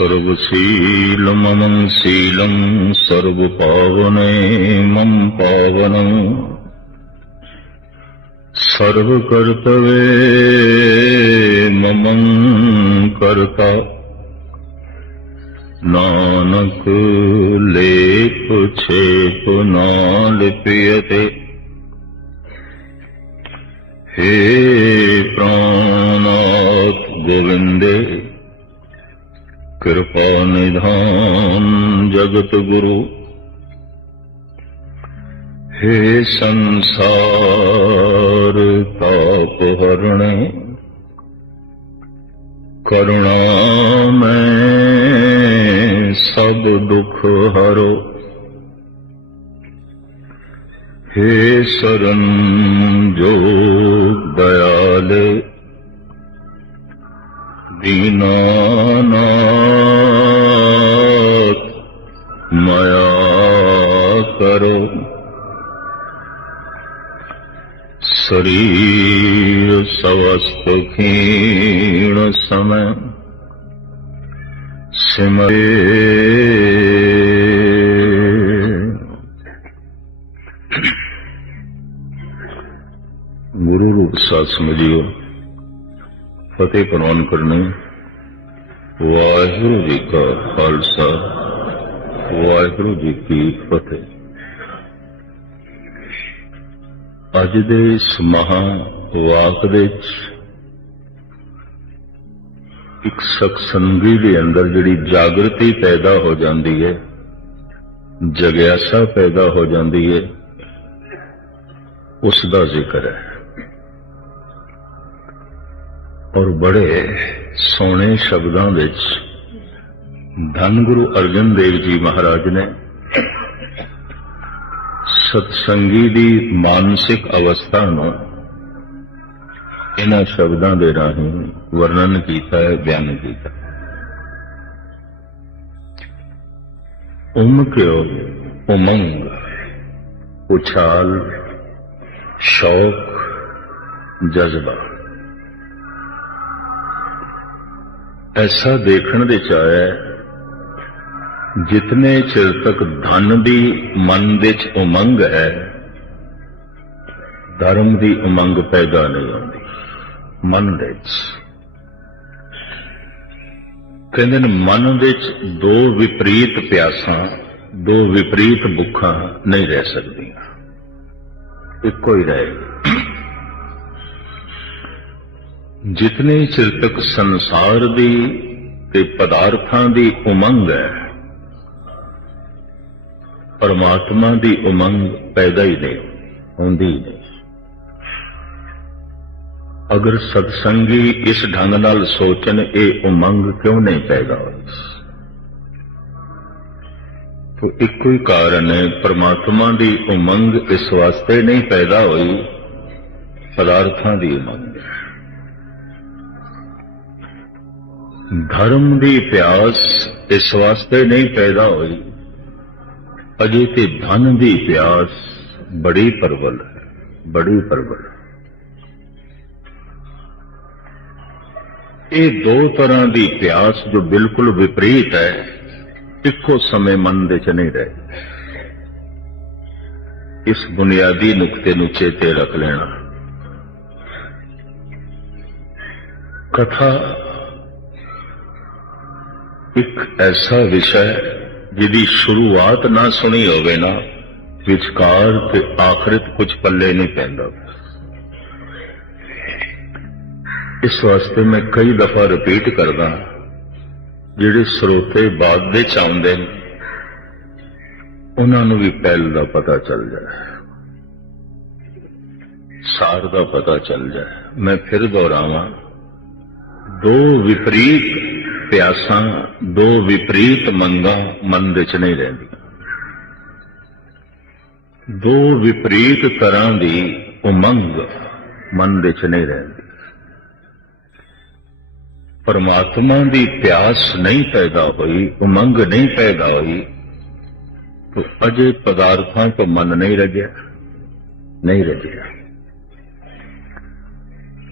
सर्वशीलमं शीलं सर्वपावने मम पावनं सर्वकर्तवे ममं कर्ता नानक लेप छेप ना लिप्यते। हे प्राणनाथ गोविंदे कृपा निधान जगत गुरु। हे संसार ताप हरणे करुणा में सब दुख हरो। हे शरण जोग दयाले दीनानाथ माया करो। शरीर स्वस्थ क्षीण समय सिमरे। गुरु रूप साथ समझियो फतेह प्रवान करने। वाहिगुरु जी का खालसा वाहिगुरु जी की फतेह। अज दे इस महा वाक दे एक सत्संगी दे अंदर जिहड़ी जागृति पैदा हो जाती है, जग्यासा पैदा हो जाती है, उसका जिक्र है। और बड़े सोहने शब्दों विच धन गुरु अर्जन देव जी महाराज ने सत्संगी दी मानसिक अवस्था नूं इन्हां शब्दां दे राहीं वर्णन कीता है, बयान कीता। उमक्यो उमंग उछाल शौक जज्बा ऐसा देखने दे चाहे जितने चिर तक धन दी मन दे च उमंग है, धर्म दी उमंग पैदा नहीं होती मन दे च। कहंदे ने मन दे च दो विपरीत प्यासां, दो विपरीत भुखां नहीं रह सकदियां, इक्को ही रहेगी। जितने चिर तक संसार दी ते पदार्थां दी उमंग है, परमात्मा दी उमंग पैदा ही नहीं होंदी ही नहीं। अगर सत्संगी इस ढंग नाल सोचन ये उमंग क्यों नहीं पैदा होती, तो इको ही कारण है, परमात्मा दी उमंग इस वास्ते नहीं पैदा हुई, पदार्थां दी उमंग। धर्म दी प्यास इस वास्ते नहीं पैदा हुई, अजे ते धन दी प्यास बड़ी प्रबल है, बड़ी प्रबल। ये दो तरह की प्यास जो बिल्कुल विपरीत है, इको समय मन दे च नहीं रहे। इस बुनियादी नुकते नूं चेते रख लेना। कथा एक ऐसा विषय जिहदी शुरुआत ना सुनी होवे ना, विचकार ते आखिरत कुछ पल्ले नहीं पैंदा। इस वास्ते मैं कई दफा रिपीट करदा, जिहड़े स्रोते बाद दे चाहुंदे ने उन्हां नूं भी पहल दा पता चल जाए, सार दा पता चल जाए। मैं फिर दोहरावां, दो विपरीत प्यासां, दो विपरीत मंगां मन दे च नहीं रहिंदियां। दो विपरीत तरह दी उमंग मन दे च नहीं रहिंदी। परमात्मा दी प्यास नहीं पैदा हुई, उमंग नहीं पैदा हुई, तो अजे पदार्थां तो मन नहीं रजिया, नहीं रजिया।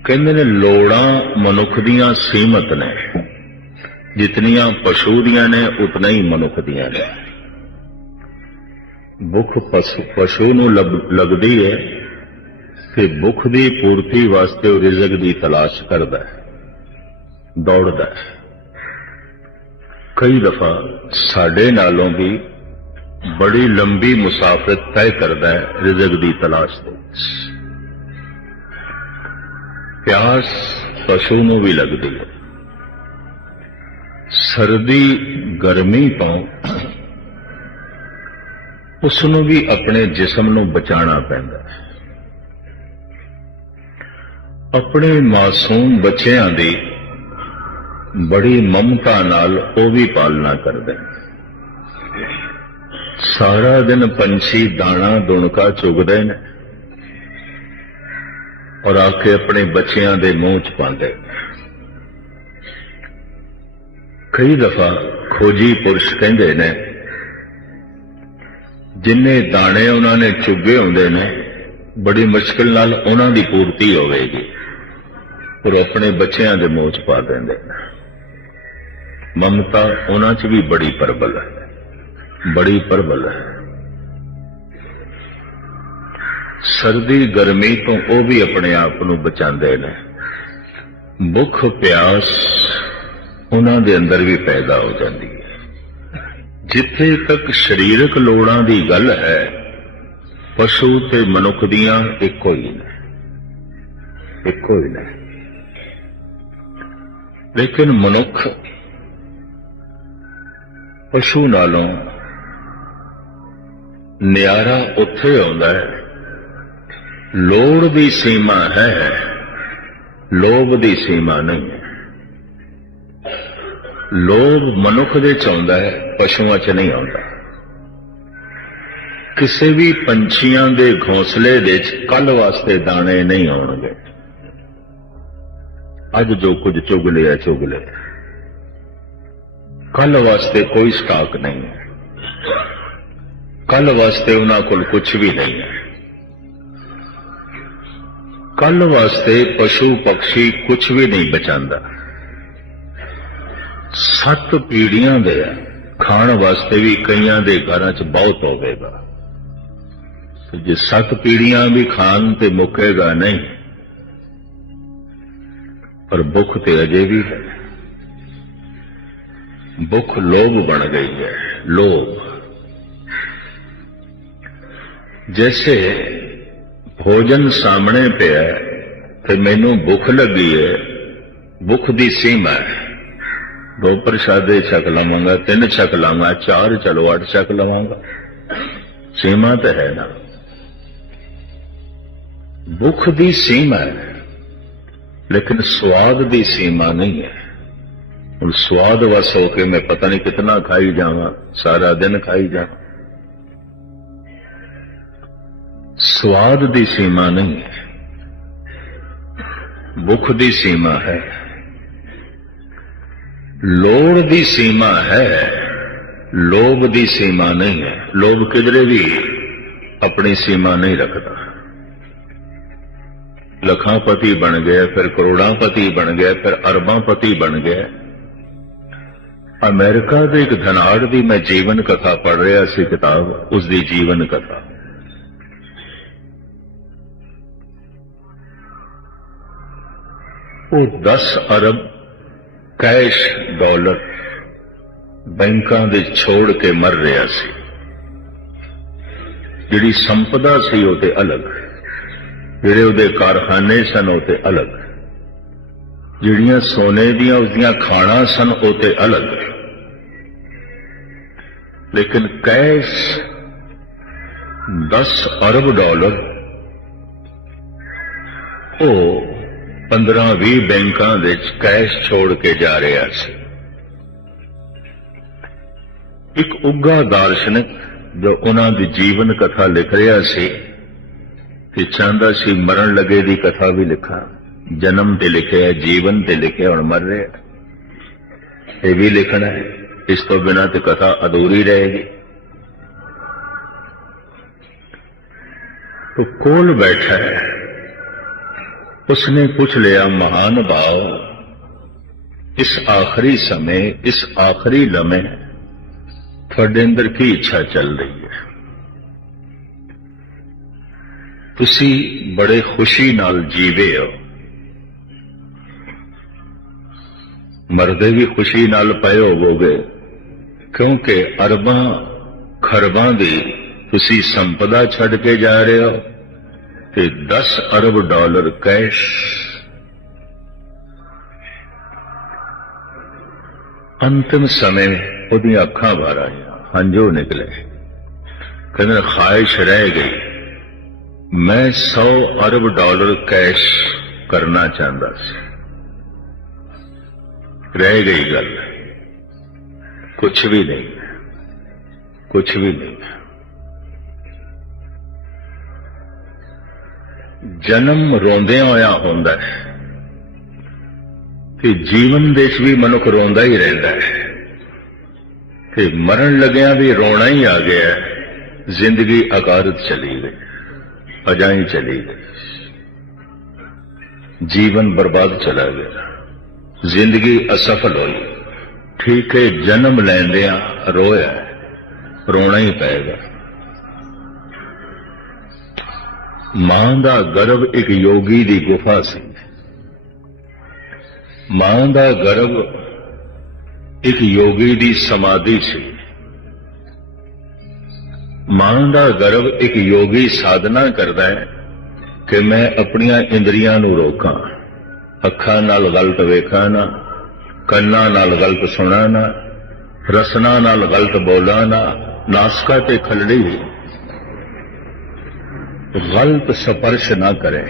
कहंदे ने लोड़ां मनुख दियां सीमत ने, जितनियां पशु दियां ने उतना ही मनुख दियां ने। भुख पशु नूं लगदी है कि भुख की पूर्ति वास्ते वो रिजक की तलाश करता है, दौड़ता है। कई दफा साडे नालों भी बड़ी लंबी मुसाफरत तय करता है रिजक की तलाश दे। प्यास पशु नूं भी लगती है। सर्दी गर्मी तो उसनूं भी अपने जिस्म नूं बचाना पैंदा है। अपने मासूम बच्चों की बड़ी ममता नाल वो भी पालना करते हैं। सारा दिन पंछी दाना दुणका चुगते हैं और आके अपने बच्चों के मुंह च पाते। कई दफा खोजी पुरुष कहते ने जिन्ने दाने उन्होंने चुगे होंगे ने बड़ी मुश्किल नाल उन्हां दी पूर्ति होगी, पर अपने बच्चों के मुंह च पा देंगे। ममता उन्हां च भी बड़ी प्रबल है, बड़ी प्रबल है। सर्दी गर्मी तो वह भी अपने आप को बचाते हैं। भुख प्यास उन्हां दे अंदर भी पैदा हो जाती है। जिथे तक शरीरक लोड़ां की गल है, पशु ते मनुख दियां इको ही ने, इको ही ने। लेकिन मनुख पशु नालों न्यारा उत्थे आउंदा है, लोड़ की सीमा है, लोभ की सीमा नहीं है। लोभ मनुख दे च आउंदा है, पशुआं च नहीं आउंदा। किसी भी पंछियां दे घोंसले दे कल वास्ते दाने नहीं आउणगे। अज जो कुछ चुग लिया चुग लिया, कल वास्ते कोई स्टॉक नहीं है, कल वास्ते उन्हां कोल कुछ भी नहीं है। कल वास्ते पशु पक्षी कुछ भी नहीं बचांदा। 7 पीढ़ियां दे खाण वास्ते भी कईयां दे घरां च बहुत होवेगा। जे 7 पीढ़ियां भी खान ते मुकेगा नहीं, पर भुख ते अजे भी है। भुख लोभ बन गई है, लोभ। जैसे भोजन सामने पे है तो मैनू भुख लगी है, भुख की सीमा है। 2 प्रसादे छक लवांगा, 3 छक लांगा, 4 चलो 8 छक लवांगा, सीमा तो है ना। भुख की सीमा है, लेकिन स्वाद की सीमा नहीं है। और स्वाद वस होके मैं पता नहीं कितना खाई जावा, सारा दिन खाई जावा। स्वाद की सीमा नहीं है, भुख की सीमा है। लोड़ की सीमा है, लोभ की सीमा नहीं है। लोभ किधरे भी अपनी सीमा नहीं रखता। लखापति बन गया, फिर करोड़ापति बन गया, फिर अरबापति बन गया। अमेरिका के एक धनाड़ की मैं जीवन कथा पढ़ रहा सी, किताब उसकी जीवन कथा। वो 10 अरब कैश डॉलर बैंकां दे छोड़ के मर रहा सी। जिहड़ी संपदा सी वो ते अलग, जिहड़े उहदे कारखाने सन वो ते अलग, जिहड़ियां सोने दियां उसदियां खाना सन वो ते अलग। लेकिन कैश 10 अरब डॉलर वो 15-20 बैंकां दे कैश छोड़ के जा रहा सी। एक उग्गा दार्शनिक जो उन्हां दी जीवन कथा लिख रहा सी कि चाहता सी मरण लगे दी कथा भी लिखा। जन्म ते लिखे, जीवन ते लिखे, और मर रहे ये भी लिखना है। इस तो बिना तो कथा अधूरी रहेगी। तो कोल बैठा है, उसने पूछ लिया, महान भाव इस आखिरी समय, इस आखिरी लम्हे ਤੁਹਾਡੇ ਅੰਦਰ ਕੀ ਇੱਛਾ ਚੱਲ ਰਹੀ ਹੈ? ਤੁਸੀਂ ਬੜੇ ਖੁਸ਼ੀ ਨਾਲ ਜੀਵੇ ਹੋ, ਮਰਦੇ ਵੀ ਖੁਸ਼ੀ ਨਾਲ ਪਏ ਹੋਵੋਗੇ, ਕਿਉਂਕਿ ਅਰਬਾਂ ਖਰਬਾਂ ਦੀ ਤੁਸੀਂ ਸੰਪਦਾ ਛੱਡ ਕੇ ਜਾ ਰਹੇ ਹੋ ਤੇ 10 ਅਰਬ ਡਾਲਰ ਕੈਸ਼। अंतिम समय ਉਹਦੀਆਂ ਅੱਖਾਂ ਬਾਹਰ ਆਈਆਂ, ਹੰਝੂ ਨਿਕਲੇ, ਕਹਿੰਦੇ ख्वाहिश रह गई, मैं 100 अरब डॉलर कैश करना चाहता ਸੀ, रह गई गल, कुछ भी नहीं, कुछ भी नहीं। जन्म रोंदिया होया होंदा है कि जीवन दे विच भी मनुख रोंदा ही रहिंदा है, कि मरण लग्या भी रोना ही आ गया है। जिंदगी अकारत चली गई, अजाई चली गई, जीवन बर्बाद चला गया, जिंदगी असफल हुई। ठीक है, जन्म लैंदिया रोया, रोना ही पेगा। मां दा गर्भ एक योगी दी गुफा सी, मां दा गर्भ एक योगी दी समाधि सी, मां दा गर्भ एक योगी साधना करता है कि मैं अपनियां इंद्रियां नूं रोकां, अखां नाल गलत वेखां ना, कन्नां नाल गलत सुणां ना, रसना नाल गलत बोलां ना, नासका ते खलड़ी गलत स्पर्श ना करे।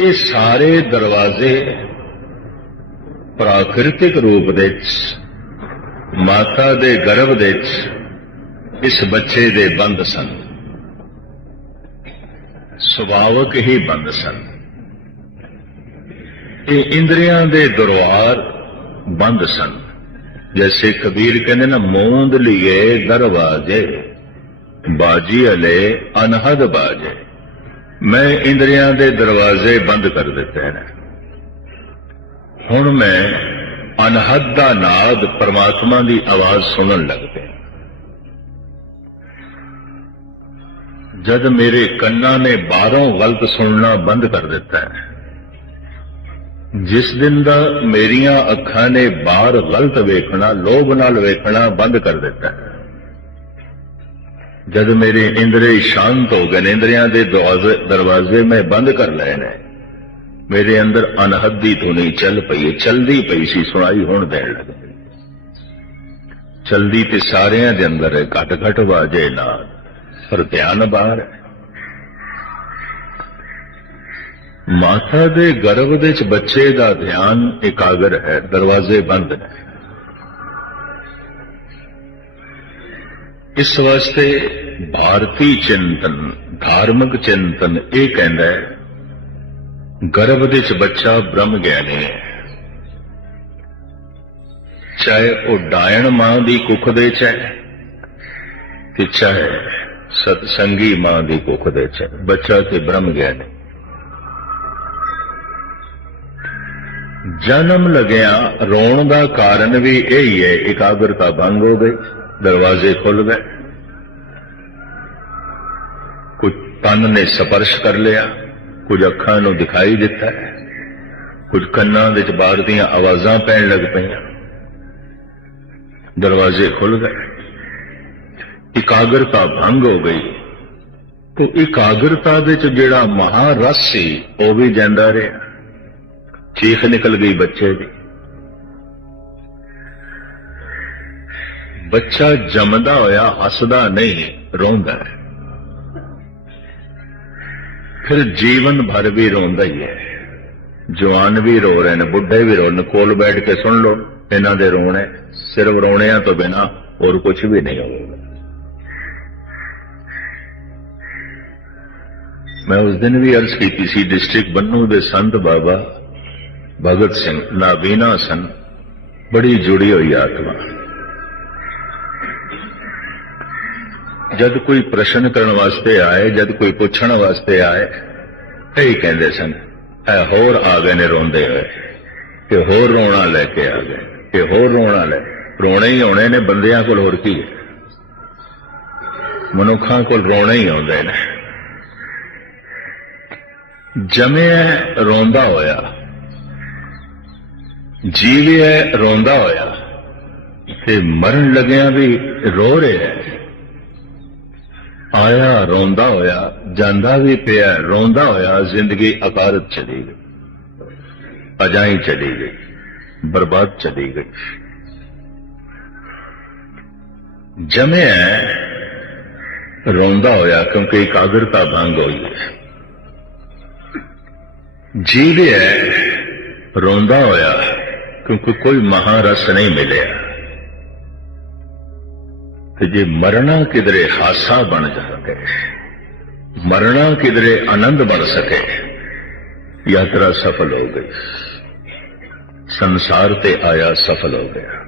ये सारे दरवाजे प्राकृतिक रूप दे माता दे गर्भ दे इस बच्चे दे बंद सन, सुभावक ही बंद सन। ये इंद्रियां दे दरबार बंद सन। जैसे कबीर कहते ना, मूंद लिए दरवाजे बाजी अले अनहद बाजे। मैं इंद्रियां दे दरवाजे बंद कर दिते हैं, हुण मैं अनहद दा नाद परमात्मा दी आवाज सुनन लग पे। जद मेरे कन्ना ने बाहरों गलत सुनना बंद कर दिता है, जिस दिन दा मेरियां अखां ने बाहर गलत वेखना, लोभ नाल वेखना बंद कर दिता है, जद मेरे इंद्रिय शांत हो गए, इंद्रियां दे दरवाजे मैं बंद कर लेने, मेरे अंदर अनहद दी धुनी चल पई, चलदी पई सी, सुनाई हुण देण लग पई। चलदी ते सारियां दे अंदर है, घट घट बाजे नाल, पर ध्यान बाहर है। माता दे गर्भ दे च बच्चे दा ध्यान एकाग्र है, दरवाजे बंद है। इस वास्ते भारतीय चिंतन, धार्मिक चिंतन ये कहता है, गर्भ दे च बच्चा ब्रह्म ज्ञानी है, चाहे वो डायण मां दी कुख दे च है कि चाहे सतसंगी मां दी कुख दे च है, बच्चा ते ब्रह्म ज्ञानी। जन्म लग्या रोण दा कारण भी यही है, एकाग्रता भंग हो गई, दरवाजे खुल गए, कुछ तन ने स्पर्श कर लिया, कुछ अखां नूं दिखाई दिता है, कुछ कन्नां दे च बाहर दीयां आवाजां पैण लग पईयां, दरवाजे खुल गए, एकाग्रता भंग हो गई। तो एकाग्रता दे च जिहड़ा महारस सी वो भी जांदा रहा, चीख निकल गई बच्चे की। बच्चा जमदा होया हसदा नहीं, रोंदा है, फिर जीवन भर भी रोंदा ही है। जवान भी रो रहे हैं, बुढ़े भी रो रहे हैं, कोल बैठ के सुन लो इन्हां दे रोने, सिर्फ रोने तो बिना और कुछ भी नहीं होगा। मैं उस दिन भी अर्ज की सी, डिस्ट्रिक्ट बन्नू दे संत बाबा भगत सिंह नाबीना सन, बड़ी जुड़ी हुई आत्मा। जद कोई प्रश्न करने वास्ते आए, जद कोई पूछण वास्ते आए, यही कहते सन, है होर आ गए ने रोंदे हुए कि होर रोना लेके आ गए कि होर रोना ले रोने ही आने ने बंदियां कोल होर की है मनुखां कोल रोने ही आउंदे ने जमिया रोंदा होया जीविया रोंदा होया ते मरण लग्या भी रो रहा है आया रोंदा होया जांदा भी पिया रोंदा होया जिंदगी अकारत चली गई अजाई चली गई बर्बाद चली गई जमिया रोंदा होया क्योंकि एकाग्रता भंग हुई है जीविया रोंदा होया क्योंकि कोई महारस नहीं मिले जे मरना किधरे हासा बन सके मरना किधरे आनंद बन सके यात्रा सफल हो गई संसार ते आया सफल हो गया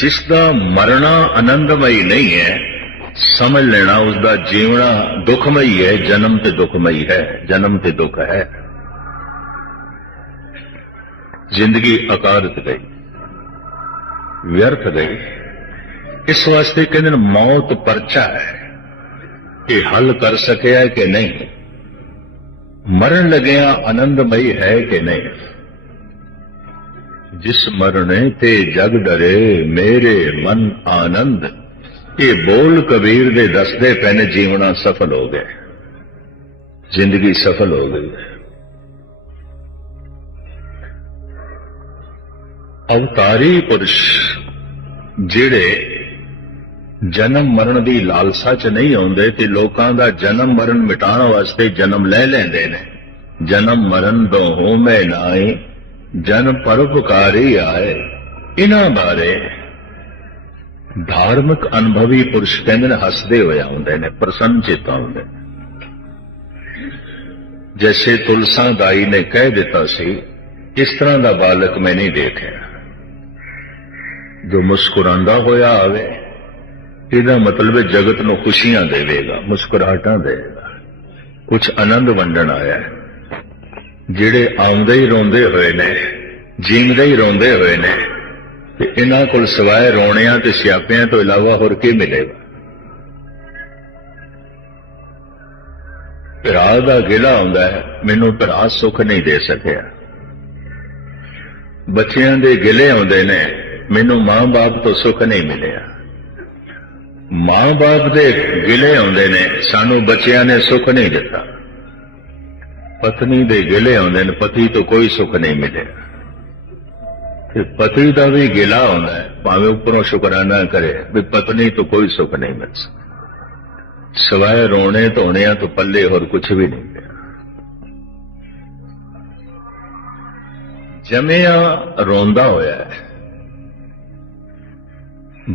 जिसका मरना आनंदमयी नहीं है समझ लेना उसका जीवना दुखमयी है जन्म ते दुखमयी है जन्म ते दुख है जिंदगी अकारत गई व्यर्थ गई इस वास्ते कहते मौत परचा है कि हल कर सके है कि नहीं मरण लगया आनंदमयी है कि नहीं जिस मरने ते जग डरे मेरे मन आनंद ये बोल कबीर दे दसदे पैने जीवना सफल हो गए जिंदगी सफल हो गई अवतारी पुरुष जेड़े जन्म मरण की लालसा च नहीं आउंदे ते लोकां दा जन्म मरण मिटाण वास्ते जन्म ले लेंदे ने जन्म मरण दो होमे नाए जन परोपकारी आए इन्हां बारे धार्मिक अनुभवी पुरुष कहंदे ने हसदे होए आउंदे ने प्रसन्न चित आउंदे जैसे तुलसा दाई ने कह दिता सी इस तरह का बालक मैं नहीं देखा जो मुस्कुरांदा होया आवे इहदा मतलब है जगत नूं खुशियां देवेगा मुस्कुराहटां देगा कुछ आनंद वंडण आया जिहड़े आउंदे ही रोंदे होए ने जींदे ही रोंदे होए ने ते इन्हां कोल सिवाए रोणियां ते सियापियां तो इलावा होर की मिलेगा भरा दा गिला आउंदा है मैनूं भरा सुख नहीं दे सकिया बच्चियां दे गिले आउंदे ने मैनूं मां बाप तो सुख नहीं मिलिया मां बाप दे गिले आउंदे ने सानू बच्चियां ने सुख नहीं दिता पत्नी दे गिले आउंदे ने पति तो कोई सुख नहीं मिले पति का भी गिला आउंदा है भावें उपरों शुकराना करे भी पत्नी तो कोई सुख नहीं मिल सकता सिवाय रोने धोने तो पल्ले और कुछ भी नहीं मिला जमिया रोंदा होया है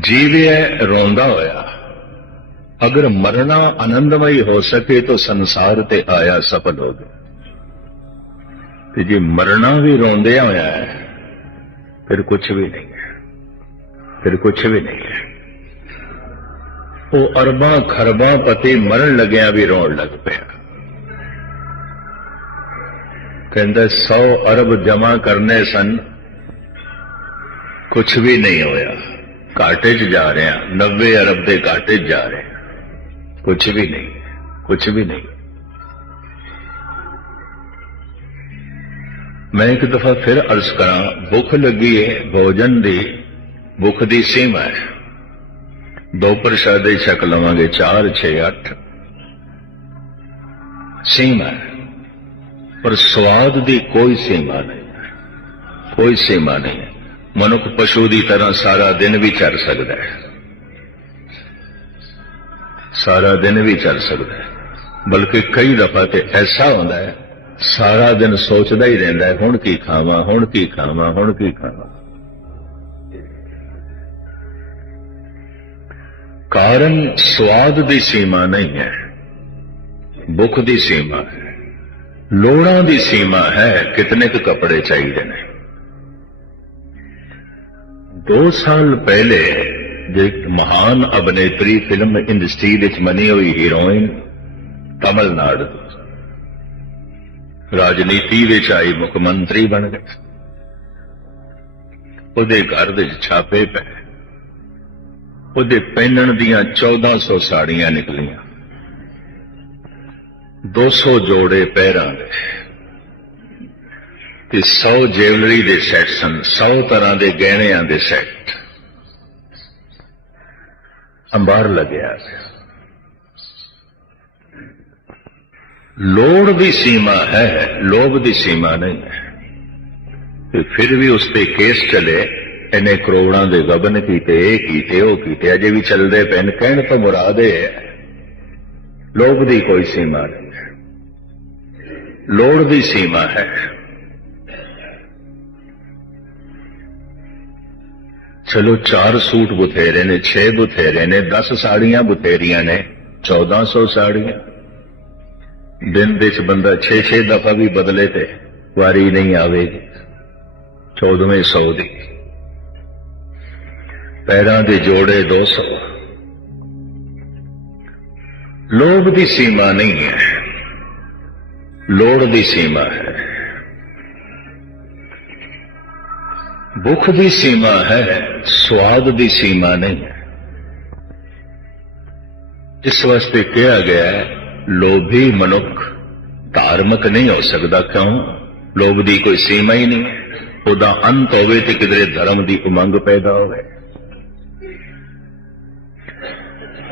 जीविया रोंदा होया अगर मरना आनंदमयी हो सके तो संसार ते आया सफल हो गया जी मरना भी रोंदे होया है फिर कुछ भी नहीं है फिर कुछ भी नहीं है वो अरबा खरबा पति मरण लग्या भी रोन लग पिया कहंदा 100 अरब जमा करने सन कुछ भी नहीं होया घाटे च जा रहे हैं 90 अरब के घाटे च जा रहे हैं कुछ भी नहीं कुछ भी नहीं मैं एक दफा फिर अर्ज करा भुख लगी है भोजन की भुख की सीमा है 2 प्रशादे छक लवांगे 4 6 8 सीमा है पर स्वाद की कोई सीमा नहीं कोई सीमा नहीं है मनुख पशु की तरह सारा दिन भी चल सकता है सारा दिन भी चल सकता है बल्कि कई दफा तो ऐसा होता है सारा दिन सोचता ही रहता है हुण की खावां हुण की खावां हुण की खावां कारण स्वाद की सीमा नहीं है भुख की सीमा है लोड़ां की सीमा है कितने क कपड़े चाहिए ने 2 साल पहले जो महान अभिनेत्री फिल्म इंडस्ट्री मनी हुई हीरोइन तमिलनाडु ਰਾਜਨੀਤੀ ਵਿੱਚ ਆਈ ਮੁੱਖ ਮੰਤਰੀ ਬਣ ਗਏ। ਉਹਦੇ ਘਰ ਦੇ ਛਾਪੇ ਪਏ, ਉਹਦੇ ਪਹਿਨਣ ਦੀਆਂ 1400 ਸਾੜੀਆਂ ਨਿਕਲੀਆਂ, 200 ਜੋੜੇ ਪਹਿਰਾਂ ਦੇ ਤੇ 100 ਜੈਵਲਰੀ ਦੇ ਸੈੱਟ ਸਨ, 100 ਤਰ੍ਹਾਂ ਦੇ ਗਹਿਣਿਆਂ ਦੇ ਸੈੱਟ। ਅੰਬਾਰ ਲੱਗਿਆ। ਲੋੜ ਦੀ ਸੀਮਾ ਹੈ, ਲੋਭ ਦੀ ਸੀਮਾ ਨਹੀਂ ਹੈ। ਤੇ ਫਿਰ ਵੀ ਉਸ ਤੇ ਕੇਸ ਚਲੇ, ਇਹਨੇ ਕਰੋੜਾਂ ਦੇ ਗਬਨ ਕੀਤੇ, ਇਹ ਕੀਤੇ, ਉਹ ਕੀਤੇ, ਅਜੇ ਵੀ ਚੱਲਦੇ ਪਏ। ਕਹਿਣ ਤੋਂ ਮੁਰਾਦ ਇਹ ਹੈ, ਲੋਭ ਦੀ ਕੋਈ ਸੀਮਾ ਨਹੀਂ ਹੈ, ਲੋੜ ਦੀ ਸੀਮਾ ਹੈ। ਚਲੋ 4 ਸੂਟ ਬਥੇਰੇ ਨੇ, 6 ਬਥੇਰੇ ਨੇ, 10 ਸਾੜੀਆਂ ਬਥੇਰੀਆਂ ਨੇ, 1400 ਸਾੜੀਆਂ। ਦਿਨ ਦੇ ਚ ਬੰਦਾ 6-6 ਦਫਾ ਵੀ ਬਦਲੇ ਤੇ ਵਾਰੀ ਨਹੀਂ ਆਵੇਗੀ 14ਵੇਂ 100 ਦੀ। ਪੈਰਾਂ ਦੇ ਜੋੜੇ 200। ਲੋਭ ਦੀ ਸੀਮਾ ਨਹੀਂ ਹੈ, ਲੋੜ ਦੀ ਸੀਮਾ ਹੈ। ਭੁੱਖ ਦੀ ਸੀਮਾ ਹੈ, ਸਵਾਦ ਦੀ ਸੀਮਾ ਨਹੀਂ ਹੈ। ਇਸ ਵਾਸਤੇ ਕਿਹਾ ਗਿਆ ਹੈ, ਲੋਭੀ ਮਨੁੱਖ ਧਾਰਮਿਕ ਨਹੀਂ ਹੋ ਸਕਦਾ। ਕਿਉਂ? ਲੋਭ ਦੀ ਕੋਈ ਸੀਮਾ ਹੀ ਨਹੀਂ, ਉਹਦਾ ਅੰਤ ਹੋਵੇ ਤੇ ਕਿਧਰੇ ਧਰਮ ਦੀ ਉਮੰਗ ਪੈਦਾ ਹੋਵੇ।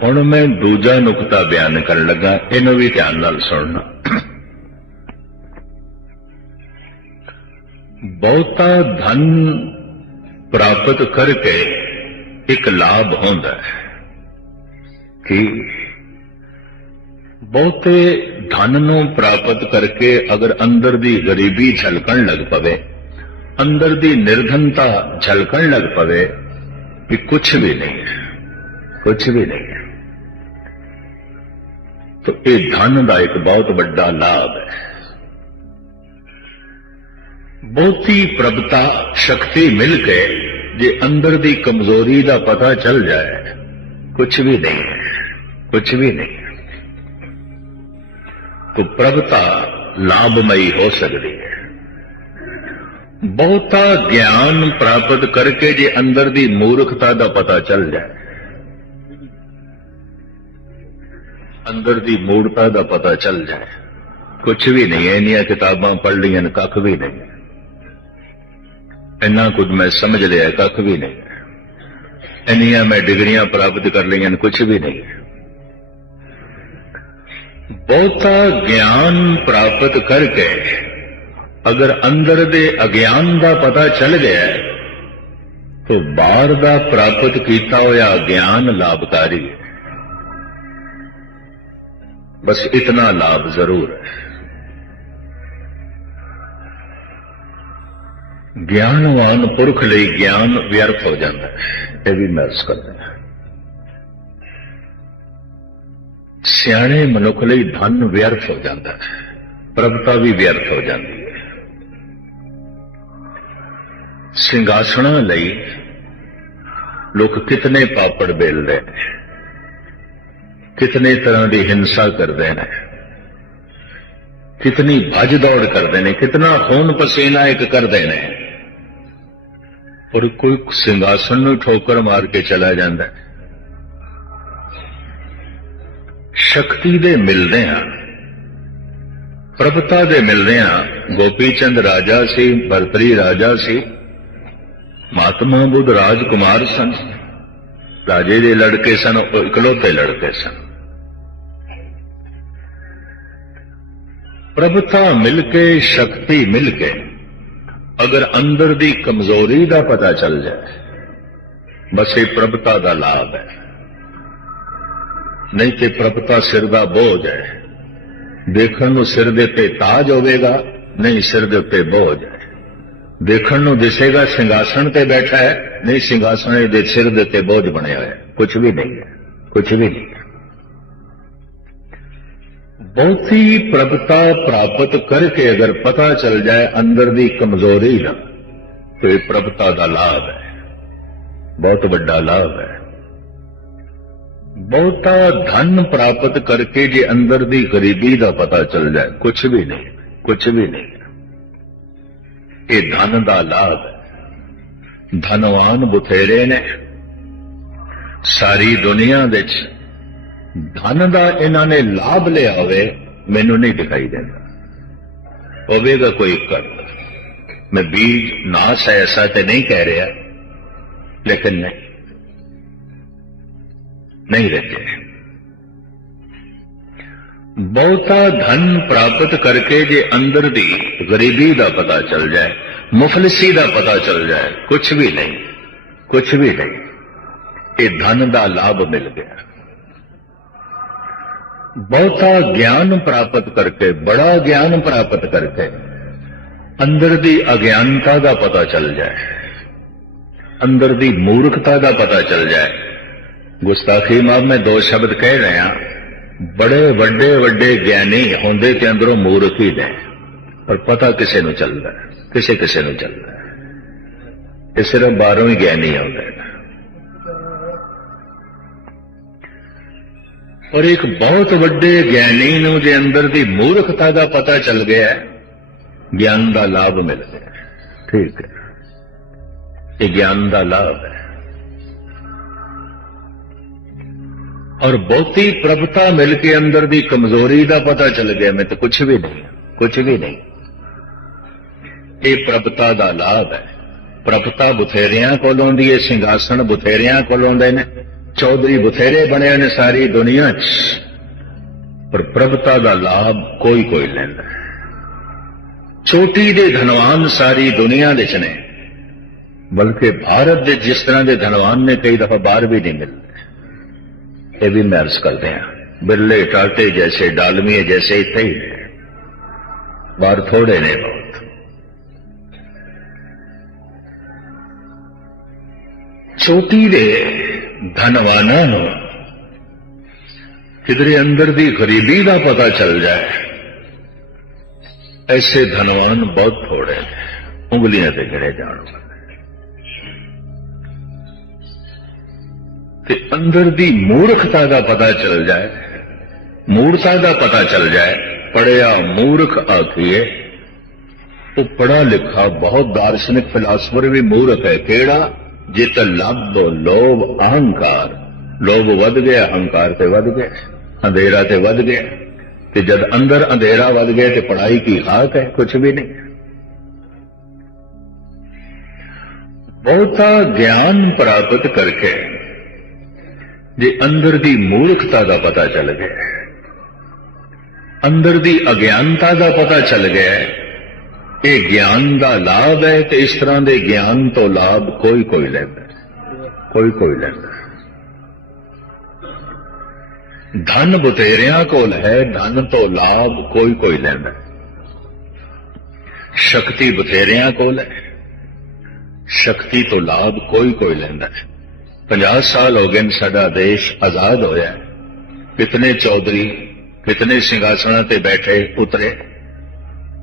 ਹੁਣ ਮੈਂ ਦੂਜਾ ਨੁਕਤਾ ਬਿਆਨ ਕਰਨ ਲੱਗਾ, ਇਹਨੂੰ ਵੀ ਧਿਆਨ ਨਾਲ ਸੁਣਨਾ। ਬਹੁਤਾ ਧਨ ਪ੍ਰਾਪਤ ਕਰਕੇ ਇੱਕ ਲਾਭ ਹੁੰਦਾ ਹੈ ਕਿ ਬਹੁਤੇ ਧਨ ਨੂੰ ਪ੍ਰਾਪਤ ਕਰਕੇ ਅਗਰ ਅੰਦਰ ਦੀ ਗਰੀਬੀ ਝਲਕਣ ਲੱਗ ਪਵੇ, ਅੰਦਰ ਦੀ ਨਿਰਧਨਤਾ ਝਲਕਣ ਲੱਗ ਪਵੇ ਕਿ ਕੁਛ ਵੀ ਨਹੀਂ ਹੈ, ਕੁਛ ਵੀ ਨਹੀਂ ਹੈ, ਤਾਂ ਇਹ ਧਨ ਦਾ ਇੱਕ ਬਹੁਤ ਵੱਡਾ ਲਾਭ ਹੈ। ਬਹੁਤੀ ਪ੍ਰਭਤਾ ਸ਼ਕਤੀ ਮਿਲ ਕੇ ਜੇ ਅੰਦਰ ਦੀ ਕਮਜ਼ੋਰੀ ਦਾ ਪਤਾ ਚੱਲ ਜਾਏ, ਕੁਛ ਵੀ ਨਹੀਂ ਹੈ, ਕੁਛ ਵੀ ਨਹੀਂ। तो प्रभुता लाभमयी हो सकती है। बहुता ज्ञान प्राप्त करके जे अंदर दी मूर्खता दा पता चल जाए, अंदर दी मूर्खता दा पता चल जाए, कुछ भी नहीं है। इन्नियां किताबां पढ़ लियां, कख भी नहीं, इन्ना कुछ मैं समझ लिया, कख भी नहीं। इन्नियां मैं डिग्रियां प्राप्त कर लियां, कुछ भी नहीं। बहुता ज्ञान प्राप्त करके अगर अंदर दे अज्ञान का पता चल गया तो बाहर का प्राप्त किया होया ज्ञान लाभकारी है। बस इतना लाभ जरूर है। ज्ञानवान पुरख लिए ज्ञान व्यर्थ हो जाता है, यह भी महसूस करते हैं। सियाणे मनुख ਲਈ धन व्यर्थ हो जाता है, प्रभुता भी व्यर्थ हो जाती है। ਸਿੰਘਾਸਣਾਂ ਲਈ लोग कितने पापड़ बेलते हैं, कितने तरह की हिंसा करते हैं, कितनी भज दौड़ करते हैं, कितना खून पसीना एक करते हैं, और कोई ਸਿੰਘਾਸਣ ਨੂੰ ठोकर मार के चला जाता है। शक्ति दे मिलदे हां, प्रभुता दे मिलदे हां। गोपी चंद राजा सी, भरतरी राजा सी, महात्मा बुद्ध राजकुमार सन, राजे दे लड़के सन, इकलौते लड़के सन। प्रभुता मिलके, शक्ति मिलके अगर अंदर दी कमजोरी दा पता चल जाए, बस ये प्रभुता दा लाभ है। नहीं तो प्रभुता सिर का बोझ है। देखण नूं सिर दे ते ताज होवेगा, नहीं सिर दे उत्ते बोझ है। देखण नूं दिसेगा ਸਿੰਘਾਸਣ ते बैठा है, नहीं ਸਿੰਘਾਸਣ दे सिर दे ते बोझ बने हुए, कुछ भी नहीं है, कुछ भी नहीं है। बहुती प्रभुता प्राप्त करके अगर पता चल जाए अंदर दी कमजोरी ना, तो ये प्रभुता का लाभ है, बहुत बड़ा लाभ है। बहुता धन प्राप्त करके जे अंदर दी गरीबी का पता चल जाए, कुछ भी नहीं, कुछ भी नहीं। ये धन का लाभ है। धनवान बथेरे ने सारी दुनिया विच, धन का इन्होंने लाभ लिया होवे मैनू नहीं दिखाई देता। होवेगा कोई कर, मैं बीज नाश है ऐसा तो नहीं कह रहा, लेकिन नहीं रखे। बहुता धन प्राप्त करके जे अंदर दी गरीबी का पता चल जाए, मुफलिसी का पता चल जाए, कुछ भी नहीं, कुछ भी नहीं। ये धन का लाभ मिल गया। बहुता ज्ञान प्राप्त करके, बड़ा ज्ञान प्राप्त करके अंदर दी अज्ञानता का पता चल जाए, अंदर दी मूर्खता का पता चल जाए। गुस्ताखी माफ मैं दो शब्द कह रहा, बड़े वड्डे वड्डे ज्ञानी होंदे ते अंदरों मूर्ख ही ने, पर पता किसे नूं चलदा है, किसे किसे नूं चलदा है। ये सिर्फ बाहरों ही ज्ञानी होंदे ने। और एक बहुत वड्डे ज्ञानी नूं जे अंदर दी मूर्खता का पता चल गया, ज्ञान का लाभ मिल गया। ठीक है, ये ज्ञान का लाभ है। और बहुती प्रभुता मिलके अंदर दी कमजोरी का पता चल गया, मैं तो कुछ भी नहीं, कुछ भी नहीं। ये प्रभुता का लाभ है। प्रभुता बथेरियां कोलों दी, सिंघासन बथेरियां कोलों दे ने, चौधरी बथेरे बने ने सारी दुनिया च, पर प्रभुता का लाभ कोई कोई लैंदा है। चोटी दे धनवान सारी दुनिया दे ने, बल्कि भारत दे जिस तरह के धनवान ने कई दफा बाहर भी नहीं मिलते। ये भी मैं अर्ज करते हैं, बिरले टाटे जैसे, डालमिए जैसे इतने ही है, बाहर थोड़े ने बहुत। चोटी दे धनवाना किधरे अंदर दी गरीबी का पता चल जाए, ऐसे धनवान बहुत थोड़े हैं, उंगलियां से गिने जान वाले। ते अंदर दी मूर्खता का पता चल जाए, मूर्खता का पता चल जाए। पढ़िया मूर्ख आखिए, तो पढ़ा लिखा बहुत दार्शनिक फिलासफर भी मूर्ख है। केड़ा जित लब लोभ अहंकार, लोभ वध गया, अहंकार ते वध गया, अंधेरा ते वध गया। ते जब अंदर अंधेरा वध गया तो पढ़ाई की हाक है, कुछ भी नहीं। बहुता ज्ञान प्राप्त करके जे अंदर दी मूर्खता का पता चल गया, अंदर दी अज्ञानता का पता चल गया, ये ज्ञान का लाभ है। तो इस तरह के ज्ञान तो लाभ कोई कोई लेंदा, कोई कोई लेंदा। धन बतेरियां कोल है, धन तो लाभ कोई कोई लेंदा। शक्ति बतेरियां कोल है, शक्ति तो लाभ कोई कोई लेंदा है। 50 साल हो गए साडा देश आजाद होया, कितने चौधरी कितने सिंघासना ते बैठे उतरे,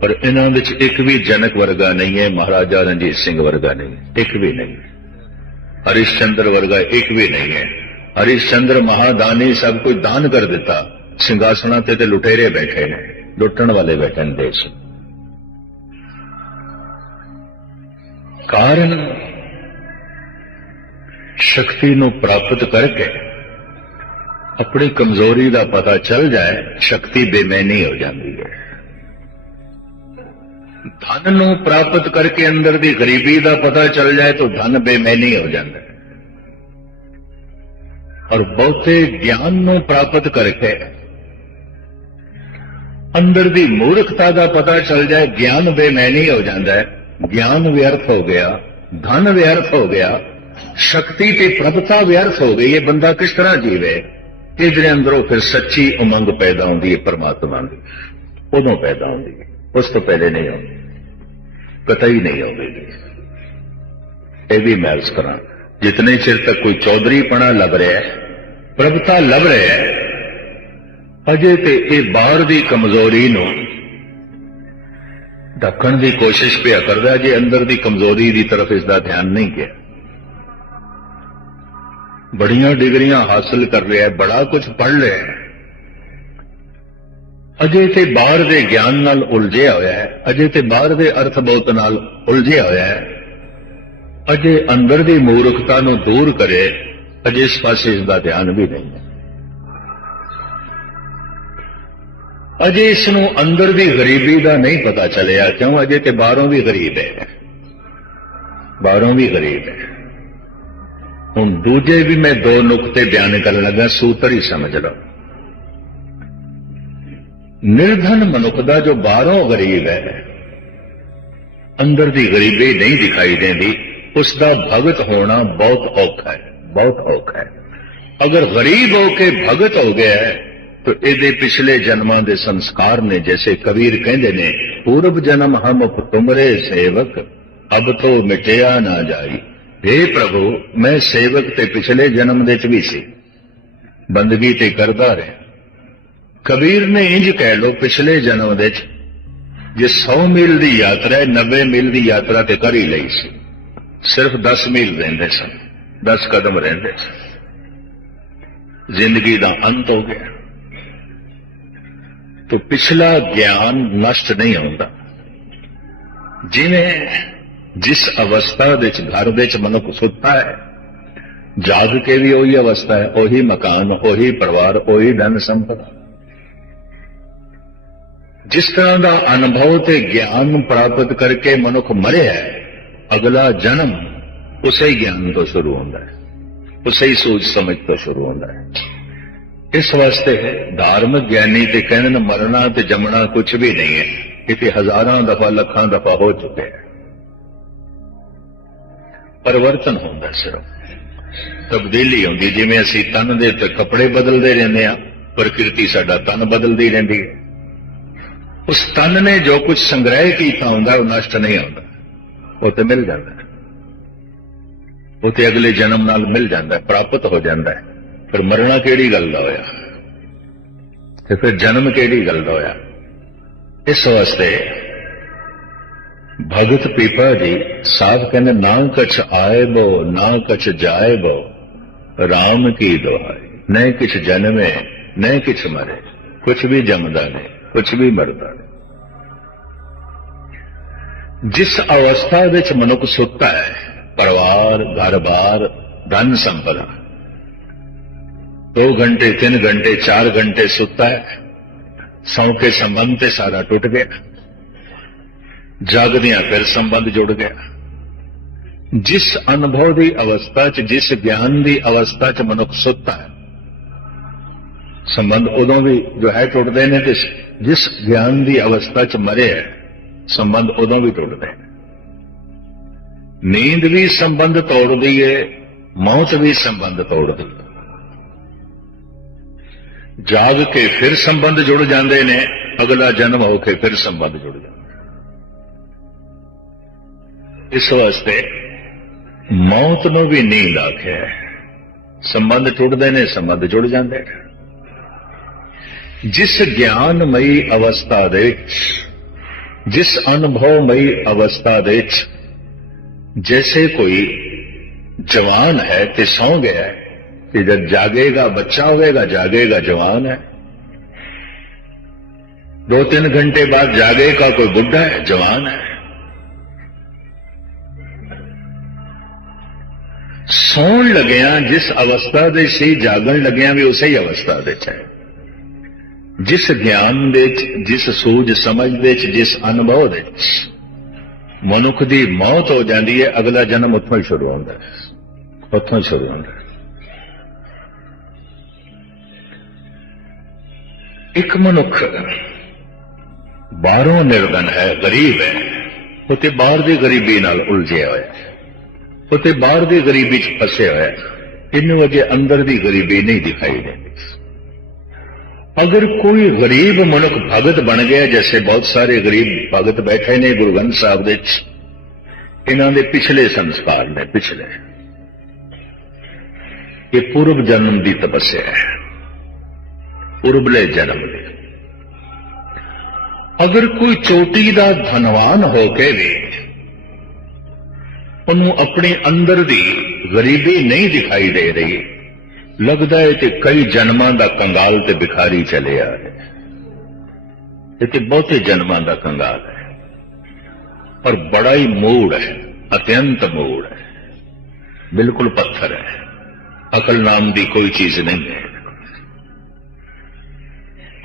पर इन्हां विच एक भी जनक वर्गा नहीं है, महाराजा रणजीत सिंह वर्गा नहीं, एक भी नहीं। हरिश्चंद्र वर्गा एक भी नहीं है। हरिश्चंद्र महादानी सब कुछ दान कर दिता, सिंघासना ते लुटेरे बैठे ने, लुटण वाले बैठे ने देश। कारण शक्ति नूं प्राप्त करके अपनी कमजोरी का पता चल जाए, शक्ति बेमैनी हो जाती है। धन नूं प्राप्त करके अंदर की गरीबी का पता चल जाए तो धन बेमैनी हो जाता है। और बहुते ज्ञान नूं प्राप्त करके अंदर की मूर्खता का पता चल जाए, ज्ञान बेमैनी हो जाता है। ज्ञान व्यर्थ हो गया, धन व्यर्थ हो गया, शक्ति की प्रभुता व्यर्थ हो गई। ये बंदा किस तरह जीवे? इधर अंदरों फिर सच्ची उमंग पैदा होती है परमात्मा की, उदों पैदा होती है, उस तो पहले नहीं होती, कतई नहीं होगी। ये भी मैं अर्ज करा, जितने चिर तक कोई चौधरी पना लभ रहा है, प्रभुता लभ रहा है, अजे ते ये बाहर की कमजोरी नूं ढकण की कोशिश पे करदा, जे अंदर की कमजोरी की तरफ इसका ध्यान नहीं किया। बड़ियां डिग्रियां हासिल कर रहा है, बड़ा कुछ पढ़ रहा है, अजे ते बाहर दे ज्ञान नाल उलझिया होया है, अजे ते बाहर दे अर्थ बहुत नाल उलझिया होया है, अजे अंदर दी मूर्खता नूं दूर करे, अजे इस पासे इसका ध्यान भी नहीं है। अजे इसनूं अंदर दी गरीबी का नहीं पता चलिया, क्यों? अजे ते बाहरों भी गरीब है, बाहरों भी गरीब है। हुण दूजे भी मैं दो नुकते बयान करन लगा, सूत्र ही समझ लो। निर्धन मनुख दा जो बाहरों गरीब है, अंदर दी गरीबी नहीं दिखाई देती, उसका भगत होना बहुत औखा है, बहुत औखा है। अगर गरीब होके भगत हो गया है तो ये पिछले जन्मां दे संस्कार ने, जैसे कबीर कहते ने, पूर्व जन्म हम तुमरे सेवक अब तो मिटिया ना जाई। हे प्रभु, मैं सेवक ते पिछले जन्म दे च भी सी, बंदगी ते करदा रहा। कबीर ने इंज कह लो, पिछले जन्म दे जे 100 मील की यात्रा है, 90 मील की यात्रा ते कर ही लई सी, सिर्फ 10 मील रहिंदे सन, 10 कदम रहिंदे सन। जिंदगी का अंत हो गया तो पिछला ज्ञान नष्ट नहीं होता। जिन्हें जिस अवस्था दे घर दे मनुख सुता है, जाग के भी वही अवस्था है, वही मकान, वही परिवार, वही धन संपदा। जिस तरह का अनुभव ते ज्ञान प्राप्त करके मनुख मरे है, अगला जन्म उसे ही ज्ञान तो शुरू होता है, उसे ही सोच समझ तो शुरू होता है। इस वास्ते धार्मिक ज्ञानी ते कहने मरना ते जमना कुछ भी नहीं है, ये हजारों दफा लखां दफा हो चुके हैं। परिवर्तन होता सिर्फ तब्दीली होती, जिमें असी तन दे ते कपड़े बदलते रहने, प्रकृति साडा तन बदलती रहती है। उस तन ने जो कुछ संग्रह किया होंगे वह नष्ट नहीं होता, वो तो मिल जाता है, वो तो अगले जन्म नाल मिल जाता है, प्राप्त हो जाता है। फिर मरना केड़ी गल दा होया, ते फिर जन्म केड़ी गल दा होया। इस वास्ते भगत पीपा जी साहब कहने, ना कछ आए बो ना कछ जाए बो, राम की दुहाई। न किछ जन्मे न किछ मरे, कुछ भी जमदा नहीं, कुछ भी मरदा नहीं। जिस अवस्था विच मनुख सुता है, परिवार, घर बार, धन संपदा, 2 घंटे 3 घंटे 4 घंटे सुता है, सौ के संबंध ते सारा टूट गया, जागदियां फिर संबंध जुड़ गया। जिस अनुभव की अवस्था च, जिस ज्ञान की अवस्था च मनुख सुता है, संबंध उदों भी जो है टुटते हैं, जिस ज्ञान की अवस्था च मरे है, संबंध उदों भी टुटते हैं। नींद भी संबंध तोड़ती है, मौत भी संबंध तोड़ती है। जाग के फिर संबंध जुड़ जाते हैं, अगला जन्म होके फिर संबंध जुड़ जाता। इस वास्ते मौत नूं भी नींद आख्या है, संबंध टुटते हैं, संबंध जुड़ जाते हैं। जिस ज्ञानमयी अवस्था दे, जिस अनुभवमयी अवस्था दे, जैसे कोई जवान है ते सौ गया है, कि जब जागेगा बच्चा होगा, जागेगा जवान है, 2-3 घंटे बाद जागेगा कोई बुढ़ा है, जवान है। सौन लग्या जिस अवस्था दे सी, जागन लग्या भी उसे ही अवस्था दे है। जिस ज्ञान दे, जिस सूझ समझ दे, जिस अनुभव दे मनुख की मौत हो जाती है, अगला जन्म उत्थों ही शुरू होता है, उत्थों शुरू होता है। एक मनुख बाहरों निर्धन है, गरीब है, उते बाहर की गरीबी नाल उलझिया होया है, उते बाहर की गरीबी च फसे होया है, इन्हू अजे अंदर की गरीबी नहीं दिखाई देती। अगर कोई गरीब मनुख भगत बन गया, जैसे बहुत सारे गरीब भगत बैठे ने गुरु ग्रंथ साहब दे, इन्हां दे पिछले संस्कार ने, पिछले ये पूर्व जन्म की तपस्या है, उर्बले जन्म दे। अगर कोई चोटी का धनवान होके भी उन्होंने अपने अंदर की गरीबी नहीं दिखाई दे रही, लगता है कि कई जन्मां का कंगाल ते भिखारी चले आ रहे। ਇਹ ਬਹੁਤੇ ਜਨਮਾਂ ਦਾ ਕੰਗਾਲ ਹੈ, ਪਰ ਬੜਾ ਹੀ ਮੂੜ ਹੈ, ਅਤਿਅੰਤ ਮੂੜ ਹੈ, ਬਿਲਕੁਲ ਪੱਥਰ ਹੈ। ਅਕਲ ਨਾਮ ਦੀ ਕੋਈ ਚੀਜ਼ ਨਹੀਂ ਹੈ।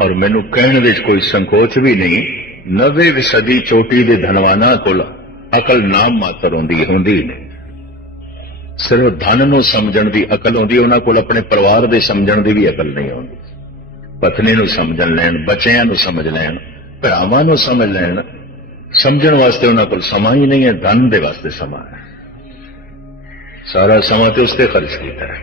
ਔਰ ਮੈਨੂੰ ਕਹਿਣ ਵਿੱਚ ਕੋਈ ਸੰਕੋਚ ਵੀ ਨਹੀਂ, 90% ਚੋਟੀ ਦੇ ਧਨਵਾਨਾਂ ਕੋਲ ਅਕਲ ਨਾਮ ਮਾਤਰ ਹੁੰਦੀ ਨਹੀਂ। ਸਿਰਫ ਧਨ ਨੂੰ ਸਮਝਣ ਦੀ ਅਕਲ ਹੁੰਦੀ, ਉਹਨਾਂ ਕੋਲ ਆਪਣੇ ਪਰਿਵਾਰ ਦੇ ਸਮਝਣ ਦੀ ਵੀ ਅਕਲ ਨਹੀਂ ਹੁੰਦੀ। ਪਤਨੀ ਨੂੰ ਸਮਝਣ ਲੈਣ, ਬੱਚਿਆਂ ਨੂੰ ਸਮਝ ਲੈਣ, ਭਰਾਵਾਂ ਨੂੰ ਸਮਝ ਲੈਣ, ਸਮਝਣ ਵਾਸਤੇ ਉਹਨਾਂ ਕੋਲ ਸਮਾਂ ਹੀ ਨਹੀਂ ਹੈ। ਧਨ ਦੇ ਵਾਸਤੇ ਸਮਾਂ ਹੈ, ਸਾਰਾ ਸਮਾਂ ਤੇ ਉਸ ਤੇ ਖਰਚ ਕੀਤਾ ਹੈ।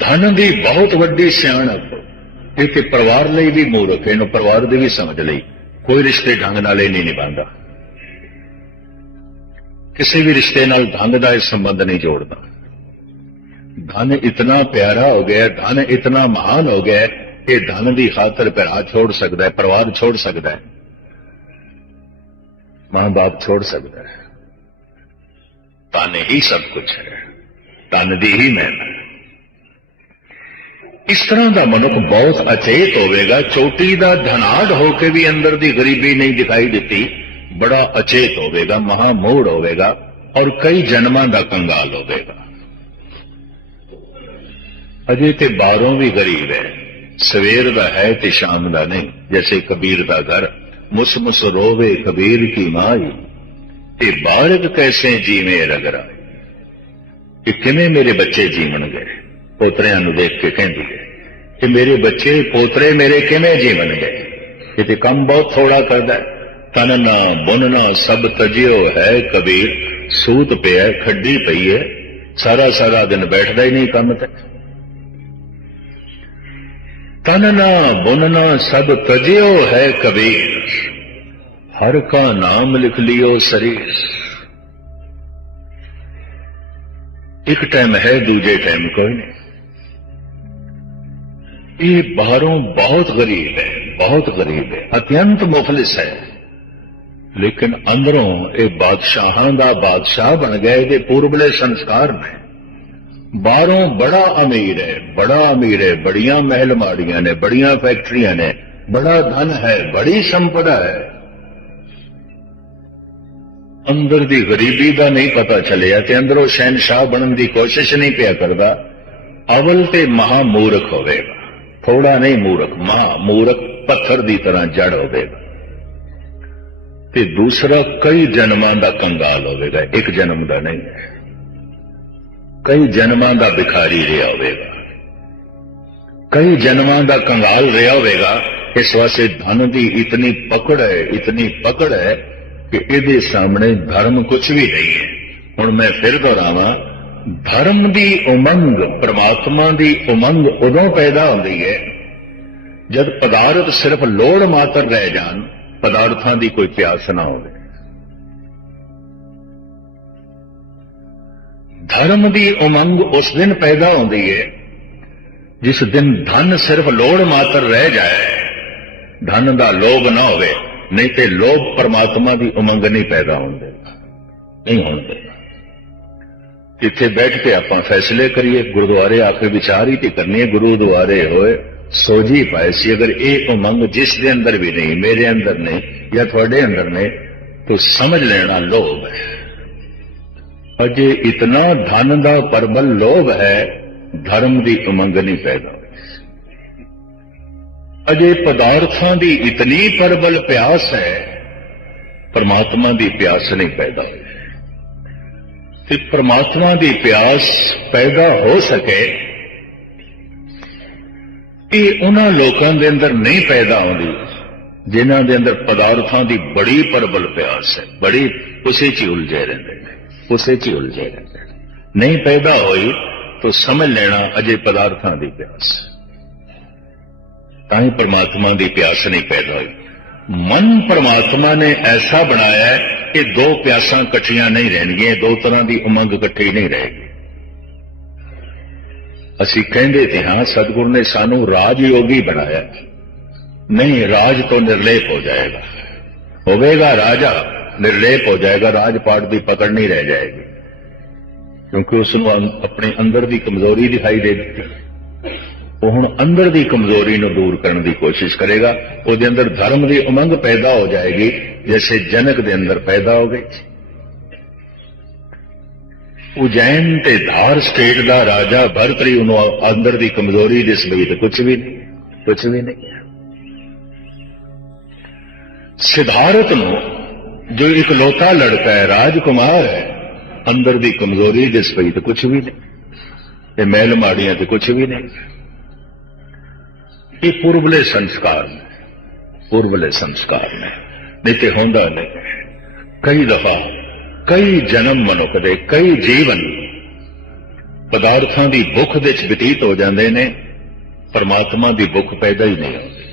ਧਨ ਦੀ ਬਹੁਤ ਵੱਡੀ ਸਿਆਣਪ ਇਹ ਤੇ ਪਰਿਵਾਰ ਲਈ ਵੀ ਮੂਰਖ, ਇਹਨੂੰ ਪਰਿਵਾਰ ਦੀ ਵੀ ਸਮਝ ਲਈ। ਕੋਈ ਰਿਸ਼ਤੇ ਢੰਗ ਨਾਲ ਇਹ ਨਹੀਂ ਨਿਭਾਉਂਦਾ, ਕਿਸੇ ਵੀ ਰਿਸ਼ਤੇ ਨਾਲ ਢੰਗ ਦਾ ਇਹ ਸੰਬੰਧ ਨਹੀਂ ਜੋੜਦਾ। ਧਨ ਇਤਨਾ ਪਿਆਰਾ ਹੋ ਗਿਆ, ਧਨ ਇਤਨਾ ਮਹਾਨ ਹੋ ਗਿਆ ਕਿ ਧਨ ਦੀ ਖਾਤਰ ਭਰਾ ਛੋੜ ਸਕਦਾ ਹੈ, ਪਰਿਵਾਰ ਛੋੜ ਸਕਦਾ ਹੈ, ਮਾਂ ਬਾਪ ਛੋੜ ਸਕਦਾ ਹੈ। ਧਨ ਹੀ ਸਭ ਕੁਝ ਹੈ, ਧਨ ਦੀ ਹੀ ਮਿਹਨਤ। ਇਸ ਤਰ੍ਹਾਂ ਦਾ ਮਨੁੱਖ ਬਹੁਤ ਅਚੇਤ ਹੋਵੇਗਾ, ਚੋਟੀ ਦਾ ਧਨਾਢ ਹੋ ਕੇ ਵੀ ਅੰਦਰ ਦੀ ਗਰੀਬੀ ਨਹੀਂ ਦਿਖਾਈ ਦਿੱਤੀ। ਬੜਾ ਅਚੇਤ ਹੋਵੇਗਾ, ਮਹਾਮੂੜ ਹੋਵੇਗਾ, ਔਰ ਕਈ ਜਨਮਾਂ ਦਾ ਕੰਗਾਲ ਹੋਵੇਗਾ। ਅਜੇ ਤੇ ਬਾਹਰੋਂ ਵੀ ਗਰੀਬ ਹੈ, ਸਵੇਰ ਦਾ ਹੈ ਤੇ ਸ਼ਾਮ ਦਾ ਨਹੀਂ। ਜੈਸੇ ਕਬੀਰ ਦਾ ਘਰ, ਮੁਸ ਮੁਸ ਰੋਵੇ ਕਬੀਰ ਕੀ ਮਾਈ, ਤੇ ਬਾਲਕ ਕੈਸੇ ਜੀਵੇਂ ਰਗਰਾ। ਇਹ ਕਿਵੇਂ ਮੇਰੇ ਬੱਚੇ ਜੀਵਣਗੇ? ਪੋਤਰਿਆਂ ਨੂੰ ਦੇਖ ਕੇ ਕਹਿੰਦੀ ਹੈ ਕਿ ਮੇਰੇ ਬੱਚੇ ਪੋਤਰੇ ਮੇਰੇ ਕਿਵੇਂ ਜੀਵਣਗੇ? ਇਹ ਤੇ ਕੰਮ ਬਹੁਤ ਥੋੜਾ ਕਰਦਾ ਹੈ। ਤਨ ਨਾ ਬੁਨਨਾ ਸਭ ਤਜਿਓ ਹੈ ਕਬੀਰ, ਸੂਤ ਪਿਆ ਖੱਡੀ ਪਈ ਹੈ, ਸਾਰਾ ਸਾਰਾ ਦਿਨ ਬੈਠਦਾ ਹੀ ਨਹੀਂ ਕੰਮ ਤੇ। ਤਨ ਨਾ ਬੁਨਨਾ ਸਭ ਤਜਿਓ ਹੈ ਕਬੀਰ, ਹਰ ਕਾ ਨਾਮ ਲਿਖ ਲਿਓ ਸਰੀਰ। ਇੱਕ ਟਾਈਮ ਹੈ, ਦੂਜੇ ਟਾਈਮ ਕੋਈ ਨਹੀਂ। ਇਹ ਬਾਹਰੋਂ ਬਹੁਤ ਗਰੀਬ ਹੈ, ਬਹੁਤ ਗਰੀਬ ਹੈ, ਅਤਿਅੰਤ ਮੁਫਲਿਸ ਹੈ, ਲੇਕਿਨ ਅੰਦਰੋਂ ਇਹ ਬਾਦਸ਼ਾਹਾਂ ਦਾ ਬਾਦਸ਼ਾਹ ਬਣ ਗਿਆ। ਇਹਦੇ ਪੂਰਬਲੇ ਸੰਸਕਾਰ ਨੇ। ਬਾਹਰੋਂ ਬੜਾ ਅਮੀਰ ਹੈ, ਬੜਾ ਅਮੀਰ ਹੈ, ਬੜੀਆਂ ਮਹਿਲ ਮਾੜੀਆਂ ਨੇ, ਬੜੀਆਂ ਫੈਕਟਰੀਆਂ ਨੇ, ਬੜਾ ਧਨ ਹੈ, ਬੜੀ ਸੰਪਦਾ ਹੈ। ਅੰਦਰ ਦੀ ਗਰੀਬੀ ਦਾ ਨਹੀਂ ਪਤਾ ਚੱਲਿਆ ਤੇ ਅੰਦਰੋਂ ਸ਼ਹਿਨशाह ਬਣਨ ਦੀ ਕੋਸ਼ਿਸ਼ ਨਹੀਂ ਪਿਆ ਕਰਦਾ। ਅਵਲ ਤੇ ਮਹਾਮੂਰਖ ਹੋਵੇਗਾ, ਥੋੜਾ ਨਹੀਂ ਮੂਰਖ, ਮਹਾਮੂਰਖ, ਪੱਥਰ ਦੀ ਤਰ੍ਹਾਂ ਜੜ ਹੋਵੇਗਾ। ਤੇ ਦੂਸਰਾ ਕਈ ਜਨਮਾਂ ਦਾ ਕੰਗਾਲ ਹੋਵੇਗਾ, ਇੱਕ ਜਨਮ ਦਾ ਨਹੀਂ ਹੈ। ਕਈ ਜਨਮਾਂ ਦਾ ਭਿਖਾਰੀ ਰਿਹਾ ਹੋਵੇਗਾ, ਕਈ ਜਨਮਾਂ ਦਾ ਕੰਗਾਲ ਰਿਹਾ ਹੋਵੇਗਾ। ਇਸ ਵਾਸਤੇ ਧਨ ਦੀ ਇਤਨੀ ਪਕੜ ਹੈ, ਇਤਨੀ ਪਕੜ ਹੈ ਕਿ ਇਹਦੇ ਸਾਹਮਣੇ ਧਰਮ ਕੁਝ ਵੀ ਨਹੀਂ ਹੈ। ਹੁਣ ਮੈਂ ਫਿਰ ਦੁਹਰਾਵਾਂ, ਧਰਮ ਦੀ ਉਮੰਗ, ਪ੍ਰਮਾਤਮਾ ਦੀ ਉਮੰਗ ਉਦੋਂ ਪੈਦਾ ਹੁੰਦੀ ਹੈ ਜਦ ਪਦਾਰਥ ਸਿਰਫ ਲੋੜ ਮਾਤਰ ਰਹਿ ਜਾਣ, ਪਦਾਰਥਾਂ ਦੀ ਕੋਈ ਪਿਆਸ ਨਾ ਹੋਵੇ। ਧਰਮ ਦੀ ਉਮੰਗ ਉਸ ਦਿਨ ਪੈਦਾ ਹੁੰਦੀ ਹੈ ਜਿਸ ਦਿਨ ਧਨ ਸਿਰਫ ਲੋੜ ਮਾਤਰ ਰਹਿ ਜਾਏ, ਧਨ ਦਾ ਲੋਭ ਨਾ ਹੋਵੇ। ਨਹੀਂ ਤੇ ਲੋਭ ਪਰਮਾਤਮਾ ਦੀ ਉਮੰਗ ਨਹੀਂ ਪੈਦਾ ਹੁੰਦੇ, ਨਹੀਂ ਹੁੰਦੇ। ਇੱਥੇ ਬੈਠ ਕੇ ਆਪਾਂ ਫੈਸਲੇ ਕਰੀਏ, ਗੁਰਦੁਆਰੇ ਆ ਕੇ ਵਿਚਾਰ ਹੀ ਤੇ ਕਰਨੀ ਹੈ। ਗੁਰੂ ਦੁਆਰੇ ਹੋਏ ਸੋਝੀ ਪਾਏ ਸੀ। ਅਗਰ ਇਹ ਉਮੰਗ ਜਿਸ ਦੇ ਅੰਦਰ ਵੀ ਨਹੀਂ, ਮੇਰੇ ਅੰਦਰ ਨਹੀਂ ਜਾਂ ਤੁਹਾਡੇ ਅੰਦਰ ਨਹੀਂ, तो समझ लेना लोभ है। अजे इतना धन का प्रबल लोभ है, धर्म की उमंग नहीं पैदा हुई। अजे पदार्थों की इतनी प्रबल प्यास है, परमात्मा की प्यास नहीं पैदा हुई। कि परमात्मा की प्यास पैदा हो सके, ये उन्हां लोगों के अंदर नहीं पैदा होती जिन्हां दे अंदर पदार्थों की बड़ी प्रबल प्यास है, बड़ी उसे च उलझे रहते हैं, उसे च उलझे रहते हैं। नहीं पैदा हुई तो समझ लेना अजे पदार्थों की प्यास, ताही परमात्मा की प्यास नहीं पैदा हुई। मन परमात्मा ने ऐसा बनाया है कि दो प्यासां कट्ठियां नहीं रहणगियां, दो तरह की उमंग इकट्ठी नहीं रहेगी। असी कहते थे हाँ सतगुरु ने सानू राजयोगी बनाया, नहीं राज तो निर्लेप हो जाएगा, होवेगा राजा निर्लेप हो जाएगा, राजपाट की पकड़ नहीं रह जाएगी, क्योंकि उसको अपने अंदर की कमजोरी दिखाई दे दी। ਉਹ ਹੁਣ ਅੰਦਰ ਦੀ ਕਮਜ਼ੋਰੀ ਨੂੰ ਦੂਰ ਕਰਨ ਦੀ ਕੋਸ਼ਿਸ਼ ਕਰੇਗਾ। ਉਹਦੇ ਅੰਦਰ ਧਰਮ ਦੀ ਉਮੰਗ ਪੈਦਾ ਹੋ ਜਾਏਗੀ, ਜੈਸੇ ਜਨਕ ਦੇ ਅੰਦਰ ਪੈਦਾ ਹੋ ਗਈ। ਉਜੈਨ ਤੇ ਧਾਰ ਸਟੇਟ ਦਾ ਰਾਜਾ ਭਰਤਰੀ ਉਹਨੂੰ ਅੰਦਰ ਦੀ ਕਮਜ਼ੋਰੀ ਦਿਸ ਪਈ ਤੇ ਕੁਝ ਵੀ ਨਹੀਂ। ਸਿਧਾਰਥ ਨੂੰ ਜੋ ਇਕਲੌਤਾ ਲੜਕਾ ਹੈ, ਰਾਜਕੁਮਾਰ ਹੈ, ਅੰਦਰ ਦੀ ਕਮਜ਼ੋਰੀ ਦਿਸ ਪਈ ਤੇ ਕੁਝ ਵੀ ਨਹੀਂ, ਤੇ ਮਹਿਲ ਮਾੜੀਆਂ ਤੇ ਕੁਝ ਵੀ ਨਹੀਂ। ਇਹ ਪੁਰਬਲੇ ਸੰਸਕਾਰ ਨੇ, ਨਹੀਂ ਤੇ ਹੁੰਦਾ ਨਹੀਂ। ਕਈ ਦਫਾ ਕਈ ਜਨਮ ਮਨੁੱਖ ਦੇ, ਕਈ ਜੀਵਨ ਪਦਾਰਥਾਂ ਦੀ ਭੁੱਖ ਦੇ ਵਿੱਚ ਬਤੀਤ ਹੋ ਜਾਂਦੇ ਨੇ, ਪਰਮਾਤਮਾ ਦੀ ਭੁੱਖ ਪੈਦਾ ਹੀ ਨਹੀਂ ਹੁੰਦੀ।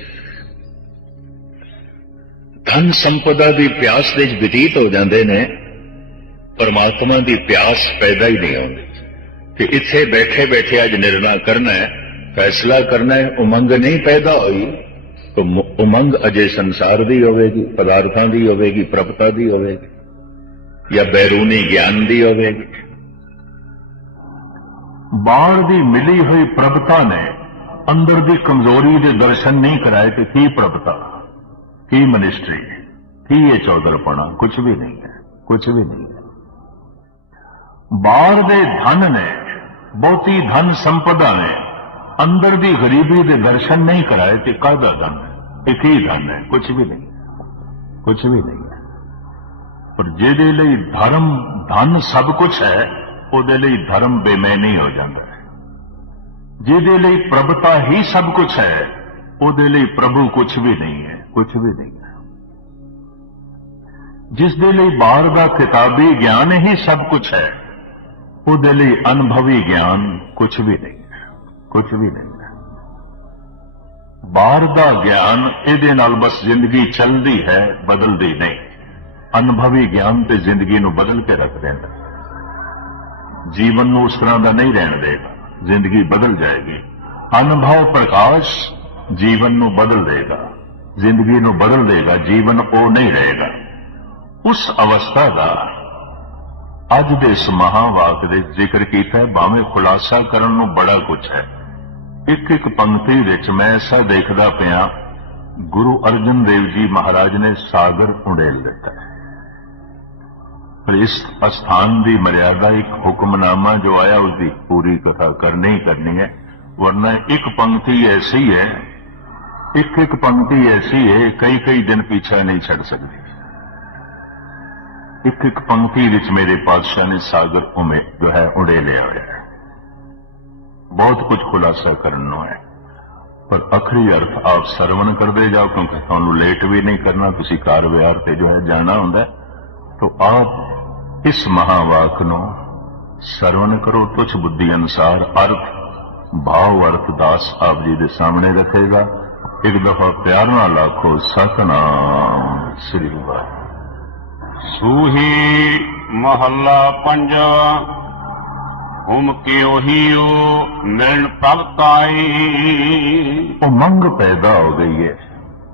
ਧਨ ਸੰਪਦਾ ਦੀ ਪਿਆਸ ਦੇ ਵਿੱਚ ਬਤੀਤ ਹੋ ਜਾਂਦੇ ਨੇ, ਪਰਮਾਤਮਾ ਦੀ ਪਿਆਸ ਪੈਦਾ ਹੀ ਨਹੀਂ ਹੁੰਦੀ। ਕਿ ਇੱਥੇ ਬੈਠੇ ਬੈਠੇ ਅੱਜ ਨਿਰਣਾ ਕਰਨਾ ਹੈ, ਫੈਸਲਾ ਕਰਨਾ ਹੈ, ਉਮੰਗ ਨਹੀਂ ਪੈਦਾ ਹੋਈ ਤਾਂ ਉਮੰਗ ਅਜੇ ਸੰਸਾਰ ਦੀ ਹੋਵੇਗੀ, ਪਦਾਰਥਾਂ ਦੀ ਹੋਵੇਗੀ, ਪ੍ਰਭਤਾ ਦੀ ਹੋਵੇਗੀ, ਜਾਂ ਬੈਰੂਨੀ ਗਿਆਨ ਦੀ ਹੋਵੇਗੀ। ਬਾਹਰ ਦੀ ਮਿਲੀ ਹੋਈ ਪ੍ਰਭਤਾ ਨੇ ਅੰਦਰ ਦੀ ਕਮਜ਼ੋਰੀ ਦੇ ਦਰਸ਼ਨ ਨਹੀਂ ਕਰਾਏ ਤੇ ਕੀ ਪ੍ਰਭਤਾ, ਕੀ ਮਨਿਸਟਰੀ, ਕੀ ਇਹ ਚੌਧਰਪਣਾ, ਕੁਝ ਵੀ ਨਹੀਂ ਹੈ, ਕੁਝ ਵੀ ਨਹੀਂ ਹੈ। ਬਾਹਰ ਦੇ ਧਨ ਨੇ, ਬਹੁਤੀ ਧਨ ਸੰਪਦਾ ਨੇ ਅੰਦਰ ਦੀ ਗਰੀਬੀ ਦੇ ਦਰਸ਼ਨ ਨਹੀਂ ਕਰਾਏ ਤੇ ਕਾਹਦਾ ਧਨ ਹੈ, ਇਹ ਕੀ ਧਨ ਹੈ, ਕੁਝ ਵੀ ਨਹੀਂ, ਕੁਝ ਵੀ ਨਹੀਂ ਹੈ। ਪਰ ਜਿਹਦੇ ਲਈ ਧਰਮ ਧਨ ਸਭ ਕੁਝ ਹੈ, ਉਹਦੇ ਲਈ ਧਰਮ ਬੇਮੈਨੀ ਹੋ ਜਾਂਦਾ ਹੈ। ਜਿਹਦੇ ਲਈ ਪ੍ਰਭਤਾ ਹੀ ਸਭ ਕੁਝ ਹੈ, ਉਹਦੇ ਲਈ ਪ੍ਰਭੂ ਕੁਝ ਵੀ ਨਹੀਂ ਹੈ, ਕੁਝ ਵੀ ਨਹੀਂ ਹੈ। ਜਿਸ ਦੇ ਲਈ ਬਾਹਰ ਦਾ ਕਿਤਾਬੀ ਗਿਆਨ ਹੀ ਸਭ ਕੁਝ ਹੈ, ਉਹਦੇ ਲਈ ਅਨੁਭਵੀ ਗਿਆਨ ਕੁਝ ਵੀ ਨਹੀਂ ਹੈ, ਕੁਝ ਵੀ ਨਹੀਂ ਹੈ। ਬਾਹਰ ਦਾ ਗਿਆਨ ਇਹਦੇ ਨਾਲ ਬਸ ਜ਼ਿੰਦਗੀ ਚੱਲਦੀ ਹੈ, ਬਦਲਦੀ ਨਹੀਂ। ਅਨੁਭਵੀ ਗਿਆਨ ਤੇ ਜ਼ਿੰਦਗੀ ਨੂੰ ਬਦਲ ਕੇ ਰੱਖ ਦਿੰਦਾ, ਜੀਵਨ ਨੂੰ ਉਸ ਤਰ੍ਹਾਂ ਦਾ ਨਹੀਂ ਰਹਿਣ ਦੇਗਾ, ਜ਼ਿੰਦਗੀ ਬਦਲ ਜਾਏਗੀ। ਅਨੁਭਵ ਪ੍ਰਕਾਸ਼ ਜੀਵਨ ਨੂੰ ਬਦਲ ਦੇਗਾ, ਜ਼ਿੰਦਗੀ ਨੂੰ ਬਦਲ ਦੇਗਾ, ਜੀਵਨ ਉਹ ਨਹੀਂ ਰਹੇਗਾ। ਉਸ ਅਵਸਥਾ ਦਾ ਅੱਜ ਦੇ ਇਸ ਮਹਾਵਾਕ ਦੇ ਜ਼ਿਕਰ ਕੀਤਾ ਹੈ, ਭਾਵੇਂ ਖੁਲਾਸਾ ਕਰਨ ਨੂੰ ਬੜਾ ਕੁਝ ਹੈ। ਇੱਕ ਇੱਕ ਪੰਕਤੀ ਵਿੱਚ ਮੈਂ ਐਸਾ ਦੇਖਦਾ ਪਿਆ, ਗੁਰੂ ਅਰਜਨ ਦੇਵ ਜੀ ਮਹਾਰਾਜ ਨੇ ਸਾਗਰ ਉਡੇਲ ਦਿੱਤਾ ਹੈ। ਪਰ ਇਸ ਅਸਥਾਨ ਦੀ ਮਰਿਆਦਾ, ਇੱਕ ਹੁਕਮਨਾਮਾ ਜੋ ਆਇਆ, ਉਸਦੀ ਪੂਰੀ ਕਥਾ ਕਰਨੀ ਹੈ, ਵਰਨਾ ਇੱਕ ਪੰਕਤੀ ਐਸੀ ਹੈ, ਇੱਕ ਇੱਕ ਪੰਕਤੀ ਐਸੀ ਹੈ, ਕਈ ਕਈ ਦਿਨ ਪੀਛਾ ਨਹੀਂ ਛੱਡ ਸਕਦੀ। ਇੱਕ ਇੱਕ ਪੰਕਤੀ ਵਿੱਚ ਮੇਰੇ ਪਾਤਸ਼ਾਹ ਨੇ ਸਾਗਰ ਉਮੇ ਜੋ ਹੈ ਉਡੇਲਿਆ ਹੋਇਆ ਹੈ। ਬਹੁਤ ਕੁਝ ਖੁਲਾਸਾ ਕਰਨ ਨੂੰ ਹੈ, ਪਰ ਅਖਰੀ ਅਰਥ ਆਪ ਸਰਵਣ ਕਰਦੇ ਜਾਓ, ਕਿਉਂਕਿ ਤੁਹਾਨੂੰ ਲੇਟ ਵੀ ਨਹੀਂ ਕਰਨਾ, ਤੁਸੀਂ ਕਾਰ ਵਿਹਾਰ ਤੇ ਜੋ ਹੈ ਜਾਣਾ ਹੁੰਦਾ। तो आप इस महावाक नो श्रवण करो, तुच्छ बुद्धि अनुसार अर्थ भाव अर्थ दास आप जी दे सामने रखेगा। एक दफा प्यार नाल आखो सतनाम श्री वाहिगुरू। सूही महला पंजा हुम के ओहियो मिलन प्रगटाई। उमंग पैदा हो गई है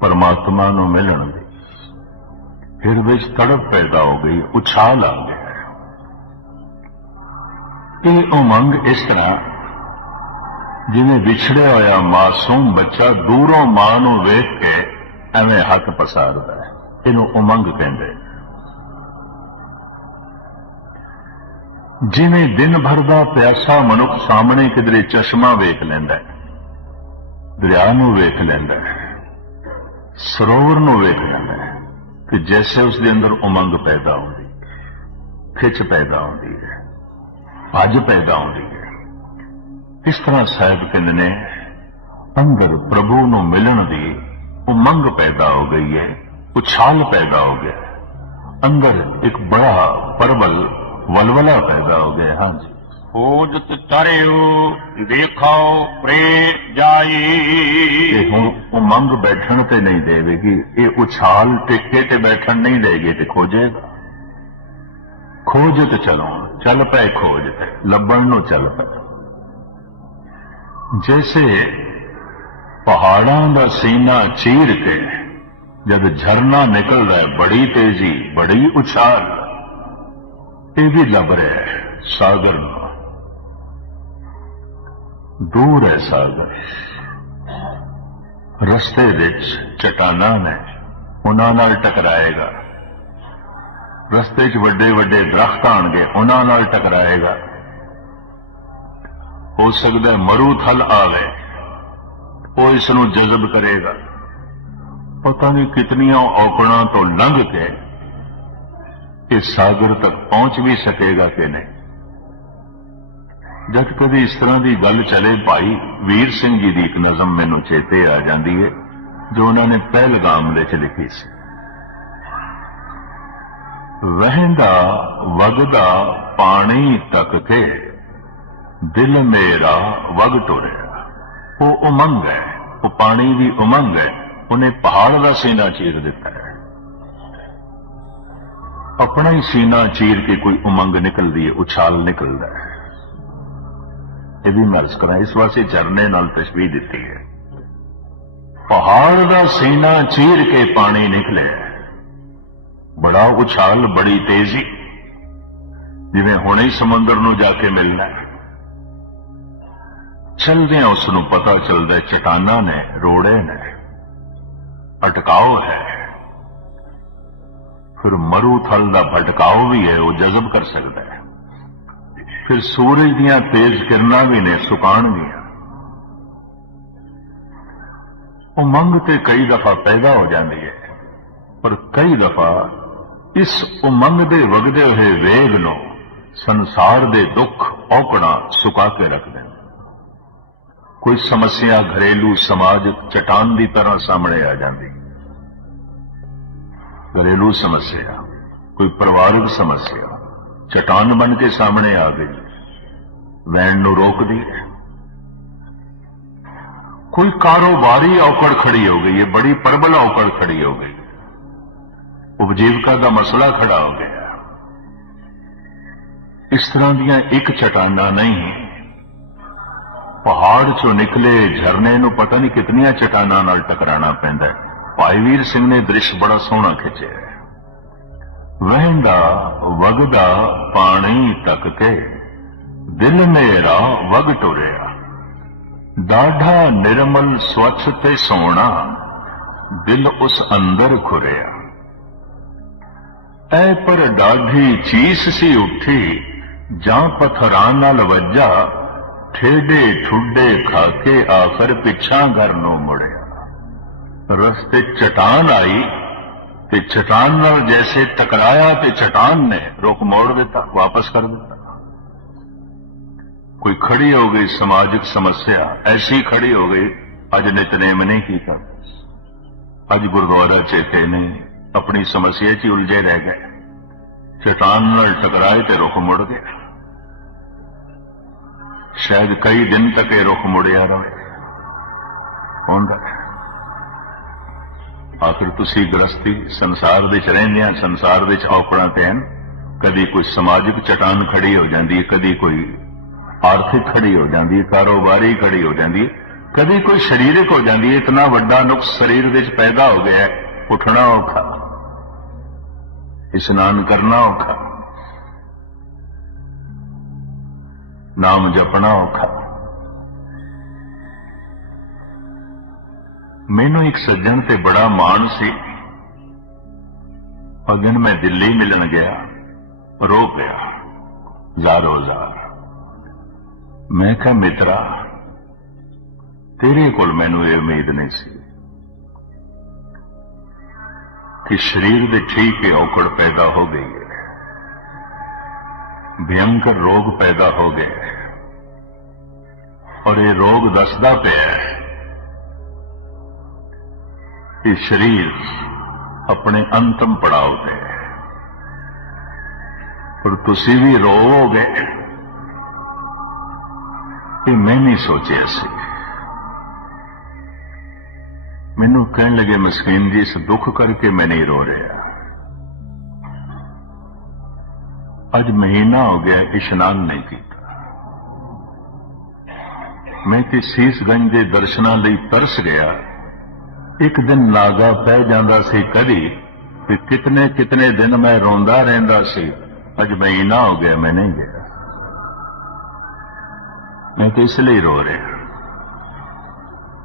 परमात्मा नु मिलन दी, फिर विच तड़प पैदा हो गई, उछाल आ गया। ये उमंग इस तरह जिवें विछड़िया होया मासूम बच्चा दूरों मां नूं वेख के एवें हथ पसारदा है, इहनूं उमंग कहंदे। जिवें दिन भर दा प्यासा मनुख सामने किधरे चश्मा वेख लैंदा है, दरिया नूं वेख लैंदा है, सरोवर नूं वेख लैंदा है, कि जैसे उसके अंदर उमंग पैदा होती, खिच पैदा होती है, भज पैदा होती है। इस तरह साहब कहते ने अंदर प्रभु नूं मिलन दी उमंग पैदा हो गई है, उछाल पैदा हो गया, अंदर एक बड़ा परबल वलवला पैदा हो गया। हाँ जी। खोजत तरियो देखाओ प्रे जाई। हुण उमंग बैठण ते नहीं देवेगी, ये उछाल टिके ते बैठण नहीं देगी, ते खोजेगा। खोजत चलो, चल पे खोजते, लभण नूं चल पे। जैसे पहाड़ां दा सीना चीर के जब झरना निकलदा है, बड़ी तेजी बड़ी उछाल, ये भी लभ रहा है सागर नूं। दूर है सागर, रस्ते विच चट्टानां ने उन्हां नाल टकराएगा, रस्ते च वड्डे वड्डे दरख्त आउणगे उन्हां नाल टकराएगा। हो सकदा है मरू थल आवे, वो इसनूं जज़ब करेगा। पता नहीं कितनियां औकड़ां तो लंघ के इस सागर तक पहुंच भी सकेगा कि नहीं। जद कभी इस तरह की गल चले, भाई वीर सिंह जी की एक नज़म मैनू चेते आ जाती है जो उन्होंने पहलगाम विच लिखी सी। वहंदा वगदा पानी तक के दिल मेरा वग टुरिया। वो उमंग है, वो पानी की उमंग है, उन्हें पहाड़ का सीना चीर दिता है। अपना ही सीना चीर के कोई उमंग निकलती है, उछाल निकलता है। यह भी मर्ज करा, इस वास्ते झरने नाल तशबीह दी है। पहाड़ का सीना चीर के पानी निकले, बड़ा उछाल, बड़ी तेजी, जिवें हुणे ही समुद्र नूं जाके मिलना है। चलदियां उसनूं पता चलता है चट्टानां ने, रोड़े ने, अटकाव है। फिर मरू थल का भटकाव भी है, वो जज़ब कर सकता है। फिर सूरज दियां तेज किरणां भी ने, सुकाण दियां। उमंग ते कई दफा पैदा हो जाती है, पर कई दफा इस उमंग दे वगदे हुए वेग नूं संसार दे दुख औकड़ा सुका के रख दें। कोई समस्या घरेलू समाज चट्टान की तरह सामने आ जाती, घरेलू समस्या, कोई परिवारिक समस्या चट्टान बन के सामने आ गई, वैन नूं रोक दी। कोई कारोबारी औकड़ खड़ी हो गई है, बड़ी प्रबल औकड़ खड़ी हो गई, उपजीविका का मसला खड़ा हो गया। इस तरह दियां एक चट्टाना नहीं, पहाड़ चो निकले झरने नूं पता नहीं कितनियां चट्टानां नाल टकराना पैंदा है। भाई वीर सिंह ने दृश्य बड़ा सोहना खिंचिया है। वहंदा वगदा पानी तक के दिल मेरा वग टुरिया। दाढ़ा निर्मल स्वच्छ ते सोना, दिल उस अंदर खुरिया। ऐ पर डाढ़ी चीस सी उठी, जां पत्थरां नाल वज्जा, ठेडे ठुडे खाके आखिर पिछा घर नूं मुड़िया। रस्ते चट्टान आई ते चट्टान नाल जैसे टकराया ते चट्टान ने रुख मोड़ दिता, वापस कर दिता। कोई खड़ी हो गई सामाजिक समस्या, ऐसी खड़ी हो गई, अज नितनेम नहीं कीता, अज गुरुद्वारा चेते नहीं, अपनी समस्या च उलझे रह गए। चट्टान नाल टकराए ते रुख मुड़ गया। शायद कई दिन तक ये रुख मुड़िया रहे। आखिर तुसी गृहस्थी संसार विच रहिंदियां, संसार विच औकड़ां ते हन। कदी कोई समाजिक चट्टान खड़ी हो जाती है, कदी कोई आर्थिक खड़ी हो जाती है, कारोबारी खड़ी हो जाती है, कदी कोई शरीरक हो जाती है। इतना वड्डा नुक्स शरीर विच पैदा हो गया है, उठना औखा, स्नान करना औखा, नाम जपना औखा। मैनू एक सज्जन ते बड़ा माण सी। और दिन मैं दिल्ली मिलन गया, रो पिया ज़ारो ज़ार। मैं कहा मित्रा, तेरे कोल मैनू ये उम्मीद नहीं सी कि शरीर दे ठीक है औकड़ पैदा हो गई है, भयंकर रोग पैदा हो गए हैं। और ये रोग दसदा पिया है कि शरीर अपने अंतिम पड़ाव पे है। और तुसी भी रोवोगे कि मैं नहीं सोचा सी। मैनू कहने लगे, मस्कीन जी, इस दुख करके मैं नहीं रो रहा। अज महीना हो गया इशनान नहीं किया। मैं कि सीसगंज के दर्शनां लई तरस गया। एक दिन नागा पै जांदा सी कदी, ते कितने कितने दिन मैं रोंदा रहिंदा सी। अज महीना हो गया मैं नहीं गया। मैं तो इसलिए रो रहा।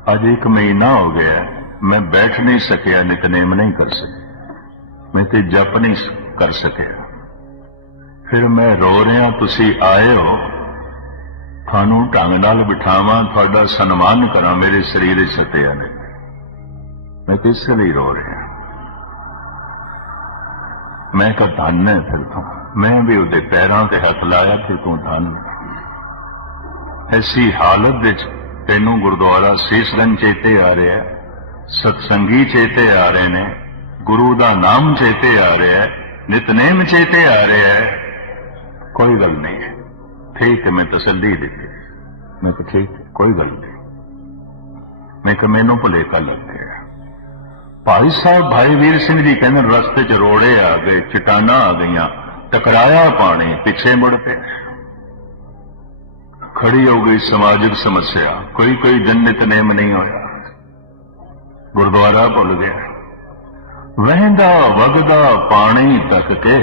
आज 1 महीना हो गया, मैं बैठ नहीं सकिया, नितनेम नहीं कर सकिया, मैं तो जप नहीं कर सकिया। फिर मैं रो रहा, तुसी आए हो, थानू ढंग नाल बिठावां, तुहाडा सन्मान करा, मेरे शरीर सतिया ने। मैं तो इसलिए रो रहा। मैं कहा धन है फिर तू, मैं भी उहदे पैरों ते हथ लाया, फिर तू धन। ऐसी हालत विच तैनू गुरुद्वारा सीसगंज चेते आ रहा है, सत्संगी चेते आ रहे ने, गुरु दा नाम चेते आ रहा है, नितनेम चेते आ रहा है। कोई गल नहीं है, ठीक है, मैं तसल्ली दी। मैं कहा ठीक है, कोई गल नहीं। मैं कहा मैनू भुलेखा लग गया। भाई साहब भाई वीर सिंह जी कहते रस्ते च रोड़े आ गए, चट्टाना आ गई, टकराया पानी, पिछे मुड़ पे खड़ी हो गई समाजिक समस्या। कोई कोई दिन नितनेम नहीं होया, गुरुद्वारा भुल गया। वहदा वगदा पानी तक के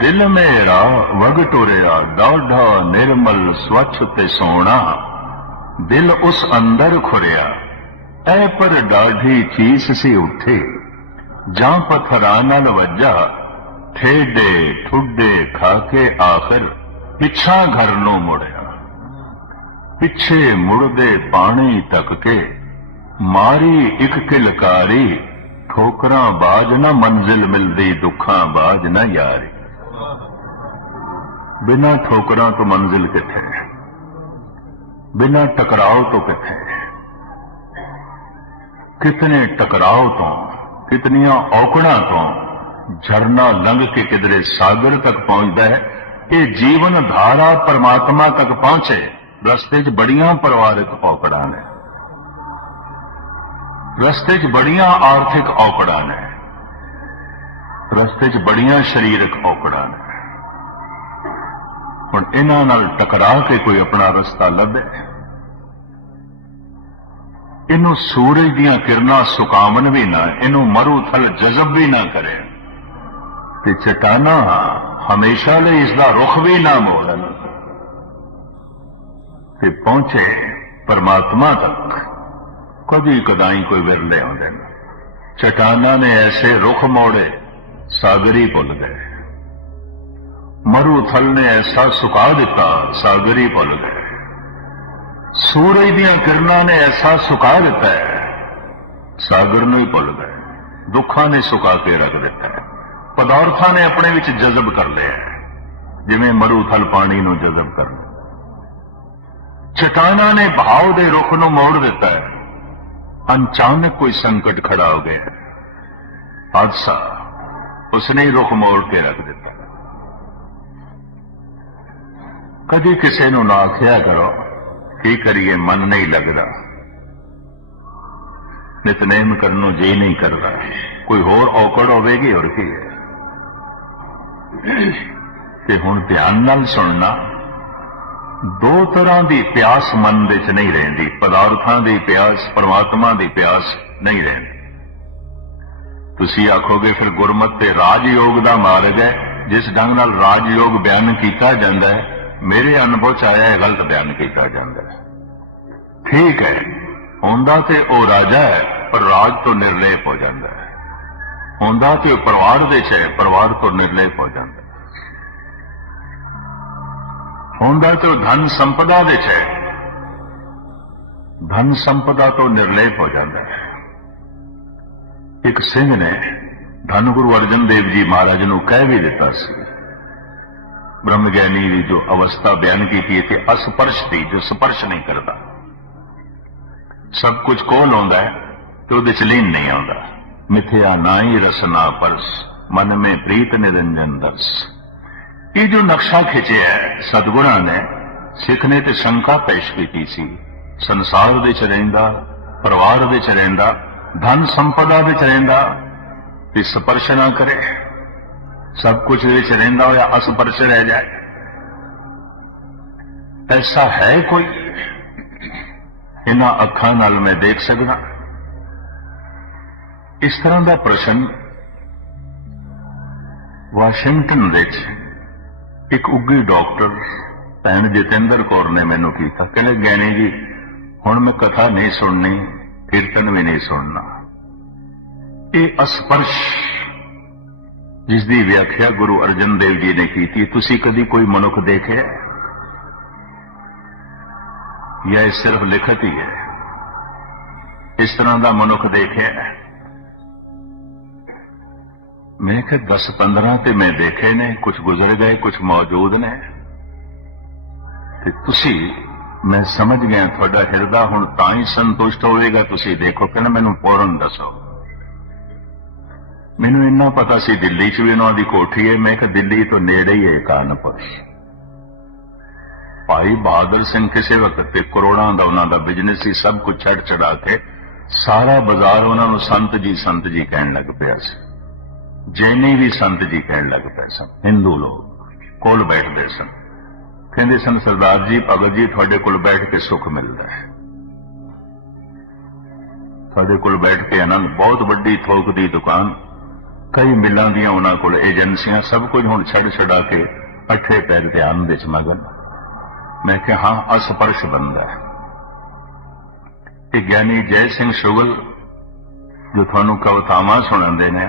दिल मेरा वग टुरिया, डाढ़ा निर्मल स्वच्छ ते सोना, दिल उस अंदर खुरिया, ऐ पर डाढ़ी चीस सी उठे, जां पत्थरां नाल वज्जा, ठेडे ठुडे खाके आखिर पिछा घर नूं मुड़िया। पिछे मुड़दे पानी तक के मारी एक किलकारी, ठोकरां बाज न मंजिल मिलदी, दुखां बाज न यारी। बिना ठोकरां तो मंजिल किथे, बिना टकराव तो किथे। कितने टकराव तो, कितनियां औकड़ां तो झरना लंघ के किधरे सागर तक पहुंचता है। ये जीवन धारा परमात्मा तक पहुंचे, रस्ते च बड़ियां परिवारिक औकड़ां ने, रस्ते च बड़ियां आर्थिक औकड़ां ने, रस्ते च बड़ियां शरीरक औकड़ां ने। हुण इन्हां नाल टकरा के कोई अपना रस्ता लभे, इनू सूरज दियां किरणां सुकावन भी ना, इनू मरूथल जज़ब भी ना करे, ते चट्टाना हमेशा लिए इसका रुख भी ना मोड़न, ते पहुंचे परमात्मा तक। कदी कदाई कोई विरले आउंदे ने। चट्टाना ने ऐसे रुख मोड़े, सागरी भुल गए। मरूथल ने ऐसा सुका दिता, सागरी भुल गए। सूरज दियां किरणां ने ऐसा सुका दिता है, सागर नूं ही भुल गए। दुखां ने सुका के रख दिता है, पदार्थां ने अपने विच जज़ब कर लिया, जिवें मरूथल पानी नूं जज़ब कर लिया। चट्टाना ने भाव दे रुख नूं मोड़ दिता है। अचानक कोई संकट खड़ा हो गया, हादसा, उसने ही रुख मोड़ के रख दिता। कदी किसी नूं ना आख्या करो की करिए, मन नहीं लगता, नितनेम करनों जी नहीं कर रहा, कोई होर औकड़ होवेगी और की है। ते हुण ध्यान नाल सुनना, दो तरह की प्यास मन विच नहीं रहिंदी, पदार्थां दी प्यास, परमात्मा दी प्यास नहीं रहिंदी। तुसी आखोगे फिर गुरमत ते राजयोग दा मार्ग है, जिस ढंग नाल राजयोग बयान किया जाता है, मेरे अनुभव च आया है गलत बयान किया जाता है। ठीक है, होंदा ते ओ राजा है, पर राज तो निर्लेप हो जाता है। होंदा ते परिवार दे च है, परिवार तो निर्लेप हो जाता है। होंदा तो धन संपदा दे च है, धन संपदा तो निर्लेप हो जाता है। एक सिंह ने धन गुरु अर्जन देव जी महाराज नूं कह भी दिता सी, ब्रह्मज्ञानी की जो अवस्था बयान की थी कि अस्पर्श थी, जो स्पर्श नहीं करता, सब कुछ कोल आउंदा है तो उहदे च लीन नहीं आउंदा। मिथ्या नाई रसना परस, मन में प्रीत निरंजन दर्श। ये जो नक्शा खिंचे है सतगुरां ने, सिख ने ते शंका पेश की सी, संसार दे च रहिंदा, परिवार दे च रहिंदा, धन संपदा दे च रहिंदा, ते स्पर्श ना करे, सब कुछ दे च रहिंदा होया अस्पर्श रह जाए। ऐसा है कोई? इन्हां अखां नाल मैं देख सकदा? इस तरह का प्रश्न वाशिंगटन विच एक उग्गी डॉक्टर ਭੈਣ ਜਤਿੰਦਰ ਕੌਰ ਨੇ ਮੈਨੂੰ ਕੀਤਾ, ਕਹਿੰਦੇ ਗਿਆਨੀ ਜੀ ਹੁਣ ਮੈਂ ਕਥਾ ਨਹੀਂ ਸੁਣਨੀ, ਕੀਰਤਨ ਵੀ ਨਹੀਂ ਸੁਣਨਾ। ਇਹ ਅਸਪਰਸ਼ ਜਿਸ ਦੀ ਵਿਆਖਿਆ ਗੁਰੂ ਅਰਜਨ ਦੇਵ ਜੀ ਨੇ ਕੀਤੀ, ਤੁਸੀਂ ਕਦੀ ਕੋਈ ਮਨੁੱਖ ਦੇਖਿਆ ਜਾਂ ਇਹ ਸਿਰਫ ਲਿਖਤ ਹੀ ਹੈ? ਇਸ ਤਰ੍ਹਾਂ ਦਾ ਮਨੁੱਖ ਦੇਖਿਆ? ਮੈਂ ਕਿਹਾ 10-15 ਤੇ ਮੈਂ ਦੇਖੇ ਨੇ, ਕੁਝ ਗੁਜ਼ਰ ਗਏ, ਕੁਝ ਮੌਜੂਦ ਨੇ। ਤੇ ਤੁਸੀਂ, ਮੈਂ ਸਮਝ ਗਿਆ ਤੁਹਾਡਾ ਹਿਰਦਾ ਹੁਣ ਤਾਂ ਹੀ ਸੰਤੁਸ਼ਟ ਹੋਵੇਗਾ ਤੁਸੀਂ ਦੇਖੋ। ਕਹਿੰਦਾ ਮੈਨੂੰ ਪੂਰਨ ਦੱਸੋ। ਮੈਨੂੰ ਇੰਨਾ ਪਤਾ ਸੀ ਦਿੱਲੀ 'ਚ ਵੀ ਉਹਨਾਂ ਦੀ ਕੋਠੀ ਹੈ। ਮੈਂ ਕਿਹਾ ਦਿੱਲੀ ਤੋਂ ਨੇੜੇ ਹੀ ਹੈ ਕਾਨਪੁਰ। ਭਾਈ ਬਹਾਦਰ ਸਿੰਘ ਕਿਸੇ ਵਕਤ ਤੇ ਕਰੋੜਾਂ ਦਾ ਉਹਨਾਂ ਦਾ ਬਿਜ਼ਨਸ ਸੀ, ਸਭ ਕੁਝ ਛੱਡ ਛਡਾ ਕੇ ਸਾਰਾ ਬਾਜ਼ਾਰ ਉਹਨਾਂ ਨੂੰ ਸੰਤ ਜੀ ਕਹਿਣ ਲੱਗ ਪਿਆ ਸੀ। ਜੈਨੀ ਵੀ ਸੰਤ ਜੀ ਕਹਿਣ ਲੱਗ ਪਏ ਸਨ। ਹਿੰਦੂ ਲੋਕ ਕੋਲ ਬੈਠਦੇ ਸਨ, ਕਹਿੰਦੇ ਸਨ ਸਰਦਾਰ ਜੀ, ਭਗਤ ਜੀ ਤੁਹਾਡੇ ਕੋਲ ਬੈਠ ਕੇ ਸੁੱਖ ਮਿਲਦਾ ਹੈ, ਤੁਹਾਡੇ ਕੋਲ ਬੈਠ ਕੇ ਆਨੰਦ। ਬਹੁਤ ਵੱਡੀ ਥੋਕ ਦੀ ਦੁਕਾਨ, ਕਈ ਮਿਲਾਂ ਦੀਆਂ ਉਹਨਾਂ ਕੋਲ ਏਜੰਸੀਆਂ, ਸਭ ਕੁਝ ਹੁਣ ਛੱਡ ਛਡਾ ਕੇ ਅੱਠੇ ਪੈਰ ਤੇ ਆਨੰਦ ਵਿੱਚ ਮਗਨ। ਮੈਂ ਕਿਹਾ ਹਾਂ, ਅਸਪਰਸ਼ ਬੰਦਾ ਹੈ। ਇਹ ਗਿਆਨੀ ਜੈ ਸਿੰਘ ਸ਼ੁਗਲ ਜੋ ਤੁਹਾਨੂੰ ਕਵਿਤਾਵਾਂ ਸੁਣਾਉਂਦੇ ਨੇ,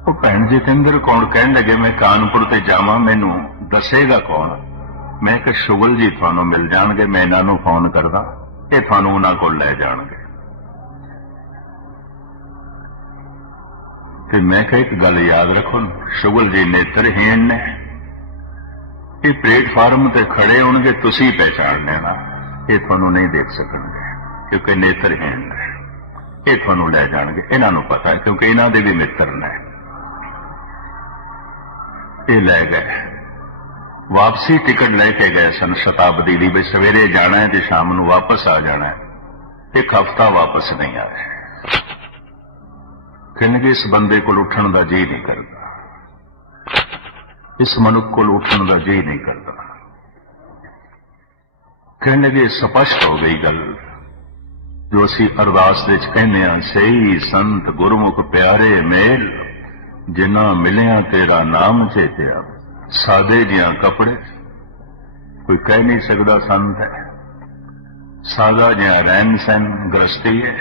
ਉਹ ਭੈਣ ਜਤਿੰਦਰ ਕੌਰ ਕਹਿਣ ਲੱਗੇ ਮੈਂ ਕਾਨਪੁਰ ਤੇ ਜਾਵਾਂ, ਮੈਨੂੰ ਦੱਸੇਗਾ ਕੌਣ? ਮੈਂ ਕਿਹਾ ਸ਼ੁਗਲ ਜੀ ਤੁਹਾਨੂੰ ਮਿਲ ਜਾਣਗੇ, ਮੈਂ ਇਹਨਾਂ ਨੂੰ ਫੋਨ ਕਰਦਾ, ਇਹ ਤੁਹਾਨੂੰ ਉਹਨਾਂ ਕੋਲ ਲੈ ਜਾਣਗੇ। ਤੇ ਮੈਂ ਕਿਹਾ ਇੱਕ ਗੱਲ ਯਾਦ ਰੱਖੋ, ਸ਼ੁਗਲ ਜੀ ਨੇਤਰਹੀਣ ਨੇ, ਇਹ ਪਲੇਟਫਾਰਮ ਤੇ ਖੜੇ ਹੋਣਗੇ, ਤੁਸੀਂ ਪਹਿਚਾਣ ਲੈਣਾ, ਇਹ ਤੁਹਾਨੂੰ ਨਹੀਂ ਦੇਖ ਸਕਣਗੇ ਕਿਉਂਕਿ ਨੇਤਰਹੀਣ ਨੇ। ਇਹ ਤੁਹਾਨੂੰ ਲੈ ਜਾਣਗੇ, ਇਹਨਾਂ ਨੂੰ ਪਤਾ ਹੈ ਕਿਉਂਕਿ ਇਹਨਾਂ ਦੇ ਵੀ ਮਿੱਤਰ ਨੇ। ਇਹ ਲੈ ਗਏ, ਵਾਪਸੀ ਟਿਕਟ ਲੈ ਕੇ ਗਏ ਸਨ ਸ਼ਤਾਬਦੀ ਦੀ, ਵੀ ਸਵੇਰੇ ਜਾਣਾ ਹੈ ਤੇ ਸ਼ਾਮ ਨੂੰ ਵਾਪਸ ਆ ਜਾਣਾ ਹੈ। ਇੱਕ ਹਫ਼ਤਾ ਵਾਪਸ ਨਹੀਂ ਆਏ। ਕਹਿੰਦੇ ਇਸ ਬੰਦੇ ਕੋਲ ਉੱਠਣ ਦਾ ਜੀ ਨਹੀਂ ਕਰਦਾ, ਇਸ ਮਨੁੱਖ ਕੋਲ ਉੱਠਣ ਦਾ ਜੀ ਨਹੀਂ ਕਰਦਾ। ਕਹਿੰਦੇ ਸਪਸ਼ਟ ਹੋ ਗਈ ਗੱਲ ਜੋ ਅਸੀਂ ਅਰਦਾਸ ਵਿੱਚ ਕਹਿੰਦੇ ਹਾਂ, ਸਹੀ ਸੰਤ ਗੁਰਮੁਖ ਪਿਆਰੇ ਮੇਲ, ਜਿਨ੍ਹਾਂ ਮਿਲਿਆ ਤੇਰਾ ਨਾਮ ਚੇਤਿਆ, ਸਾਦੇ ਜਿਹਾ ਕੱਪੜੇ। ਕੋਈ ਕਹਿ ਨਹੀਂ ਸਕਦਾ ਸੰਤ ਹੈ, ਸਾਦਾ ਜਿਹਾ ਰਹਿਣ ਸਹਿਣ ਗ੍ਰਸਤੀ ਹੈ।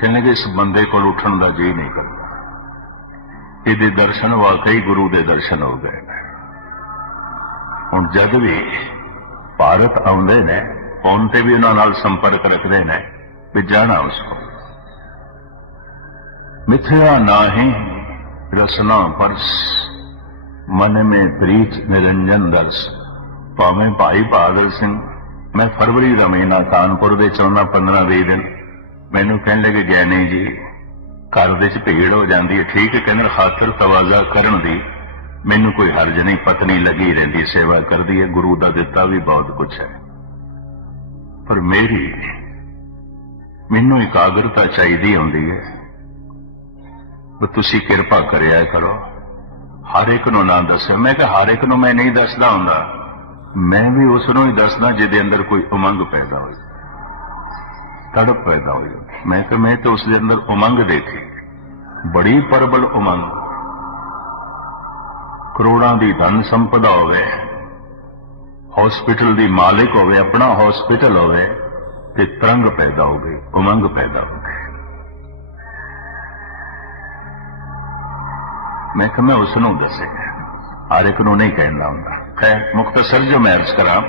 ਕਹਿੰਦੇ ਇਸ ਬੰਦੇ ਕੋਲ ਉੱਠਣ ਦਾ ਜੀ ਨਹੀਂ ਕਰਦਾ। ਇਹਦੇ ਦਰਸ਼ਨ ਵਾਕਈ ਗੁਰੂ ਦੇ ਦਰਸ਼ਨ ਹੋ ਗਏ। ਹੁਣ ਜਦ ਵੀ ਭਾਰਤ ਆਉਂਦੇ ਨੇ, ਫੋਨ ਤੇ ਵੀ ਉਹਨਾਂ ਨਾਲ ਸੰਪਰਕ ਰੱਖਦੇ ਨੇ ਵੀ ਜਾਣਾ ਉਸ ਕੋਲ। ਮਿਥਿਆ ਨਾਹੀਂ ਰਸਨਾ ਪਰਸ, ਮਨ ਮੇ ਪ੍ਰੀਤ ਨਿਰੰਜਨ ਦਰਸ। ਭਾਵੇਂ ਭਾਈ ਬਹਾਦਰ ਸਿੰਘ, ਮੈਂ ਫਰਵਰੀ ਦਾ ਮਹੀਨਾ ਕਾਨਪੁਰ ਦੇ ਚਾਹੁੰਦਾ 15-20 ਦਿਨ, ਮੈਨੂੰ ਕਹਿਣ ਲੱਗੇ ਗਿਆਨੀ ਜੀ ਘਰ ਦੇ ਚ ਭੀੜ ਹੋ ਜਾਂਦੀ ਹੈ। ਠੀਕ ਹੈ, ਕਹਿੰਦੇ ਖਾਤਰ ਤਵਾਜ਼ਾ ਕਰਨ ਦੀ ਮੈਨੂੰ ਕੋਈ ਹਰਜ ਨਹੀਂ, ਪਤਨੀ ਲੱਗੀ ਰਹਿੰਦੀ ਸੇਵਾ ਕਰਦੀ ਹੈ, ਗੁਰੂ ਦਾ ਦਿੱਤਾ ਵੀ ਬਹੁਤ ਕੁਛ ਹੈ, ਪਰ ਮੈਨੂੰ ਇਕਾਗਰਤਾ ਚਾਹੀਦੀ ਹੁੰਦੀ ਹੈ। ਵੀ ਤੁਸੀਂ ਕਿਰਪਾ ਕਰਿਆ ਕਰੋ, ਹਰ ਇੱਕ ਨੂੰ ਨਾ ਦੱਸਿਓ। ਮੈਂ ਕਿਹਾ ਹਰ ਇੱਕ ਨੂੰ ਮੈਂ ਨਹੀਂ ਦੱਸਦਾ ਹੁੰਦਾ, ਮੈਂ ਵੀ ਉਸ ਨੂੰ ਹੀ ਦੱਸਦਾ ਜਿਹਦੇ ਅੰਦਰ ਕੋਈ ਉਮੰਗ ਪੈਦਾ ਹੋਈ, ਤੜਪ ਪੈਦਾ ਹੋਈ। ਮੈਂ ਤਾਂ ਉਸ ਦੇ ਅੰਦਰ ਉਮੰਗ ਦੇਖੀ, ਬੜੀ ਪ੍ਰਬਲ ਉਮੰਗ। ਕਰੋੜਾਂ ਦੀ ਧਨ ਸੰਪਦਾ ਹੋਵੇ, ਹਸਪੀਟਲ ਦੀ ਮਾਲਿਕ ਹੋਵੇ, ਆਪਣਾ ਹਸਪੀਟਲ ਹੋਵੇ, ਤੇ ਤਰੰਗ ਪੈਦਾ ਹੋ ਗਈ, ਉਮੰਗ ਪੈਦਾ ਹੋ ਗਈ। ਮੈਂ ਕਿਹਾ ਮੈਂ ਉਸ ਨੂੰ ਦੱਸਿਆ, ਹਰ ਇੱਕ ਨੂੰ ਨਹੀਂ ਕਹਿੰਦਾ ਹੁੰਦਾ। ਖੈਰ ਮੁਖਤਸਰ ਜੋ ਮੈਂ ਅਰਜ਼ ਕਰਾਂ,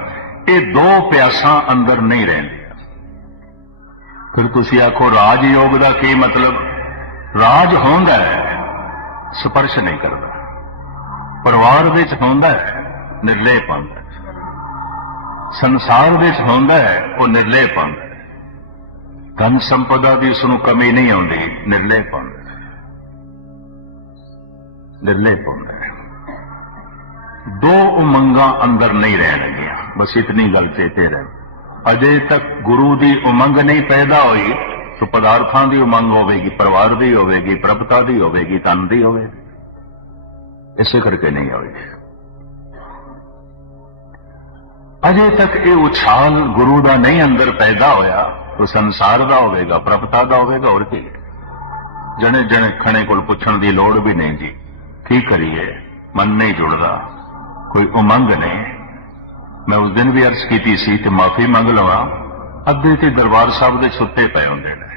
ਇਹ ਦੋ ਪਿਆਸਾਂ ਅੰਦਰ ਨਹੀਂ ਰਹਿੰਦੀਆਂ। ਫਿਰ ਤੁਸੀਂ ਆਖੋ ਰਾਜ ਯੋਗ ਦਾ ਕੀ ਮਤਲਬ? ਰਾਜ ਹੁੰਦਾ ਹੈ, ਸਪਰਸ਼ ਨਹੀਂ ਕਰਦਾ। ਪਰਿਵਾਰ ਵਿੱਚ ਹੁੰਦਾ ਹੈ, ਨਿਰਲੇਪ ਹੁੰਦਾ ਹੈ। ਸੰਸਾਰ ਵਿੱਚ ਹੁੰਦਾ ਹੈ, ਉਹ ਨਿਰਲੇਪ ਹੁੰਦਾ ਹੈ। ਧਨ ਸੰਪਦਾ ਦੀ ਉਸ ਨੂੰ ਕਮੀ ਨਹੀਂ ਆਉਂਦੀ, ਨਿਰਲੇਪ ਹੁੰਦਾ ਹੈ, ਨਿਰਲੇਪ ਹੁੰਦਾ ਹੈ। ਦੋ ਉਮੰਗਾਂ ਅੰਦਰ ਨਹੀਂ ਰਹਿਣਗੀਆਂ, ਬਸ ਇਤਨੀ ਗੱਲ ਚੇਤੇ ਰਹੇ। ਅਜੇ ਤੱਕ ਗੁਰੂ ਦੀ ਉਮੰਗ ਨਹੀਂ ਪੈਦਾ ਹੋਈ ਤਾਂ ਪਦਾਰਥਾਂ ਦੀ ਉਮੰਗ ਹੋਵੇਗੀ, ਪਰਿਵਾਰ ਦੀ ਹੋਵੇਗੀ, ਪ੍ਰਭਤਾ ਦੀ ਹੋਵੇਗੀ, ਧਨ ਦੀ ਹੋਵੇਗੀ, ਇਸੇ ਕਰਕੇ ਨਹੀਂ ਹੋਵੇਗੀ। ਅਜੇ ਤੱਕ ਇਹ ਉਛਾਲ ਗੁਰੂ ਦਾ ਨਹੀਂ ਅੰਦਰ ਪੈਦਾ ਹੋਇਆ ਤਾਂ ਸੰਸਾਰ ਦਾ ਹੋਵੇਗਾ, ਪ੍ਰਭਤਾ ਦਾ ਹੋਵੇਗਾ। ਹੋਰ ਕੀ? ਜਣੇ ਜਣੇ ਖਣੇ ਕੋਲ ਪੁੱਛਣ ਦੀ ਲੋੜ ਵੀ ਨਹੀਂ ਜੀ, ਕੀ ਕਰੀਏ, ਮਨ ਨਹੀਂ ਜੁੜਦਾ। कोई उमंग नहीं। मैं उस दिन भी अर्ज की सी ते माफी मंग लवां, अद्धे ते दरबार साहब दे सुत्ते पे होंदे ने,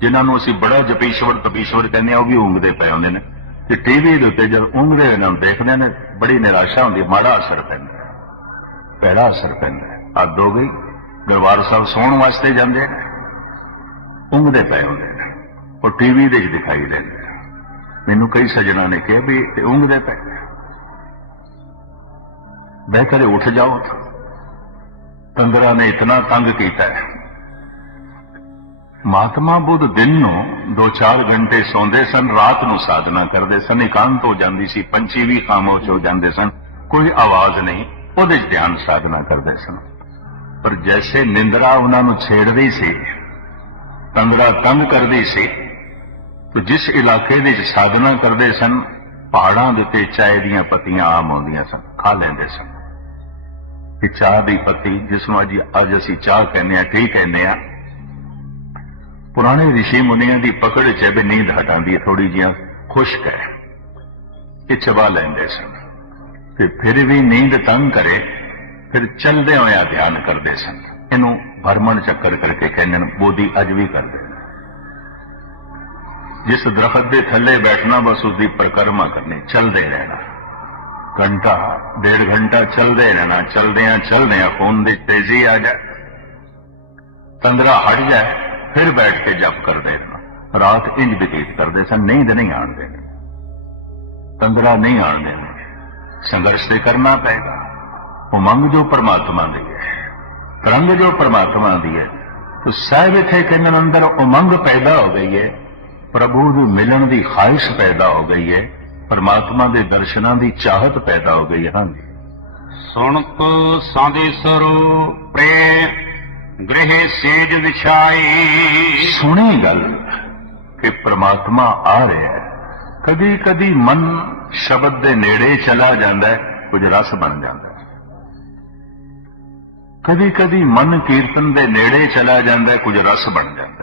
जिन्होंने असीं बड़ा जपीश्वर तपीश्वर कहने आ, वो भी ऊंघते पे होंदे ने। ते टीवी दे उत्ते जब ऊंघदे इन्हां देखदे ने बड़ी निराशा हुंदी, माड़ा असर पैंदा, भैड़ा असर पैंदा। हद हो गई। दरबार साहब सौण वास्ते जांदे ने, ऊंघते पे होंदे ने, और टीवी दे दिखाई देंदे। मैनूं कई सज्जणा ने कहा भी ऊंघते पे, बेहतर है उठ जाओ। तंद्रा ने इतना तंग किया है। महात्मा बुद्ध दिन नूं 2-4 घंटे सौंदे सन, रात नूं साधना करते सन, एकांत हो जाती सी, पंछी भी खामोश हो जाते सन, कोई आवाज नहीं, उहदे च ध्यान साधना करते सन। पर जैसे निंद्रा उन्होंने छेड़ती सी, तंद्रा तंग करती सी, तो जिस इलाके दे च साधना करते सन, पहाड़ां दे उत्ते चाय दीयां पत्तियां आम आउंदियां सन, खा लेंदे सन। कि चाह दी पत्ती, जिसनों अज असीं चाह कहने, ठीक कहने, पुराने ऋषि मुनिया की पकड़ च भी नींद हटाती है, थोड़ी जी खुश्क है, ये चबा लेंदे सन। फिर भी नींद तंग करे, फिर चलदे होया ध्यान करते सन। इनू भरमण चक्कर करके कहने, बोधी अज भी करते। जिस दरखत के थले बैठना, बस उसकी परिक्रमा करनी, चलते रहना, घंटा 1.5 घंटा चलते रहना। चलदे खून की तेजी आ जाए, तंद्रा हट जाए, फिर बैठ के जप करते रहना। रात इंज व्यतीत करते सन, नींद नहीं आन देनी, तंद्रा नहीं आन देनी। संघर्ष से करना पड़ेगा। उमंग जो परमात्मा दी है, तरंग जो परमात्मा दी है, तो साहब इत्थे कहने अंदर उमंग पैदा हो गई है, प्रभु की मिलन की ख्वाहिश पैदा हो गई है, परमात्मा के दर्शनों की चाहत पैदा हो गई है। हाँ जी। सुनत सांदेसरो प्रेम गृह सेज विछाई। सुनी गल कि परमात्मा आ रहा है। कदी कदी मन शब्द के नेड़े चला जाता है, कुछ रस बन जाता है। कदी कदी मन कीर्तन के नेड़े चला जाता है, कुछ रस बन जाता है।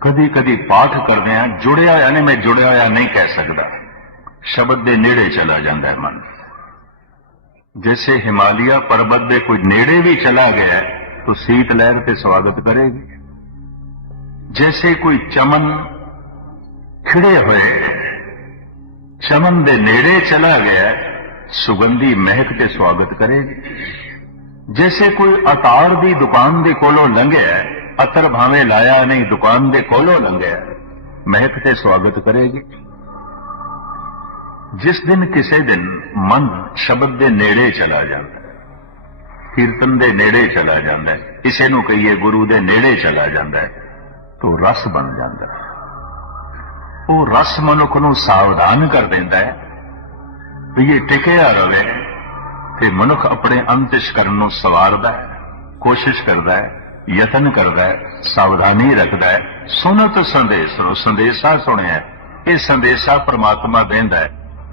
कदी कदी पाठ करते हैं, जुड़िया होया नहीं, मैं जुड़िया होया नहीं कह सकता, शब्द के नेड़े चला जाता है मन। जैसे हिमालय पर्वत के कोई नेड़े भी चला गया है, तो शीत लहर पे स्वागत करेगी। जैसे कोई चमन खिड़े हुए चमन दे नेड़े चला गया, सुगंधी महक के स्वागत करेगी। जैसे कोई अतार दी दुकान दे कोलों लंघिया, अतर भावे लाया नहीं, दुकान दे कोलों लंघिया, महक के स्वागत करेगी। जिस दिन किसी दिन मन शब्द के नेड़े चला जाता है, कीर्तन के नेड़े चला जाता है, किसी नूं कहिए गुरु के नेड़े चला जाता है, तो रस बन जाता है। वो रस मनुख नूं सावधान कर देता है भी ये टिकिया रहे, ते मनुख अपने अंतस्करण नूं सवारदा है, कोशिश करता है, यतन करता है, सावधानी रखता है। सुनत संदेश, संदेशा सुनिया, ये संदेशा परमात्मा देंदा है।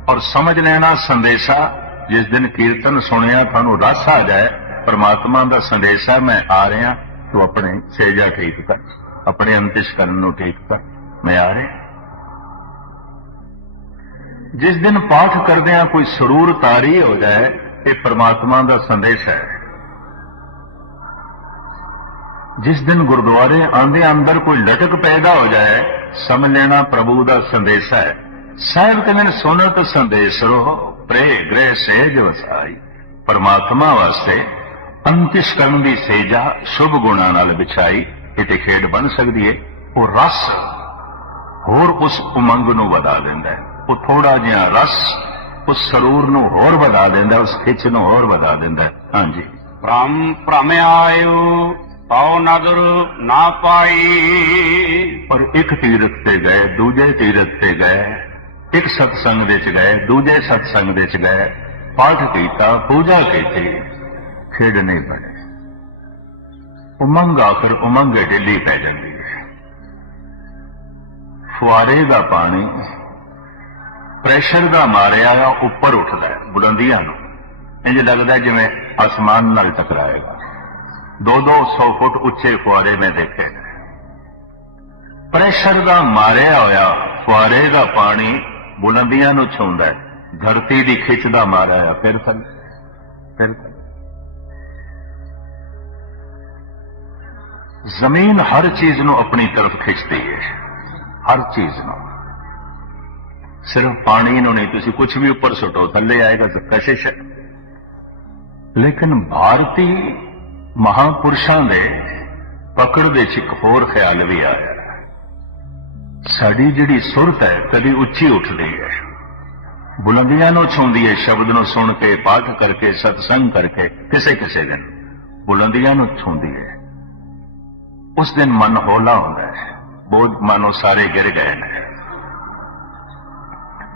और समझ लेना संदेशा, जिस दिन कीर्तन सुनिया थानू रस आ जाए, परमात्मा का संदेशा, मैं आ रहा, तो अपने सेजा ठीक कर, अपने अंतस्करण नूं ठीक कर, मैं आ रहा। जिस दिन पाठ करदे कोई सरूर तारी हो जाए, ये परमात्मा का संदेश है। जिस दिन गुरुद्वारे आंदे अंदर कोई लटक पैदा हो जाए, समझ लेना प्रभु का संदेशा है। साहिब कहते सुनत संदेशरो प्रे गृह सेज वसाई। परमात्मा वास्ते अंतस्करण की सेजा शुभ गुणा नाल बिछाई, ये खेड बन सकती है। वो रस होर उस उमंग नूं वधा देंदा है, वो थोड़ा जिहा रस उस सरूर नूं होर वधा देंदा है, उस खिच नूं होर वधा देंदा है। हाँ जी। भ्रम आयो पाओ नदर ना पाई। और एक तीरथ से गए, दूजे तीरथ से गए, एक सत्संग विच गए, दूजे सत्संग विच गए, पाठ कीता, पूजा की, खेड नहीं बने। उमंग आखिर उमंग ढिली पै जाती है। फुआरे का पानी प्रेशर का मारिया उपर उठता है, बुलंदियां नूं इंज लगता है जिवें आसमान नाल टकराएगा। 200 फुट उच्चे फुआरे में देखे। प्रेशर का मारिया होया फुआरे का पानी बुलंदियां नूं छूंदा है, ਧਰਤੀ ਦੀ ਖਿੱਚ ਦਾ ਮਾਰਿਆ ਫਿਰ ਥੱਲੇ, ਫਿਰ ਥੱਲੇ। ਜ਼ਮੀਨ ਹਰ ਚੀਜ਼ ਨੂੰ ਆਪਣੀ ਤਰਫ ਖਿੱਚਦੀ ਹੈ, ਹਰ ਚੀਜ਼ ਨੂੰ। ਸਿਰਫ ਪਾਣੀ ਨੂੰ ਨਹੀਂ, ਤੁਸੀਂ ਕੁਝ ਵੀ ਉੱਪਰ ਸੁੱਟੋ ਥੱਲੇ ਆਏਗਾ, ਕਸ਼ਿਸ਼ ਹੈ। ਲੇਕਿਨ ਭਾਰਤੀ ਮਹਾਂਪੁਰਸ਼ਾਂ ਦੇ ਪਕੜ ਦੇ ਵਿੱਚ ਇੱਕ ਹੋਰ ਖਿਆਲ ਵੀ ਆਇਆ, ਸਾਡੀ ਜਿਹੜੀ ਸੁਰਤ ਹੈ ਕਦੀ ਉੱਚੀ ਉੱਠਦੀ ਹੈ, ਬੁਲੰਦੀਆਂ ਨੂੰ ਛੂੰਹਦੀ ਹੈ, ਸ਼ਬਦ ਨੂੰ ਸੁਣ ਕੇ, ਪਾਠ ਕਰਕੇ, ਸਤਸੰਗ ਕਰਕੇ, ਕਿਸੇ ਕਿਸੇ ਦਿਨ ਬੁਲੰਦੀਆਂ ਨੂੰ ਛੂੰਹਦੀ ਹੈ। ਉਸ ਦਿਨ ਮਨ ਹੌਲਾ ਹੁੰਦਾ ਹੈ, ਬੋਝ ਮਾਨੋ ਸਾਰੇ ਗਿਰ ਗਏ ਨੇ,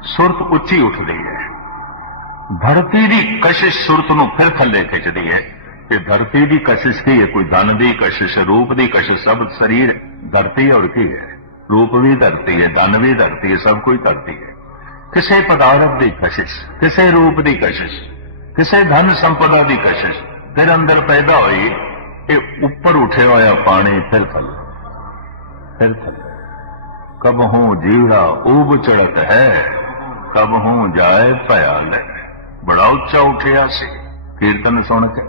ਸੁਰਤ ਉੱਚੀ ਉੱਠਦੀ ਹੈ। ਧਰਤੀ ਦੀ ਕਸ਼ਿਸ਼ ਸੁਰਤ ਨੂੰ ਫਿਰ ਥੱਲੇ ਖਿੱਚਦੀ ਹੈ। ਤੇ ਧਰਤੀ ਦੀ ਕਸ਼ਿਸ਼ ਕੀ ਹੈ? ਕੋਈ ਧਨ ਦੀ ਕਸ਼ਿਸ਼, ਰੂਪ ਦੀ ਕਸ਼ਿਸ਼, ਸਭ ਸਰੀਰ ਧਰਤੀ ਔਰ ਕੀ ਹੈ? ਰੂਪ ਵੀ ਧਰਤੀ ਹੈ, ਧਨ ਵੀ ਧਰਤੀ ਹੈ, ਸਭ ਕੁਝ ਧਰਤੀ ਹੈ। ਕਿਸੇ ਪਦਾਰਥ ਦੀ ਕਸ਼ਿਸ਼, ਕਿਸੇ ਰੂਪ ਦੀ ਕਸ਼ਿਸ਼, ਕਿਸੇ ਧਨ ਸੰਪਦਾ ਦੀ ਕਸ਼ਿਸ਼, ਫਿਰ ਅੰਦਰ ਪੈਦਾ ਹੋਈ ਇਹ ਉੱਪਰ ਉੱਠਿਆ ਹੋਇਆ ਪਾਣੀ ਫਿਰ ਥੱਲੇ, ਫਿਰ ਥੱਲੇ। ਕਬ ਹੂੰ ਜੀੜਾ ਊਬ ਚੜਤ ਹੈ, ਕਬ ਹੂੰ ਜਾਏ ਭਿਆਲ। ਬੜਾ ਉੱਚਾ ਉੱਠਿਆ ਸੀ ਕੀਰਤਨ ਸੁਣ ਕੇ,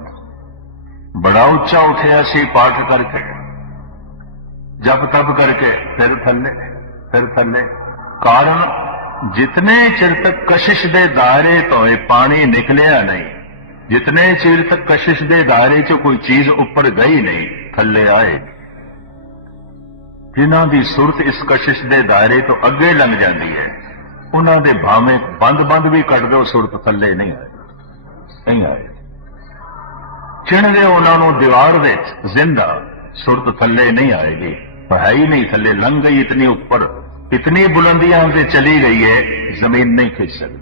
ਬੜਾ ਉੱਚਾ ਉੱਠਿਆ ਸੀ ਪਾਠ ਕਰਕੇ, ਜਪ ਤਪ ਕਰਕੇ, ਫਿਰ ਥੱਲੇ, ਫਿਰ ਥੱਲੇ। ਕਾਰਨ ਜਿਤਨੇ ਚਿਰ ਤੱਕ ਕਸ਼ਿਸ਼ ਦੇ ਦਾਇਰੇ ਤੋਂ ਇਹ ਪਾਣੀ ਨਿਕਲਿਆ ਨਹੀਂ, ਜਿਤਨੇ ਚਿਰ ਤੱਕ ਕਸ਼ਿਸ਼ ਦੇ ਦਾਇਰੇ 'ਚ ਕੋਈ ਚੀਜ਼ ਉੱਪਰ ਗਈ ਨਹੀਂ, ਥੱਲੇ ਆਏ। ਜਿਨ੍ਹਾਂ ਦੀ ਸੁਰਤ ਇਸ ਕਸ਼ਿਸ਼ ਦੇ ਦਾਇਰੇ ਤੋਂ ਅੱਗੇ ਲੰਘ ਜਾਂਦੀ ਹੈ, ਉਹਨਾਂ ਦੇ ਭਾਵੇਂ ਬੰਦ ਵੀ ਕੱਢ ਦਿਓ, ਸੁਰਤ ਥੱਲੇ ਨਹੀਂ ਆਏ, ਨਹੀਂ ਆਏ। ਚਿਣਦੇ ਉਹਨਾਂ ਨੂੰ ਦੀਵਾਰ ਵਿੱਚ ਜ਼ਿੰਦਾ, ਸੁਰਤ ਥੱਲੇ ਨਹੀਂ ਆਏਗੀ, ਹੈ ਹੀ ਨਹੀਂ ਥੱਲੇ, ਲੰਘ ਗਈ ਇਤਨੀ ਉੱਪਰ, इतनी बुलंदियां से चली गई है, जमीन नहीं खिंच सकती,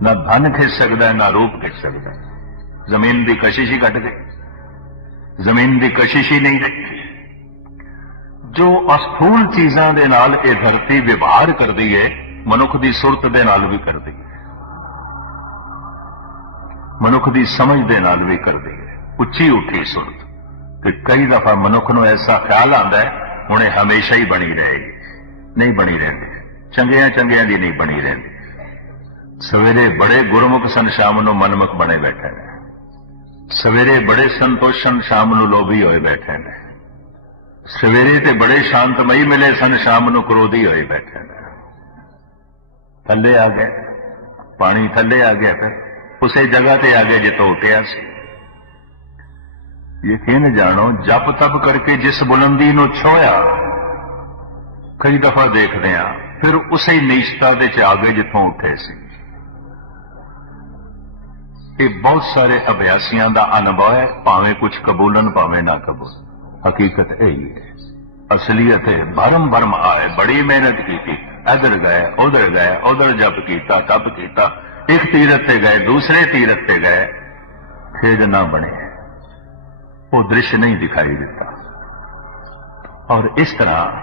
ना धन खिंच सकता है, ना रूप खिंच सकता है। जमीन की कशिश ही घट गई, जमीन की कशिश ही नहीं रही। जो अस्थूल चीजां दे नाल ये धरती व्यवहार करती है, मनुख की सुरत दे नाल भी करती है, मनुख की समझ दे नाल भी करती है। उच्ची उठी सुरत कि कई दफा मनुख नूं ऐसा ख्याल आता है हुणे हमेशा ही बनी रहेगी, नहीं बनी रहती, चंगिया चंगिया की नहीं बनी रहती। सवेरे बड़े गुरमुख सन, शाम नूं मनमुख बने बैठे ने, सवेरे बड़े संतोषन, शाम नूं लोभी होए बैठे ने, सवेरे ते बड़े शांतमई मिले सन, शाम नूं क्रोधी होए बैठे ने। थल्ले आ गए, पानी थल्ले आ गया, फिर उसे जगह ते आ गए जिथों उठिया सी। यकीन जानो, जप तप करके जिस बुलंदी नूं छोया, कई दफा देखते हैं फिर उसे नीचता दे च आ गए जिथों उठे सी। ये बहुत सारे अभ्यासियों का अनुभव है, भावें कुछ कबूलन भावें ना कबूलन, हकीकत यही है। असलियत है भरम भरम आए, बड़ी मेहनत की, इधर गए उधर गए, उधर जप किया तप किया, एक तीरथ से गए दूसरे तीरथ से गए, खेज ना बने, वो दृश्य नहीं दिखाई देता, और इस तरह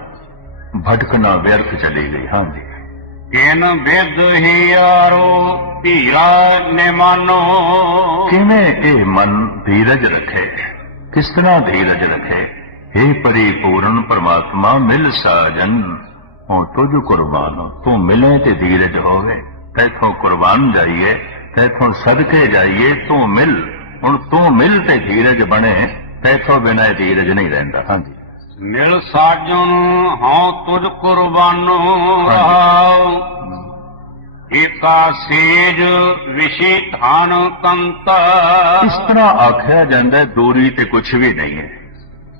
भटकना व्यर्थ चली गई। हाँ जी। इन विद ही यारो धीरा ने मानो, किवें ए मन धीरज रखे, किस तरह धीरज रखे? हे परिपूर्ण परमात्मा मिल साजन, हूं तुझ कुर्बान हो, तू मिले ते धीरज होवे, तैथों कुर्बान जाइए, तैथों सदके जाइए, तू मिल, हुण तू मिल ते धीरज बने, तैथों बिना धीरज नहीं रहता। हाँ जी। मिल साजन हाँ तुझ कुर्बानो रहाओ, एका सेज विषय धान कंता। इस तरह आख्या जाता है दूरी ते कुछ भी नहीं है,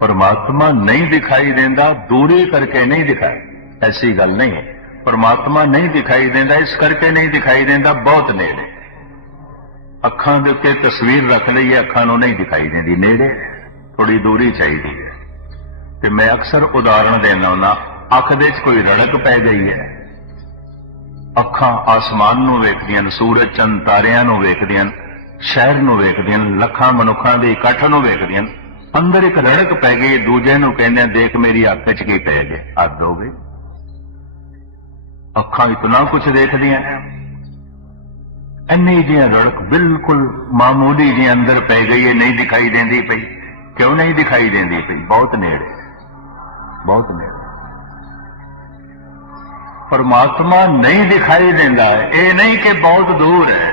परमात्मा नहीं दिखाई देता, दूरी करके नहीं दिखाई, ऐसी गल नहीं है। परमात्मा नहीं दिखाई देता इस करके नहीं दिखाई देता बहुत नेड़े, अखां दे उत्ते तस्वीर रख लईए, अखां नूं नहीं दिखाई देती, नेड़े थोड़ी दूरी चाहिए है। ते मैं अक्सर उदाहरण देना हुंदा, अख दे कोई रड़क पै गई है, अखां आसमान नूं वेखदियां, सूरज चंद तारियां नूं वेखदियां, शहर नूं वेखदियां, लखां मनुखां दे इकट्ठ नूं वेखदियां, अंदर एक रड़क पै गई, दूजे नूं कहंदे देख मेरी अख च की पै गया, हद हो गई। अखां इतना कुछ देखदियां हैं, इन्नी जिहियां रड़क बिल्कुल मामूली जी अंदर पै गई है, नहीं दिखाई देंदी पई। क्यों नहीं दिखाई देंदी पई? बहुत नेड़े, बहुत नेड़े। परमात्मा नहीं दिखाई देता है। ये नहीं कि बहुत दूर है,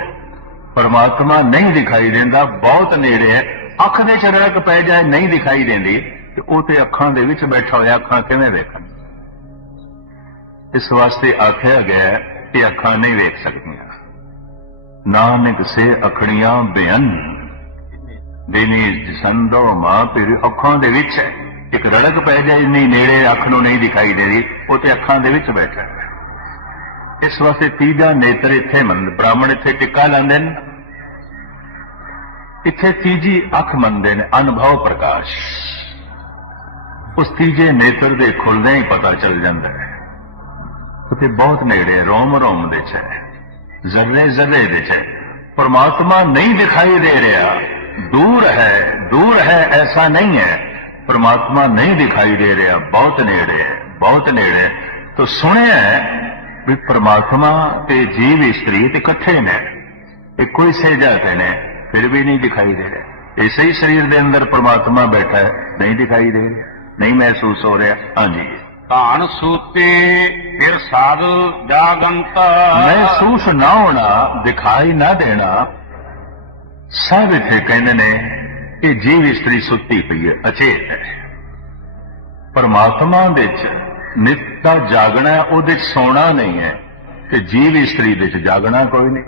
परमात्मा नहीं दिखाई देता, बहुत नेड़े है। अख दे च रड़क पै जाए नहीं दिखाई देती तो वो तो अखां दे विच बैठा होया, अखां किवें वेखण। इस वास्ते आख्या गया कि अखां नहीं वेख सकदियां। नानक से अखड़ियां बेअन देनी जिसंदो मां फिर अखां दे विच है। एक रड़क पै जाए इन्नी नेड़े अख नूं नहीं दिखाई देती, वो तो अखां दे विच बैठा है। इस वास्ते तीजा नेत्र इत्थे मंद ब्राह्मण इत्थे टिक्का लांदे ने, इत्थे तीजी अख मंदे ने अनुभव प्रकाश। उस तीजे नेत्र दे खुलदे ही पता चल जाता है उते बहुत नेड़े रोम रोम दे च है, जर्रे जर्रे दे च है। परमात्मा नहीं दिखाई दे रहा, दूर है ऐसा नहीं है। परमात्मा नहीं दिखाई दे रहा, बहुत नेड़े है, बहुत नेड़े है। तो सुने भी परमात्मा ते जीव स्त्री ते इकट्ठे ने, इको ही सहजाते ने, फिर भी नहीं दिखाई दे रहे। इसे ही शरीर के अंदर परमात्मा बैठा है, नहीं दिखाई दे रहा, नहीं महसूस हो रहा। हाँ जी, कान सूते फिर साधु जागंत। महसूस ना होना, दिखाई ना देना, सब इत्थे कहते ने कि जीव स्त्री सुत्ती पई है, अचेत है। परमात्मा दे च नित दा जागना है, उहदे च सोना नहीं है, ते जीव स्त्री दे च जागना कोई नहीं।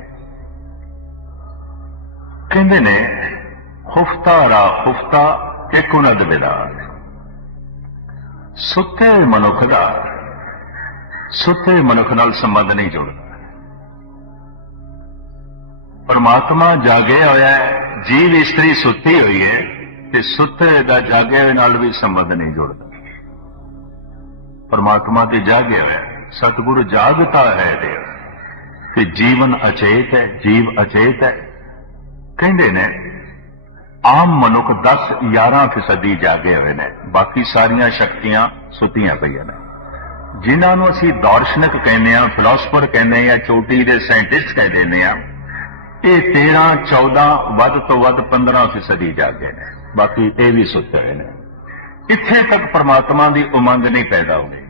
कहते ने खुफ्ता रा खुफ्ता एक उन्नत विदार। सुते होए मनुख दा सुते होए मनुख नाल संबंध नहीं जुड़ता। परमात्मा जागे होया है, जीव स्त्री सुती हुई है, ते सुते दा जागे होए नाल भी संबंध नहीं जुड़ता। परमात्मा ते जागे होया, सतगुरु जागता है देव, कि जीवन अचेत है, जीव अचेत है। कहते ने आम मनुख 10-11% जागे हुए ने, बाकी सारिया शक्तियां सुतियां पईयां ने। जिन्होंने असी दार्शनिक कहने, फिलोसफर कहने या चोटी के साइंटिस्ट कह देने, ये 13-14 वध तो वध 15% जागे ने, बाकी ये भी सुते हुए ने। इत्थे तक परमात्मा की उमंग नहीं पैदा होगी।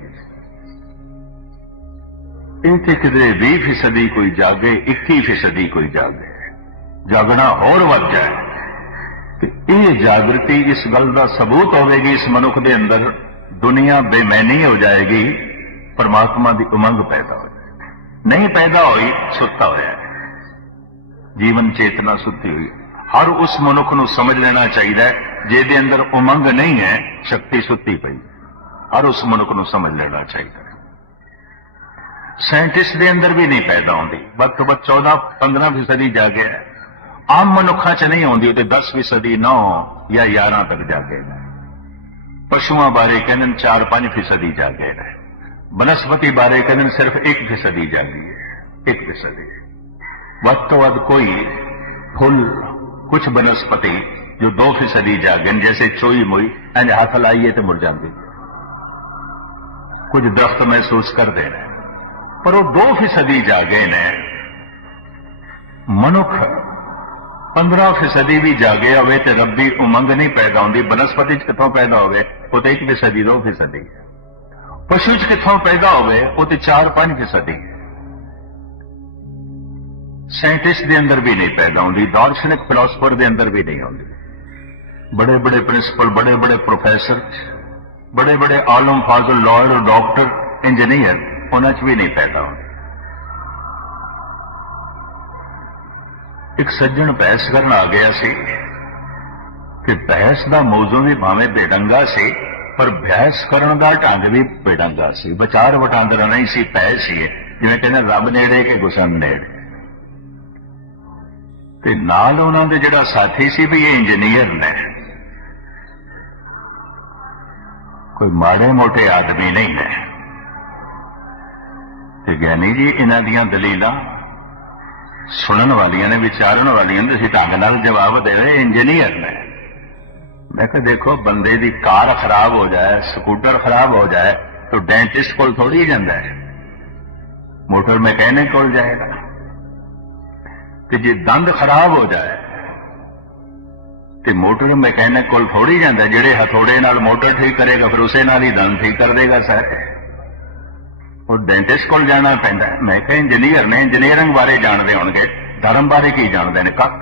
इत्थे किधरे 20% कोई जागे, 21% कोई जागे, जागना होर वध जाए तो यह जागृति इस गल का सबूत होगी, इस मनुख के अंदर दुनिया बेमैनी हो जाएगी, परमात्मा की उमंग पैदा हो जाएगी। नहीं पैदा हुई, सुता होया है, जीवन चेतना सुती हुई। हर उस मनुख को समझ लेना चाहिए जिहदे अंदर उमंग नहीं है, शक्ति सुती पई। हर उस मनुख को समझ लेना चाहिए। साइंटिस्ट के अंदर भी नहीं पैदा होती, बद तो बद 14-15% जागे है। आम मनुखा च नहीं आती, तो 10%, 9 या 11 तक जागे। पशुओं बारे कहने 4-5% जागे है। वनस्पति बारे कहने सिर्फ 1% जागी है, 1%। वध तो वध कोई फुल, कुछ वनस्पति जो 2% जागे, जैसे चोई मोई इंज हाथ लाइए तो मुड़ जाती। कुछ दरख्त महसूस कर दे रहे, पर वो 2% जागे ने। मनुख 15% भी जागे होवे तो रब्बी उमंग नहीं पैदा होती। वनस्पति कितों पैदा होवे, वो तो 1%, 2%। पशु च कितों पैदा होवे, वो तो 4-5%। साइंटिस्ट के अंदर भी नहीं पैदा होती, दार्शनिक फिलोसफर के अंदर भी नहीं होती। बड़े बड़े प्रिंसिपल, बड़े बड़े प्रोफेसर, बड़े बड़े आलम फाजल, लॉयर, डॉक्टर, इंजीनियर, उन्हां च भी नहीं पैदा होती। एक सज्जन बहस करन आ गया सी कि बहस का मौजू भी भावें बेढंगा सी, पर बहस करन का ढंग भी बेढंगा सी। विचार वटांदरा नहीं सी, पै सी, जिवें कहने रब नेड़े के गुसन नेड़े। ते नाल उन्हां दे जिहड़ा साथी सी भी ये इंजीनियर ने, कोई माड़े मोटे आदमी नहीं है। ते ज्ञानी जी इन्हां दीयां दलीलां सुनन वालियां ने, विचारन वालियां ने, ढंग नाल जवाब दे रहे इंजीनियर ने। मैं कहा देखो, बंदे दी कार खराब हो जाए, स्कूटर खराब हो जाए तो डेंटिस्ट को थोड़ी जाता है, मोटर मैकेनिक को जाएगा। तो जे दंद खराब हो जाए तो मोटर मैकेनिक को थोड़ी जाता है, जेड़े हथौड़े नाल मोटर ठीक करेगा फिर उसे नाल ही दंद ठीक कर देगा सारे। ਉਹ ਡੈਂਟਿਸਟ ਕੋਲ ਜਾਣਾ ਪੈਂਦਾ ਹੈ। ਮੈਂ ਕਿਹਾ ਇੰਜੀਨੀਅਰ ਨੇ, ਇੰਜੀਨੀਅਰਿੰਗ ਬਾਰੇ ਜਾਣਦੇ ਹੋਣਗੇ, ਧਰਮ ਬਾਰੇ ਕੀ ਜਾਣਦੇ ਨੇ? ਕੱਖ।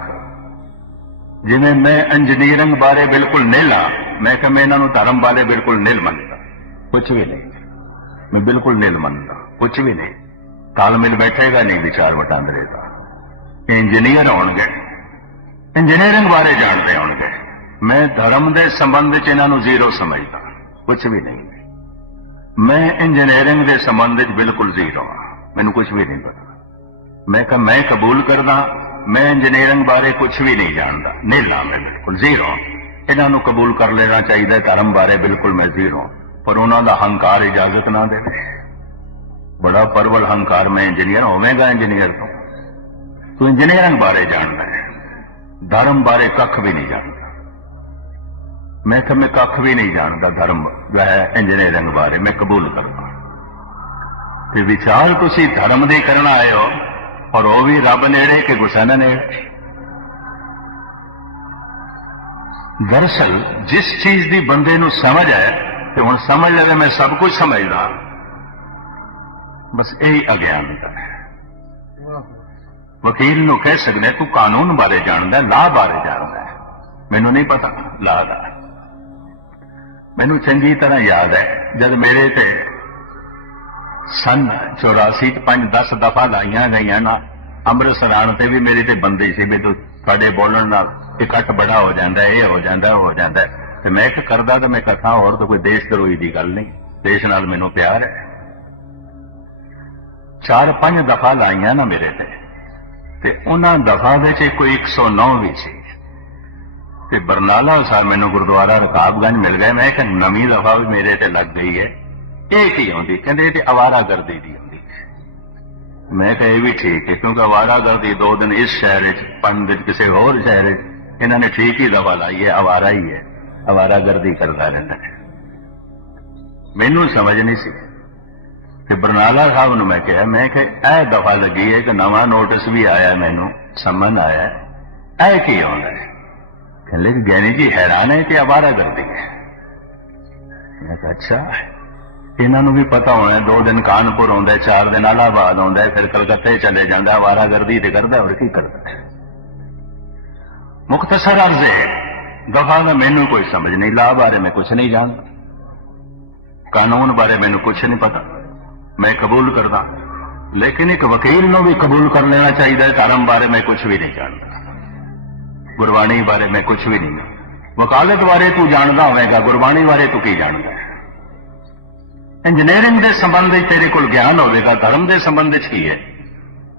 ਜਿਵੇਂ ਮੈਂ ਇੰਜੀਨੀਅਰਿੰਗ ਬਾਰੇ ਬਿਲਕੁਲ ਨਿਲ ਹਾਂ, ਮੈਂ ਕਿਹਾ ਮੈਂ ਇਹਨਾਂ ਨੂੰ ਧਰਮ ਬਾਰੇ ਬਿਲਕੁਲ ਨਿਲ ਮੰਨਦਾ, ਕੁਝ ਵੀ ਨਹੀਂ। ਮੈਂ ਬਿਲਕੁਲ ਨਿਲ ਮੰਨਦਾ, ਕੁਝ ਵੀ ਨਹੀਂ। ਤਾਲਮੇਲ ਬੈਠੇਗਾ ਨਹੀਂ ਵਿਚਾਰ ਵਟਾਂਦਰੇ ਦਾ। ਇੰਜੀਨੀਅਰ ਹੋਣਗੇ, ਇੰਜੀਨੀਅਰਿੰਗ ਬਾਰੇ ਜਾਣਦੇ ਹੋਣਗੇ। ਮੈਂ ਧਰਮ ਦੇ ਸੰਬੰਧ ਵਿੱਚ ਇਹਨਾਂ ਨੂੰ ਜ਼ੀਰੋ ਸਮਝਦਾ, ਕੁਝ ਵੀ ਨਹੀਂ। ਮੈਂ ਇੰਜੀਨੀਅਰਿੰਗ ਦੇ ਸੰਬੰਧ ਵਿੱਚ ਬਿਲਕੁਲ ਜ਼ੀਰੋ ਹਾਂ, ਮੈਨੂੰ ਕੁਝ ਵੀ ਨਹੀਂ ਪਤਾ। ਮੈਂ ਕਿਹਾ ਮੈਂ ਕਬੂਲ ਕਰਦਾ, ਮੈਂ ਇੰਜੀਨੀਅਰਿੰਗ ਬਾਰੇ ਕੁਝ ਵੀ ਨਹੀਂ ਜਾਣਦਾ, ਨੀਲਾ, ਮੈਂ ਬਿਲਕੁਲ ਜ਼ੀਰੋ। ਇਹਨਾਂ ਨੂੰ ਕਬੂਲ ਕਰ ਲੈਣਾ ਚਾਹੀਦਾ, ਧਰਮ ਬਾਰੇ ਬਿਲਕੁਲ ਮੈਂ ਜ਼ੀਰੋ। ਪਰ ਉਹਨਾਂ ਦਾ ਹੰਕਾਰ ਇਜਾਜ਼ਤ ਨਾ ਦੇਵੇ। ਬੜਾ ਪਰਵਲ ਹੰਕਾਰ, ਮੈਂ ਇੰਜੀਨੀਅਰ ਹੋਵੇਗਾ, ਇੰਜੀਨੀਅਰ ਤੋਂ ਤੂੰ ਇੰਜੀਨੀਅਰਿੰਗ ਬਾਰੇ ਜਾਣਦਾ ਹੈ, ਧਰਮ ਬਾਰੇ ਕੱਖ ਵੀ ਨਹੀਂ ਜਾਣਦਾ। ਮੈਂ ਕਿਹਾ ਮੈਂ ਕੱਖ ਵੀ ਨਹੀਂ ਜਾਣਦਾ ਧਰਮ ਇੰਜੀਨੀਅਰਿੰਗ ਬਾਰੇ, ਮੈਂ ਕਬੂਲ ਕਰਦਾ। ਤੇ ਵਿਚਾਰ ਤੁਸੀਂ ਧਰਮ ਦੇ ਕਰਨ ਆਏ ਹੋ, ਔਰ ਉਹ ਵੀ ਰੱਬ ਨੇੜੇ ਕਿ ਗੁਸੈਨ ਨੇੜੇ। ਦਰਅਸਲ ਜਿਸ ਚੀਜ਼ ਦੀ ਬੰਦੇ ਨੂੰ ਸਮਝ ਹੈ, ਤੇ ਹੁਣ ਸਮਝ ਲਵੇ ਮੈਂ ਸਭ ਕੁਝ ਸਮਝਦਾ, ਬਸ ਇਹੀ ਅਗਿਆਨਤਾ ਹੈ। ਵਕੀਲ ਨੂੰ ਕਹਿ ਸਕਦੇ ਤੂੰ ਕਾਨੂੰਨ ਬਾਰੇ ਜਾਣਦਾ, ਲਾਅ ਬਾਰੇ ਜਾਣਦਾ ਹੈ, ਮੈਨੂੰ ਨਹੀਂ ਪਤਾ ਲਾਅ ਦਾ। ਮੈਨੂੰ ਚੰਗੀ ਤਰ੍ਹਾਂ ਯਾਦ ਹੈ ਜਦ ਮੇਰੇ ਤੇ ਸਨ 84 ਚ 5-10 ਦਫਾ ਲਾਈਆਂ ਗਈਆਂ ਨਾ, ਅੰਮ੍ਰਿਤਸਰ ਆਉਣ ਤੇ ਵੀ ਮੇਰੇ ਤੇ ਬੰਦੇ ਸੀ ਵੀ ਤੁਹਾਡੇ ਬੋਲਣ ਨਾਲ ਇਕੱਠ ਬੜਾ ਹੋ ਜਾਂਦਾ, ਇਹ ਹੋ ਜਾਂਦਾ, ਉਹ ਹੋ ਜਾਂਦਾ। ਤੇ ਮੈਂ ਇੱਕ ਕਰਦਾ ਤਾਂ ਮੈਂ ਕਥਾ, ਹੋਰ ਤਾਂ ਕੋਈ ਦੇਸ਼ ਦਰੋਹੀ ਦੀ ਗੱਲ ਨਹੀਂ, ਦੇਸ਼ ਨਾਲ ਮੈਨੂੰ ਪਿਆਰ ਹੈ। 4-5 ਦਫਾ ਲਾਈਆਂ ਨਾ ਮੇਰੇ ਤੇ ਉਹਨਾਂ ਦਫਾ ਦੇ ਚ ਕੋਈ 109 ਵੀ ਸੀ। ਤੇ ਬਰਨਾਲਾ ਸਾਹਿਬ ਮੈਨੂੰ ਗੁਰਦੁਆਰਾ ਰਕਾਬਗੰਜ ਮਿਲ ਗਏ। ਮੈਂ ਕਿਹਾ ਨਵੀਂ ਦਫਾ ਵੀ ਮੇਰੇ ਤੇ ਲੱਗ ਗਈ ਹੈ, ਇਹ ਕੀ ਹੁੰਦੀ? ਕਹਿੰਦੇ ਇਹ ਤੇ ਅਵਾਰਾਗਰਦੀ ਦੀ ਹੁੰਦੀ। ਮੈਂ ਕਿਹਾ ਇਹ ਵੀ ਠੀਕ ਹੈ, ਕਿਉਂਕਿ ਅਵਾਰਾਗਰਦੀ 2 ਦਿਨ ਇਸ ਸ਼ਹਿਰ 'ਚ, 5 ਦਿਨ ਕਿਸੇ ਹੋਰ ਸ਼ਹਿਰ 'ਚ, ਇਹਨਾਂ ਨੇ ਠੀਕ ਹੀ ਦਫਾ ਲਾਈ ਹੈ, ਅਵਾਰਾ ਹੀ ਹੈ, ਅਵਾਰਾਗਰਦੀ ਕਰਦਾ ਰਹਿੰਦਾ ਹੈ। ਮੈਨੂੰ ਸਮਝ ਨਹੀਂ ਸੀ। ਤੇ ਬਰਨਾਲਾ ਸਾਹਿਬ ਨੂੰ ਮੈਂ ਕਿਹਾ ਇਹ ਦਫਾ ਲੱਗੀ ਹੈ ਕਿ ਨਵਾਂ ਨੋਟਿਸ ਵੀ ਆਇਆ, ਮੈਨੂੰ ਸਮਨ ਆਇਆ, ਇਹ ਕੀ ਹੁੰਦਾ ਹੈ? ਕਹਿੰਦੇ ਗਿਆਨੀ ਜੀ ਹੈਰਾਨ ਹੈ ਕਿ ਅਵਾਰਾਗਰਦੀ ਹੈ। ਮੈਂ ਕਿਹਾ ਅੱਛਾ, ਇਹਨਾਂ ਨੂੰ ਵੀ ਪਤਾ ਹੋਣਾ, 2 ਦਿਨ ਕਾਨਪੁਰ ਆਉਂਦਾ, 4 ਦਿਨ ਇਲਾਹਾਬਾਦ ਆਉਂਦਾ, ਫਿਰ ਕਲਕੱਤੇ ਚਲੇ ਜਾਂਦਾ, ਅਵਾਰਾਗਰਦੀ ਤੇ ਕਰਦਾ, ਹੋਰ ਕੀ ਕਰਦਾ? ਮੁਖਤਸਰ ਅਰਜ਼ ਹੈ, ਦਫਾ ਦਾ ਮੈਨੂੰ ਕੋਈ ਸਮਝ ਨਹੀਂ, ਲਾਅ ਬਾਰੇ ਮੈਂ ਕੁਝ ਨਹੀਂ ਜਾਣਦਾ, ਕਾਨੂੰਨ ਬਾਰੇ ਮੈਨੂੰ ਕੁਝ ਨਹੀਂ ਪਤਾ, ਮੈਂ ਕਬੂਲ ਕਰਦਾ। ਲੇਕਿਨ ਇੱਕ ਵਕੀਲ ਨੂੰ ਵੀ ਕਬੂਲ ਕਰ ਲੈਣਾ ਚਾਹੀਦਾ ਹੈ, ਧਰਮ ਬਾਰੇ ਮੈਂ ਕੁਝ ਵੀ ਨਹੀਂ ਜਾਣਦਾ, ਗੁਰਬਾਣੀ ਬਾਰੇ ਮੈਂ ਕੁਝ ਵੀ ਨਹੀਂ। ਵਕਾਲਤ ਬਾਰੇ ਤੂੰ ਜਾਣਦਾ ਹੋਵੇਗਾ, ਗੁਰਬਾਣੀ ਬਾਰੇ ਤੂੰ ਕੀ ਜਾਣਦਾ? ਇੰਜੀਨੀਅਰਿੰਗ ਦੇ ਸੰਬੰਧ ਵਿੱਚ ਤੇਰੇ ਕੋਲ ਗਿਆਨ ਹੋਵੇਗਾ, ਧਰਮ ਦੇ ਸੰਬੰਧ ਵਿੱਚ ਕੀ ਹੈ?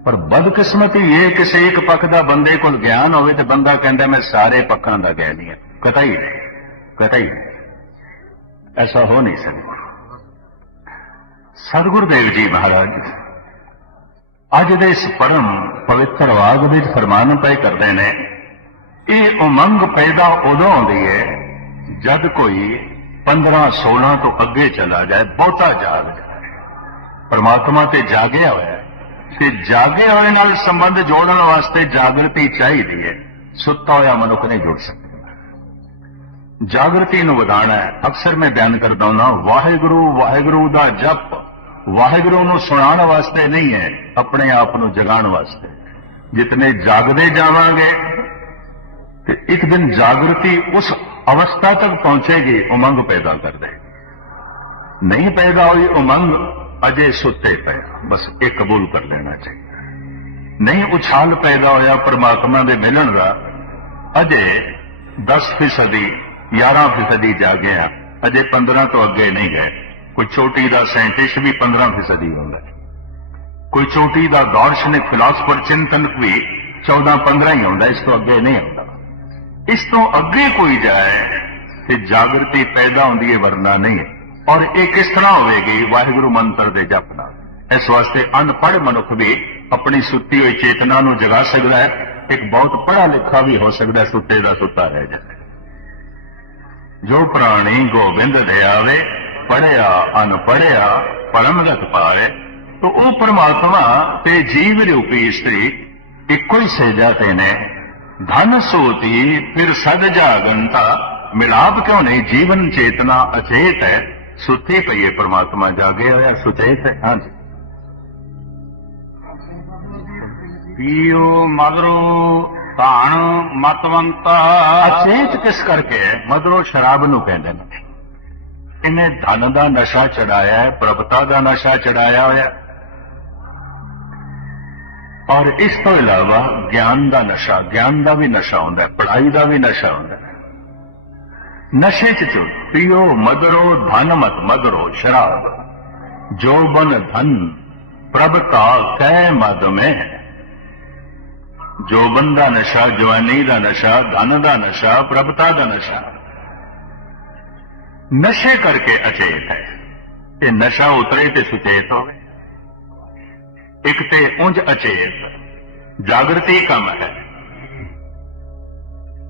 ਪਰ ਬਦਕਿਸਮਤੀ ਇਹ ਕਿਸੇ ਇੱਕ ਪੱਖ ਦਾ ਬੰਦੇ ਕੋਲ ਗਿਆਨ ਹੋਵੇ ਤੇ ਬੰਦਾ ਕਹਿੰਦਾ ਮੈਂ ਸਾਰੇ ਪੱਖਾਂ ਦਾ ਗਿਆਨੀ ਹਾਂ। ਕਤਈ ਨਹੀਂ, ਕਤਈ ਐਸਾ ਹੋ ਨਹੀਂ ਸਕਦਾ। ਸਤਿਗੁਰਦੇਵ ਜੀ ਮਹਾਰਾਜ ਅੱਜ ਦੇ ਇਸ ਪਰਮ ਪਵਿੱਤਰ ਵਾਗ ਵਿੱਚ ਫਰਮਾਨ ਪਏ ਕਰਦੇ ਨੇ, ਇਹ ਉਮੰਗ ਪੈਦਾ ਉਦੋਂ ਹੁੰਦੀ ਹੈ ਜਦ ਕੋਈ 15-16 ਤੋਂ ਅੱਗੇ ਚਲਾ ਜਾਏ, ਬਹੁਤਾ ਜਾਗ ਜਾਏ, ਪਰਮਾਤਮਾ ਤੇ ਜਾਗਿਆ ਹੋਇਆ, ਤੇ ਜਾਗੇ ਹੋਏ ਨਾਲ ਸੰਬੰਧ ਜੋੜਨ ਵਾਸਤੇ ਜਾਗਰਤੀ ਚਾਹੀਦੀ ਹੈ। ਸੁੱਤਾ ਹੋਇਆ ਮਨੁੱਖ ਨਹੀਂ ਜੁੜ ਸਕਦਾ। ਜਾਗਰਤੀ ਨੂੰ ਵਧਾਉਣਾ ਹੈ। ਅਕਸਰ ਮੈਂ ਬਿਆਨ ਕਰਦਾ ਹਾਂ, ਵਾਹਿਗੁਰੂ ਵਾਹਿਗੁਰੂ ਦਾ ਜਪ ਵਾਹਿਗੁਰੂ ਨੂੰ ਸੁਣਾਉਣ ਵਾਸਤੇ ਨਹੀਂ ਹੈ, ਆਪਣੇ ਆਪ ਨੂੰ ਜਗਾਉਣ ਵਾਸਤੇ। ਜਿਤਨੇ ਜਾਗਦੇ ਜਾਵਾਂਗੇ ਤੇ ਇੱਕ ਦਿਨ ਜਾਗਰਤੀ ਉਸ ਅਵਸਥਾ ਤੱਕ ਪਹੁੰਚੇਗੀ, ਉਮੰਗ ਪੈਦਾ ਕਰਦੇ। ਨਹੀਂ ਪੈਦਾ ਹੋਈ ਉਮੰਗ, ਅਜੇ ਸੁੱਤੇ ਪਏ, ਬਸ ਇਹ ਕਬੂਲ ਕਰ ਲੈਣਾ ਚਾਹੀਦਾ। ਨਹੀਂ ਉਛਾਲ ਪੈਦਾ ਹੋਇਆ ਪਰਮਾਤਮਾ ਦੇ ਮਿਲਣ ਦਾ, ਅਜੇ 10% 11% ਜਾਗੇ ਆ, ਅਜੇ 15 ਤੋਂ ਅੱਗੇ ਨਹੀਂ ਗਏ। ਕੋਈ ਚੋਟੀ ਦਾ ਸਾਇੰਟਿਸਟ ਵੀ 15% ਹੁੰਦਾ, ਕੋਈ ਚੋਟੀ ਦਾ ਦਾਰਸ਼ਨਿਕ ਫਿਲਾਸਫਰ ਚਿੰਤਨਕ ਵੀ 14-15 ਹੀ ਹੁੰਦਾ, ਇਸ ਤੋਂ ਅੱਗੇ ਨਹੀਂ ਹੁੰਦਾ। ਇਸ ਤੋਂ ਅੱਗੇ ਕੋਈ ਜਾਏ ਤੇ ਜਾਗਰਤੀ ਪੈਦਾ ਹੁੰਦੀ ਹੈ, ਵਰਨਾ ਨਹੀਂ। ਔਰ ਇਹ ਕਿਸ ਤਰ੍ਹਾਂ ਹੋਵੇਗੀ? ਵਾਹਿਗੁਰੂ ਮੰਤਰ ਦੇ ਜਪ ਨਾਲ। ਇਸ ਵਾਸਤੇ ਅਨਪੜ੍ਹ ਮਨੁੱਖ ਵੀ ਆਪਣੀ ਸੁੱਤੀ ਹੋਈ ਚੇਤਨਾ ਨੂੰ ਜਗਾ ਸਕਦਾ ਹੈ, ਇੱਕ ਬਹੁਤ ਪੜ੍ਹਾ ਲਿਖਾ ਵੀ ਹੋ ਸਕਦਾ, ਸੁੱਤੇ ਦਾ ਸੁੱਤਾ ਰਹਿ ਜਾਂਦਾ। ਜੋ ਪ੍ਰਾਣੀ ਗੋਬਿੰਦ ਧਿਆਵੇ, ਪੜ੍ਹਿਆ ਅਨਪੜ੍ਹਿਆ ਪਰਮਗਤ ਪਾਏ। तो वो परमात्मा ते जीव रूपी स्त्री इको ही सजा तेने धन सोती फिर सद जागनता मिलाप क्यों नहीं? जीवन चेतना अचेत है, सुते पई है, परमात्मा जागे होया सुचेत है। हाँ जी। ਪੀਓ ਮਦਰੋ ਧਾਨ ਮਤਵੰਤਾ। ਅਚੇਤ ਕਿਸ ਕਰਕੇ ਹੈ? ਮਧਰੋ ਸ਼ਰਾਬ ਨੂੰ ਕਹਿੰਦੇ ਨੇ। ਇਹਨੇ ਧਨ ਦਾ ਨਸ਼ਾ ਚੜਾਇਆ ਹੈ, ਪ੍ਰਭਤਾ ਦਾ ਨਸ਼ਾ ਚੜਾਇਆ ਹੋਇਆ, ਔਰ ਇਸ ਤੋਂ ਇਲਾਵਾ ਗਿਆਨ ਦਾ ਨਸ਼ਾ, ਗਿਆਨ ਦਾ ਵੀ ਨਸ਼ਾ ਹੁੰਦਾ ਹੈ, ਪੜ੍ਹਾਈ ਦਾ ਵੀ ਨਸ਼ਾ ਹੁੰਦਾ ਹੈ। ਨਸ਼ੇ ਚ ਚੁ ਪੀਓ ਮਦਰੋ ਧਨ ਮਤ ਮਦਰੋ ਸ਼ਰਾਬ, ਜੋਬਨ ਧਨ ਪ੍ਰਭਤਾ ਕੈ ਮਦ ਮੈਂ। ਜੋਬਨ ਦਾ ਨਸ਼ਾ, ਜਵਾਨੀ ਦਾ ਨਸ਼ਾ, ਧਨ ਦਾ ਨਸ਼ਾ, ਪ੍ਰਭਤਾ ਦਾ ਨਸ਼ਾ, ਨਸ਼ੇ ਕਰਕੇ ਅਚੇਤ ਹੈ। ਇਹ ਨਸ਼ਾ ਉਤਰੇ ਤੇ ਸੁਚੇਤ ਹੋਵੇ। ਇੱਕ ਤੇ ਉਂਝ ਅਚੇਤ ਜਾਗਰਤੀ ਕੰਮ ਹੈ,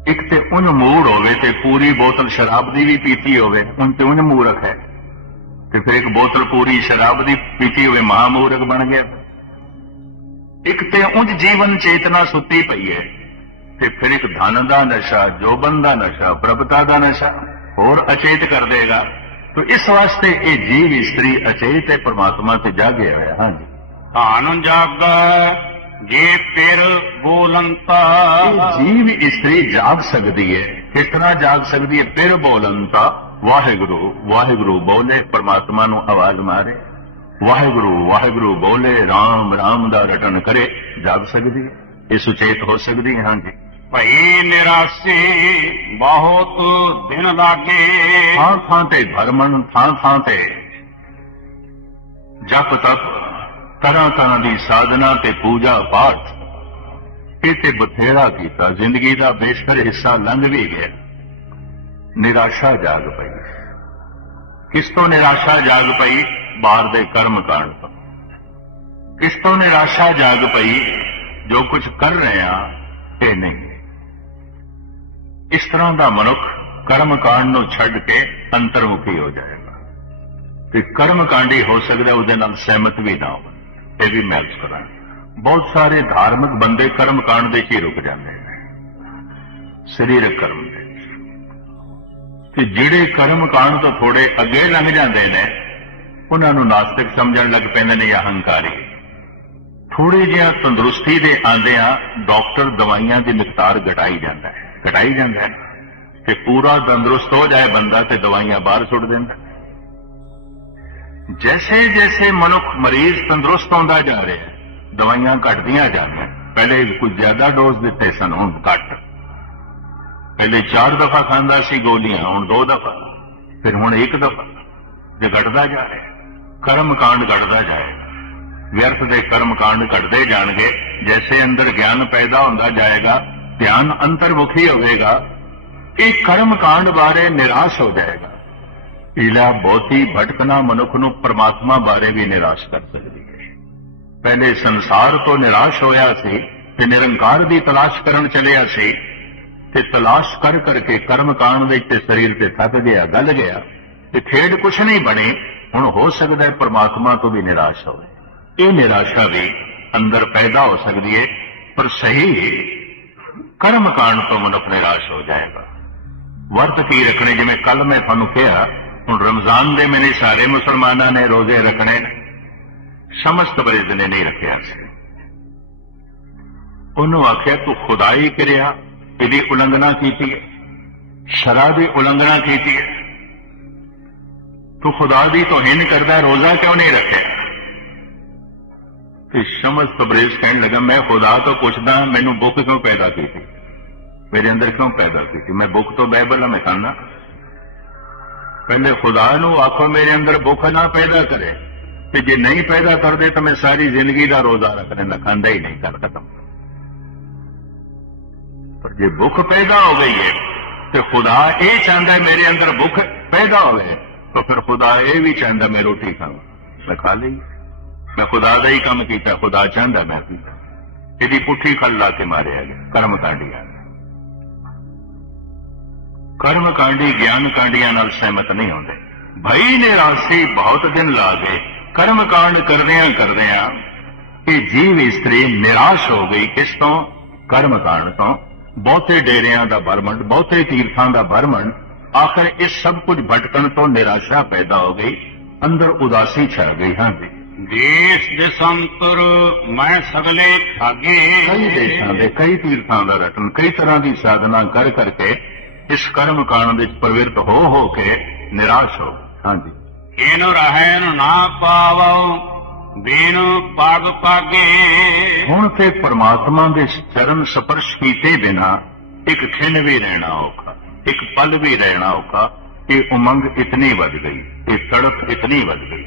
ਇੱਕ ਤੇ ਉਂਝ ਮੂੜ ਹੋਵੇ ਤੇ ਪੂਰੀ ਬੋਤਲ ਸ਼ਰਾਬ ਦੀ ਵੀ ਪੀਤੀ ਹੋਵੇ, ਉਂਝ ਤੇ ਉਂਝ ਮੂਰਖ ਹੈ, ਤੇ ਫਿਰ ਇੱਕ ਬੋਤਲ ਪੂਰੀ ਸ਼ਰਾਬ ਦੀ ਪੀਤੀ ਹੋਵੇ ਮਹਾਮੂਰਖ ਬਣ ਗਿਆ। ਇੱਕ ਤੇ ਉਂਝ ਜੀਵਨ ਚੇਤਨਾ ਸੁੱਤੀ ਪਈ ਹੈ, ਤੇ ਫਿਰ ਇੱਕ ਧਨ ਦਾ ਨਸ਼ਾ, ਜੋਬਨ ਦਾ ਨਸ਼ਾ, ਪ੍ਰਭਤਾ ਦਾ ਨਸ਼ਾ ਹੋਰ ਅਚੇਤ ਕਰ ਦੇਗਾ। तो इस वास्ते ये जीव स्त्री अचेत है, परमात्मा से जागे होया। हाँ जी, ਧਾਨ ਜਾਗੈ ਜੇ ਪਿਰ ਬੋਲੰਤਾ। जीव स्त्री जाग सकती है। किस तरह जाग सकती है? फिर बोलंता वाहिगुरु वाहिगुरु बोले, परमात्मा नू आवाज मारे, वाहिगुरु वाहिगुरु बोले, राम राम दा रटन करे, जाग सकती है, ये सुचेत हो सकती है। हाँ जी, ਭਈ ਨਿਰਾਸੇ ਬਹੁਤ ਦਿਨ ਲਾਗੇ। ਥਾਂ ਥਾਂ ਤੇ ਭਰਮਣ, ਥਾਂ ਥਾਂ ਤੇ ਜਪ ਤਪ, ਤਰ੍ਹਾਂ ਤਰ੍ਹਾਂ ਦੀ ਸਾਧਨਾ ਤੇ ਪੂਜਾ ਪਾਠ, ਇਹ ਤੇ ਬਥੇਰਾ ਕੀਤਾ, ਜ਼ਿੰਦਗੀ ਦਾ ਬੇਸ਼ਤਰ ਹਿੱਸਾ ਲੰਘ ਵੀ ਗਿਆ। ਨਿਰਾਸ਼ਾ ਜਾਗ ਪਈ। ਕਿਸ ਤੋਂ ਨਿਰਾਸ਼ਾ ਜਾਗ ਪਈ? ਬਾਹਰ ਦੇ ਕਰਮ ਕਾਂਡ ਤੋਂ। ਕਿਸ ਤੋਂ ਨਿਰਾਸ਼ਾ ਜਾਗ ਪਈ? ਜੋ ਕੁਝ ਕਰ ਰਹੇ ਆ ਇਹ ਨਹੀਂ। ਇਸ ਤਰ੍ਹਾਂ ਦਾ ਮਨੁੱਖ ਕਰਮ ਕਾਂਡ ਨੂੰ ਛੱਡ ਕੇ ਅੰਤਰਮੁਖੀ ਹੋ ਜਾਏਗਾ, ਤੇ ਕਰਮ ਕਾਂਡੀ ਹੋ ਸਕਦਾ ਉਹਦੇ ਨਾਲ ਸਹਿਮਤ ਵੀ ਨਾ ਹੋ। ਇਹ ਵੀ ਮੈਂ ਕਰਾਂ, ਬਹੁਤ ਸਾਰੇ ਧਾਰਮਿਕ ਬੰਦੇ ਕਰਮ ਕਾਂਡ ਦੇ 'ਚ ਹੀ ਰੁਕ ਜਾਂਦੇ ਨੇ, ਸਰੀਰਕ ਕਰਮ ਦੇ। ਤੇ ਜਿਹੜੇ ਕਰਮ ਕਾਂਡ ਤੋਂ ਥੋੜੇ ਅੱਗੇ ਲੰਘ ਜਾਂਦੇ ਨੇ, ਉਹਨਾਂ ਨੂੰ ਨਾਸਤਿਕ ਸਮਝਣ ਲੱਗ ਪੈਂਦੇ ਨੇ ਜਾਂ ਹੰਕਾਰੀ। ਥੋੜੀ ਜਿਹਾ ਤੰਦਰੁਸਤੀ ਦੇ ਆਂਦਿਆਂ ਡਾਕਟਰ ਦਵਾਈਆਂ ਦੀ ਮਿਕਦਾਰ ਘਟਾਈ ਜਾਂਦਾ ਹੈ, ਘਟਾਈ ਜਾਂਦਾ ਹੈ, ਤੇ ਪੂਰਾ ਤੰਦਰੁਸਤ ਹੋ ਜਾਏ ਬੰਦਾ ਤੇ ਦਵਾਈਆਂ ਬਾਹਰ ਸੁੱਟ ਦਿੰਦਾ। ਜੈਸੇ ਜੈਸੇ ਮਨੁੱਖ ਮਰੀਜ਼ ਤੰਦਰੁਸਤ ਹੁੰਦਾ ਜਾ ਰਿਹਾ, ਦਵਾਈਆਂ ਘਟਦੀਆਂ ਜਾਂਦੀਆਂ। ਪਹਿਲੇ ਕੁਝ ਜ਼ਿਆਦਾ ਡੋਜ਼ ਦਿੱਤੇ ਸਨ, ਹੁਣ ਘੱਟ। ਪਹਿਲੇ 4 ਦਫਾ ਖਾਂਦਾ ਸੀ ਗੋਲੀਆਂ, ਹੁਣ 2 ਦਫਾ, ਫਿਰ ਹੁਣ 1 ਦਫਾ। ਜੇ ਘਟਦਾ ਜਾ ਰਿਹਾ, ਕਰਮ ਕਾਂਡ ਘਟਦਾ ਜਾਏਗਾ, ਵਿਅਰਥ ਦੇ ਕਰਮ ਕਾਂਡ ਘਟਦੇ ਜਾਣਗੇ। ਜੈਸੇ ਅੰਦਰ ਗਿਆਨ ਪੈਦਾ ਹੁੰਦਾ ਜਾਏਗਾ, ਧਿਆਨ ਅੰਤਰਮੁਖੀ ਹੋਵੇਗਾ, ਇਹ ਕਰਮ ਕਾਂਡ ਬਾਰੇ ਨਿਰਾਸ਼ ਹੋ ਜਾਏਗਾ। ਇਲਾ ਬਹੁਤੀ ਭਟਕਣਾ ਮਨੁੱਖ ਨੂੰ ਪਰਮਾਤਮਾ ਬਾਰੇ ਵੀ ਨਿਰਾਸ਼ ਕਰ ਸਕਦੀ ਹੈ। ਪਹਿਲੇ ਸੰਸਾਰ ਤੋਂ ਨਿਰਾਸ਼ ਹੋਇਆ ਸੀ ਤੇ ਨਿਰੰਕਾਰ ਦੀ ਤਲਾਸ਼ ਕਰਨ ਚਲਿਆ ਸੀ, ਤੇ ਤਲਾਸ਼ ਕਰ ਕਰਕੇ ਕਰਮ ਕਾਂਡ ਦੇ ਤੇ ਸਰੀਰ ਤੇ ਥੱਕ ਗਿਆ, ਗਲ ਗਿਆ, ਤੇ ਖੇਡ ਕੁਛ ਨਹੀਂ ਬਣੀ। ਹੁਣ ਹੋ ਸਕਦਾ ਹੈ ਪਰਮਾਤਮਾ ਤੋਂ ਵੀ ਨਿਰਾਸ਼ ਹੋਵੇ। ਇਹ ਨਿਰਾਸ਼ਾ ਵੀ ਅੰਦਰ ਪੈਦਾ ਹੋ ਸਕਦੀ ਹੈ, ਪਰ ਸਹੀ ਕਰਮ ਕਾਂਡ ਤੋਂ ਮਨੁੱਖ ਨਿਰਾਸ਼ ਹੋ ਜਾਏਗਾ। ਵਰਤ ਕੀ ਰੱਖਣੇ? ਜਿਵੇਂ ਕੱਲ ਮੈਂ ਤੁਹਾਨੂੰ ਕਿਹਾ, ਹੁਣ ਰਮਜ਼ਾਨ ਦੇ ਮਹੀਨੇ ਸਾਰੇ ਮੁਸਲਮਾਨਾਂ ਨੇ ਰੋਜ਼ੇ ਰੱਖਣੇ, ਸਮਸਤ ਬਰਿਦ ਨੇ ਨਹੀਂ ਰੱਖਿਆ ਸੀ। ਉਹਨੂੰ ਆਖਿਆ ਤੂੰ ਖੁਦਾਈ ਕਰਿਆ, ਇਹਦੀ ਉਲੰਘਣਾ ਕੀਤੀ ਹੈ, ਸ਼ਰਅ ਦੀ ਉਲੰਘਣਾ ਕੀਤੀ ਹੈ, ਤੂੰ ਖੁਦਾ ਦੀ ਤੋਹੀਨ ਕਰਦਾ, ਰੋਜ਼ਾ ਕਿਉਂ ਨਹੀਂ ਰੱਖਿਆ? ਤੇ ਸ਼ਮਸ ਤਬਰੇਜ਼ ਕਹਿਣ ਲੱਗਾ, ਮੈਂ ਖੁਦਾ ਤੋਂ ਪੁੱਛਦਾ ਮੈਨੂੰ ਭੁੱਖ ਕਿਉਂ ਪੈਦਾ ਕੀਤੀ, ਮੇਰੇ ਅੰਦਰ ਕਿਉਂ ਪੈਦਾ ਕੀਤੀ? ਮੈਂ ਭੁੱਖ ਤੋਂ ਬਾਈਬਲ ਮੈਂ ਖਾਣਾ। ਪਹਿਲੇ ਖੁਦਾ ਨੂੰ ਆਖੋ ਮੇਰੇ ਅੰਦਰ ਭੁੱਖ ਨਾ ਪੈਦਾ ਕਰੇ, ਤੇ ਜੇ ਨਹੀਂ ਪੈਦਾ ਕਰਦੇ ਤਾਂ ਮੈਂ ਸਾਰੀ ਜ਼ਿੰਦਗੀ ਦਾ ਰੋਜ਼ਾ ਰੱਖ ਲੈਂਦਾ, ਖਾਂਦਾ ਹੀ ਨਹੀਂ, ਕਰ ਖਤਮ। ਪਰ ਜੇ ਭੁੱਖ ਪੈਦਾ ਹੋ ਗਈ ਹੈ ਤੇ ਖੁਦਾ ਇਹ ਚਾਹੁੰਦਾ ਹੈ ਮੇਰੇ ਅੰਦਰ ਭੁੱਖ ਪੈਦਾ ਹੋਵੇ, ਤਾਂ ਫਿਰ ਖੁਦਾ ਇਹ ਵੀ ਚਾਹੁੰਦਾ ਮੈਂ ਰੋਟੀ ਖਾਵਾਂ, ਮੈਂ ਖਾ ਲਈ। ਮੈਂ ਖੁਦਾ ਦਾ ਹੀ ਕੰਮ ਕੀਤਾ, ਖੁਦਾ ਚਾਹੁੰਦਾ ਮੈਂ ਵੀ। ਇਹਦੀ ਪੁੱਠੀ ਖਲ ਲਾ ਕੇ ਮਾਰਿਆ ਗਿਆ ਕਰਮ ਕਾਂਡੀਆਂ। ਕਰਮ ਕਾਂਡੀ ਗਿਆਨ ਕਾਂਡੀਆਂ ਨਾਲ ਸਹਿਮਤ ਨਹੀਂ ਹੁੰਦੇ। ਭਈ ਨਿਰਾਸੀ ਬਹੁਤ ਦਿਨ ਲਾ ਗਏ, ਕਰਮ ਕਾਂਡ ਕਰਦਿਆਂ ਕਰਦਿਆਂ ਇਹ ਜੀਵ ਇਸਤਰੀ ਨਿਰਾਸ਼ ਹੋ ਗਈ। ਕਿਸ ਤੋਂ? ਕਰਮ ਕਾਂਡ ਤੋਂ। ਬਹੁਤੇ ਡੇਰਿਆਂ ਦਾ ਭਰਮਣ, ਬਹੁਤੇ ਤੀਰਥਾਂ ਦਾ ਭਰਮਣ, ਆਖਰ ਇਸ ਸਭ ਕੁਝ ਭਟਕਣ ਤੋਂ ਨਿਰਾਸ਼ਾ ਪੈਦਾ ਹੋ ਗਈ, ਅੰਦਰ ਉਦਾਸੀ ਛਾ ਗਈ। ਹਾਂ ਜੀ, ਦੇਸ ਦੇਸ਼ਾਂਤਰ ਮੈਂ ਸਗਲੇ ਠਾਗੇ ਕਈ ਦੇਸ਼ਾਂ ਦੇ ਕਈ ਤੀਰਥਾਂ ਦਾ ਰਟਨ ਕਈ ਤਰ੍ਹਾਂ ਦੀ ਸਾਧਨਾ ਕਰ ਕਰਕੇ ਇਸ ਕਰਮ ਕਾਂਡ ਵਿੱਚ ਪ੍ਰਵਿਰਤ ਹੋ ਕੇ ਨਿਰਾਸ਼ ਹੋ। ਹਾਂਜੀ, ਕਿਨ ਰਹਿਣ ਨਾ ਪਾਵੋ ਬਿਨ ਪਗ ਪਾਗੇ। ਹੁਣ ਤੇ ਪਰਮਾਤਮਾ ਦੇ ਚਰਨ ਸਪਰਸ਼ ਕੀਤੇ ਬਿਨਾ ਇੱਕ ਖਿਣ ਵੀ ਰਹਿਣਾ ਔਖਾ, ਇੱਕ ਪਲ ਵੀ ਰਹਿਣਾ ਔਖਾ। ਇਹ ਉਮੰਗ ਇਤਨੀ ਵੱਧ ਗਈ, ਇਹ ਤੜਪ ਇਤਨੀ ਵੱਧ ਗਈ।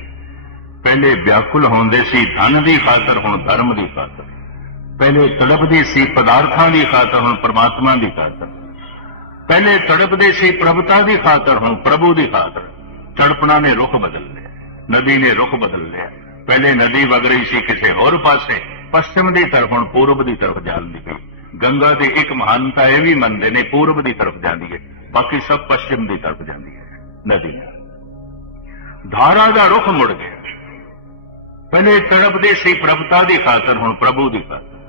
ਪਹਿਲੇ ਵਿਆਕੁਲ ਹੁੰਦੇ ਸੀ ਧਨ ਦੀ ਖਾਤਰ, ਹੁਣ ਧਰਮ ਦੀ ਖਾਤਰ। ਪਹਿਲੇ ਤੜਪਦੀ ਸੀ ਪਦਾਰਥਾਂ ਦੀ ਖਾਤਰ, ਹੁਣ ਪਰਮਾਤਮਾ ਦੀ ਖਾਤਰ। ਪਹਿਲੇ ਤੜਪਦੇ ਸੀ ਪ੍ਰਭੁਤਾ ਦੀ ਖਾਤਰ, ਹੁਣ ਪ੍ਰਭੂ ਦੀ ਖਾਤਰ। ਤੜਪਣਾ ਨੇ ਰੁਖ ਬਦਲ ਲਿਆ, ਨਦੀ ਨੇ ਰੁਖ ਬਦਲ ਲਿਆ। ਪਹਿਲੇ ਨਦੀ ਵਗ ਰਹੀ ਸੀ ਕਿਸੇ ਹੋਰ ਪਾਸੇ, ਪੱਛਮ ਦੀ ਤਰਫ, ਹੁਣ ਪੂਰਬ ਦੀ ਤਰਫ ਜਾਂਦੀ ਗਈ। ਗੰਗਾ ਦੀ ਇੱਕ ਮਹਾਨਤਾ ਇਹ ਵੀ ਮੰਨਦੇ ਨੇ, ਪੂਰਬ ਦੀ ਤਰਫ ਜਾਂਦੀ ਹੈ, ਬਾਕੀ ਸਭ ਪੱਛਮ ਦੀ ਤਰਫ ਜਾਂਦੀ ਹੈ ਨਦੀ। ਧਾਰਾ ਦਾ ਰੁਖ ਮੁੜ ਗਿਆ। ਪਹਿਲੇ ਤੜਪਦੇ ਸੀ ਪ੍ਰਭੁਤਾ ਦੀ ਖਾਤਰ, ਹੁਣ ਪ੍ਰਭੂ ਦੀ ਖਾਤਰ।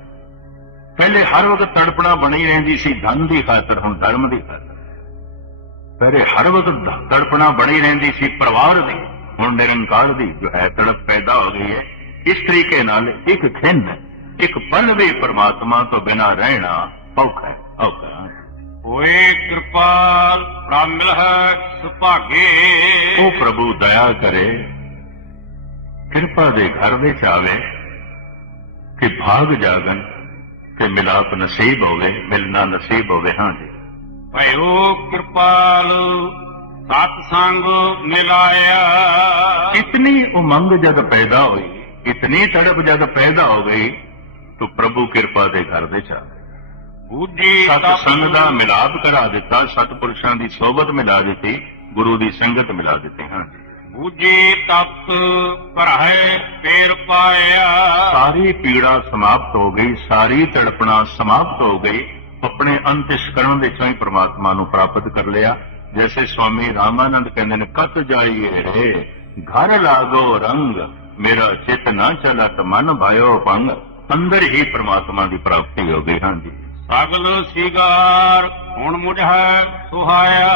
ਪਹਿਲੇ ਹਰ ਵਕਤ ਤੜਪਣਾ ਬਣੀ ਰਹਿੰਦੀ ਸੀ ਧਨ ਦੀ ਖਾਤਰ, ਹੁਣ ਧਰਮ ਦੀ ਖਾਤਰ। ਪਹਿਲੇ ਹਰ ਵਕਤ ਤੜਪਣਾ ਬਣੀ ਰਹਿੰਦੀ ਸੀ ਪਰਿਵਾਰ ਦੀ, ਹੁਣ ਨਿਰੰਕਾਰ ਦੀ ਜੋ ਹੈ ਤੜਪ ਪੈਦਾ ਹੋ ਗਈ ਹੈ। ਇਸ ਤਰੀਕੇ ਨਾਲ ਇੱਕ ਖਿੰਨ, ਇੱਕ ਪਲ ਵੀ ਪਰਮਾਤਮਾ ਤੋਂ ਬਿਨਾਂ ਰਹਿਣਾ ਔਖਾ ਹੈ, ਔਖਾ। ਹੋਏ ਕਿਰਪਾਲ ਪ੍ਰਭ ਮਿਲਹਿ ਸੁਭਾਗੇ। ਉਹ ਪ੍ਰਭੂ ਦਇਆ ਕਰੇ, ਕਿਰਪਾ ਦੇ ਘਰ ਵਿੱਚ ਆਵੇ ਕਿ ਭਾਗ ਜਾਗਣ, ਕਿ ਮਿਲਾਪ ਨਸੀਬ ਹੋਵੇ, ਮਿਲਣਾ ਨਸੀਬ ਹੋਵੇ। ਹਾਂਜੀ, ਭਇਓ ਕਿਰਪਾਲ ਸਤ ਸੰਗ ਮਿਲਾਇਆ। इतनी उमंग जब पैदा हुई, इतनी तड़प जब पैदा हो गई, तो प्रभु कृपा दे घर दे चा ਬੂਝੀ सत्संग ਦਾ मिलाप करा दिता, सतपुरुषां ਦੀ सोबत मिला ਦਿੱਤੀ, गुरु ਦੀ संगत मिला ਦਿੱਤੀ। हाँ ਬੂਝੀ ਤਪਤ ਭਰਹਿ ਪੇਰ ਪਾਇਆ। सारी पीड़ा समाप्त हो गई, सारी तड़पना समाप्त हो गई। अपने अंतस्करण ਦੇ ਚੋਂ ਹੀ परमात्मा ਨੂੰ प्राप्त कर लिया। जैसे स्वामी रामानंद कहते हैं, कत जाइए रे घर लागो रंग, मेरा चित ना चलत मन भयो भंग। अंदर ही परमात्मा की प्राप्ति हो गई। हाँ जी, ਸਗਲ ਸਿਗਾਰ ਹੁਣ ਮੁਝੈ ਸੁਹਾਇਆ।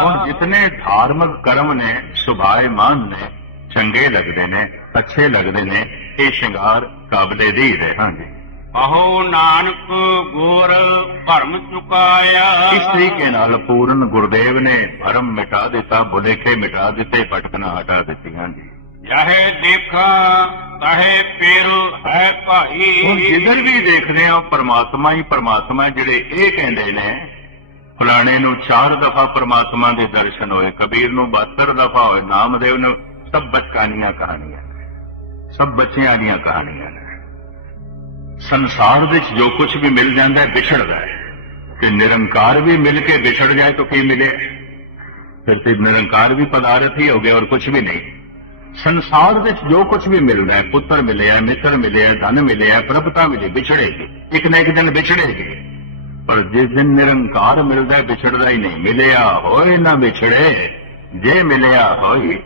ਹੁਣ जितने धार्मिक कर्म ने सुभायमान ने, चंगे लगते ने, अच्छे लगते ने, ये श्रृंगार काबले दी है। हाँ जी, ਅਹੋ ਨਾਨਕ ਗੁਰ ਭਰਮ ਚੁਕਾਇਆ। इस तरीके नाल पूर्ण गुरुदेव ने भरम मिटा दिता, भुलेखे मिटा दिते, भटकना हटा दी। हाँ जी, ਯਹੇ ਦੇਖਾ ਤਹੇ ਪੇਰ ਹੈ ਭਾਈ। ਹੁਣ ਜਿੱਧਰ ਵੀ ਦੇਖਦੇ ਆ ਪਰਮਾਤਮਾ ਹੀ ਪਰਮਾਤਮਾ। ਜਿਹੜੇ ਇਹ ਕਹਿੰਦੇ ਨੇ ਫਲਾਣੇ ਨੂੰ 4 ਦਫਾ ਪਰਮਾਤਮਾ ਦੇ ਦਰਸ਼ਨ ਹੋਏ, ਕਬੀਰ ਨੂੰ 72 ਦਫਾ ਹੋਏ, ਨਾਮਦੇਵ ਨੂੰ, ਸਭ ਬਚਕਾਨੀਆਂ ਕਹਾਣੀਆਂ, ਸਭ ਬੱਚਿਆਂ ਦੀਆਂ ਕਹਾਣੀਆਂ ਨੇ। ਸੰਸਾਰ ਵਿੱਚ ਜੋ ਕੁਝ ਵੀ ਮਿਲ ਜਾਂਦਾ ਹੈ ਵਿਛੜਦਾ ਹੈ, ਕਿ ਨਿਰੰਕਾਰ ਵੀ ਮਿਲ ਕੇ ਵਿਛੜ ਜਾਏ ਤਾਂ ਕੀ ਮਿਲੇ? ਫਿਰ ਤੇ ਨਿਰੰਕਾਰ ਵੀ ਪਦਾਰਥ ਹੀ ਹੋ ਗਿਆ ਔਰ ਕੁਝ ਵੀ ਨਹੀਂ। ਸੰਸਾਰ ਵਿੱਚ ਜੋ ਕੁਝ ਵੀ ਮਿਲਦਾ ਹੈ, ਪੁੱਤਰ ਮਿਲਿਆ, ਮਿੱਤਰ ਮਿਲਿਆ, ਧਨ ਮਿਲਿਆ, ਪ੍ਰਭਤਾ ਮਿਲੀ, ਵਿਛੜੇਗੀ, ਇੱਕ ਨਾ ਇੱਕ ਦਿਨ ਵਿਛੜੇਗੀ। ਪਰ ਜਿਸ ਦਿਨ ਨਿਰੰਕਾਰ ਮਿਲਦਾ ਹੈ ਵਿਛੜਦਾ ਹੀ ਨਹੀਂ। ਮਿਲਿਆ ਹੋਏ ਨਾ ਵਿਛੜੇ, ਜੇ ਮਿਲਿਆ ਹੋਈ।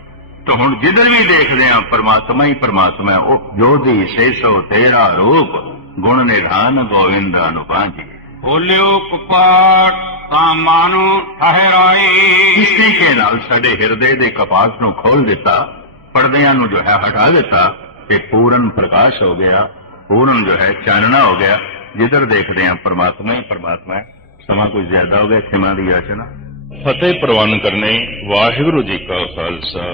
तो हुण जिधर भी देखते हैं परमात्मा ही परमात्मा। ਉਹ ਜੋਦੀ 613 रूप गुण निधान गोविंद अनुपाजी। ਬੋਲਿਓ ਕਪਾਟ ਤਾਂ ਮਾਨੋ ਠਹਿਰਾਈ। इस तरीके नाल साडे हिरदे दे कपाट ਨੂੰ खोल दिता, पर्दियां ਨੂੰ जो है हटा दिता, ते पूर्ण प्रकाश हो गया, पूर्ण जो है चानना हो गया। जिधर देखते हैं परमात्मा ही परमात्मा है। समा कुछ ज्यादा हो गया, क्षमा दी याचना। फतेह प्रवान करने वाहिगुरु जी का खालसा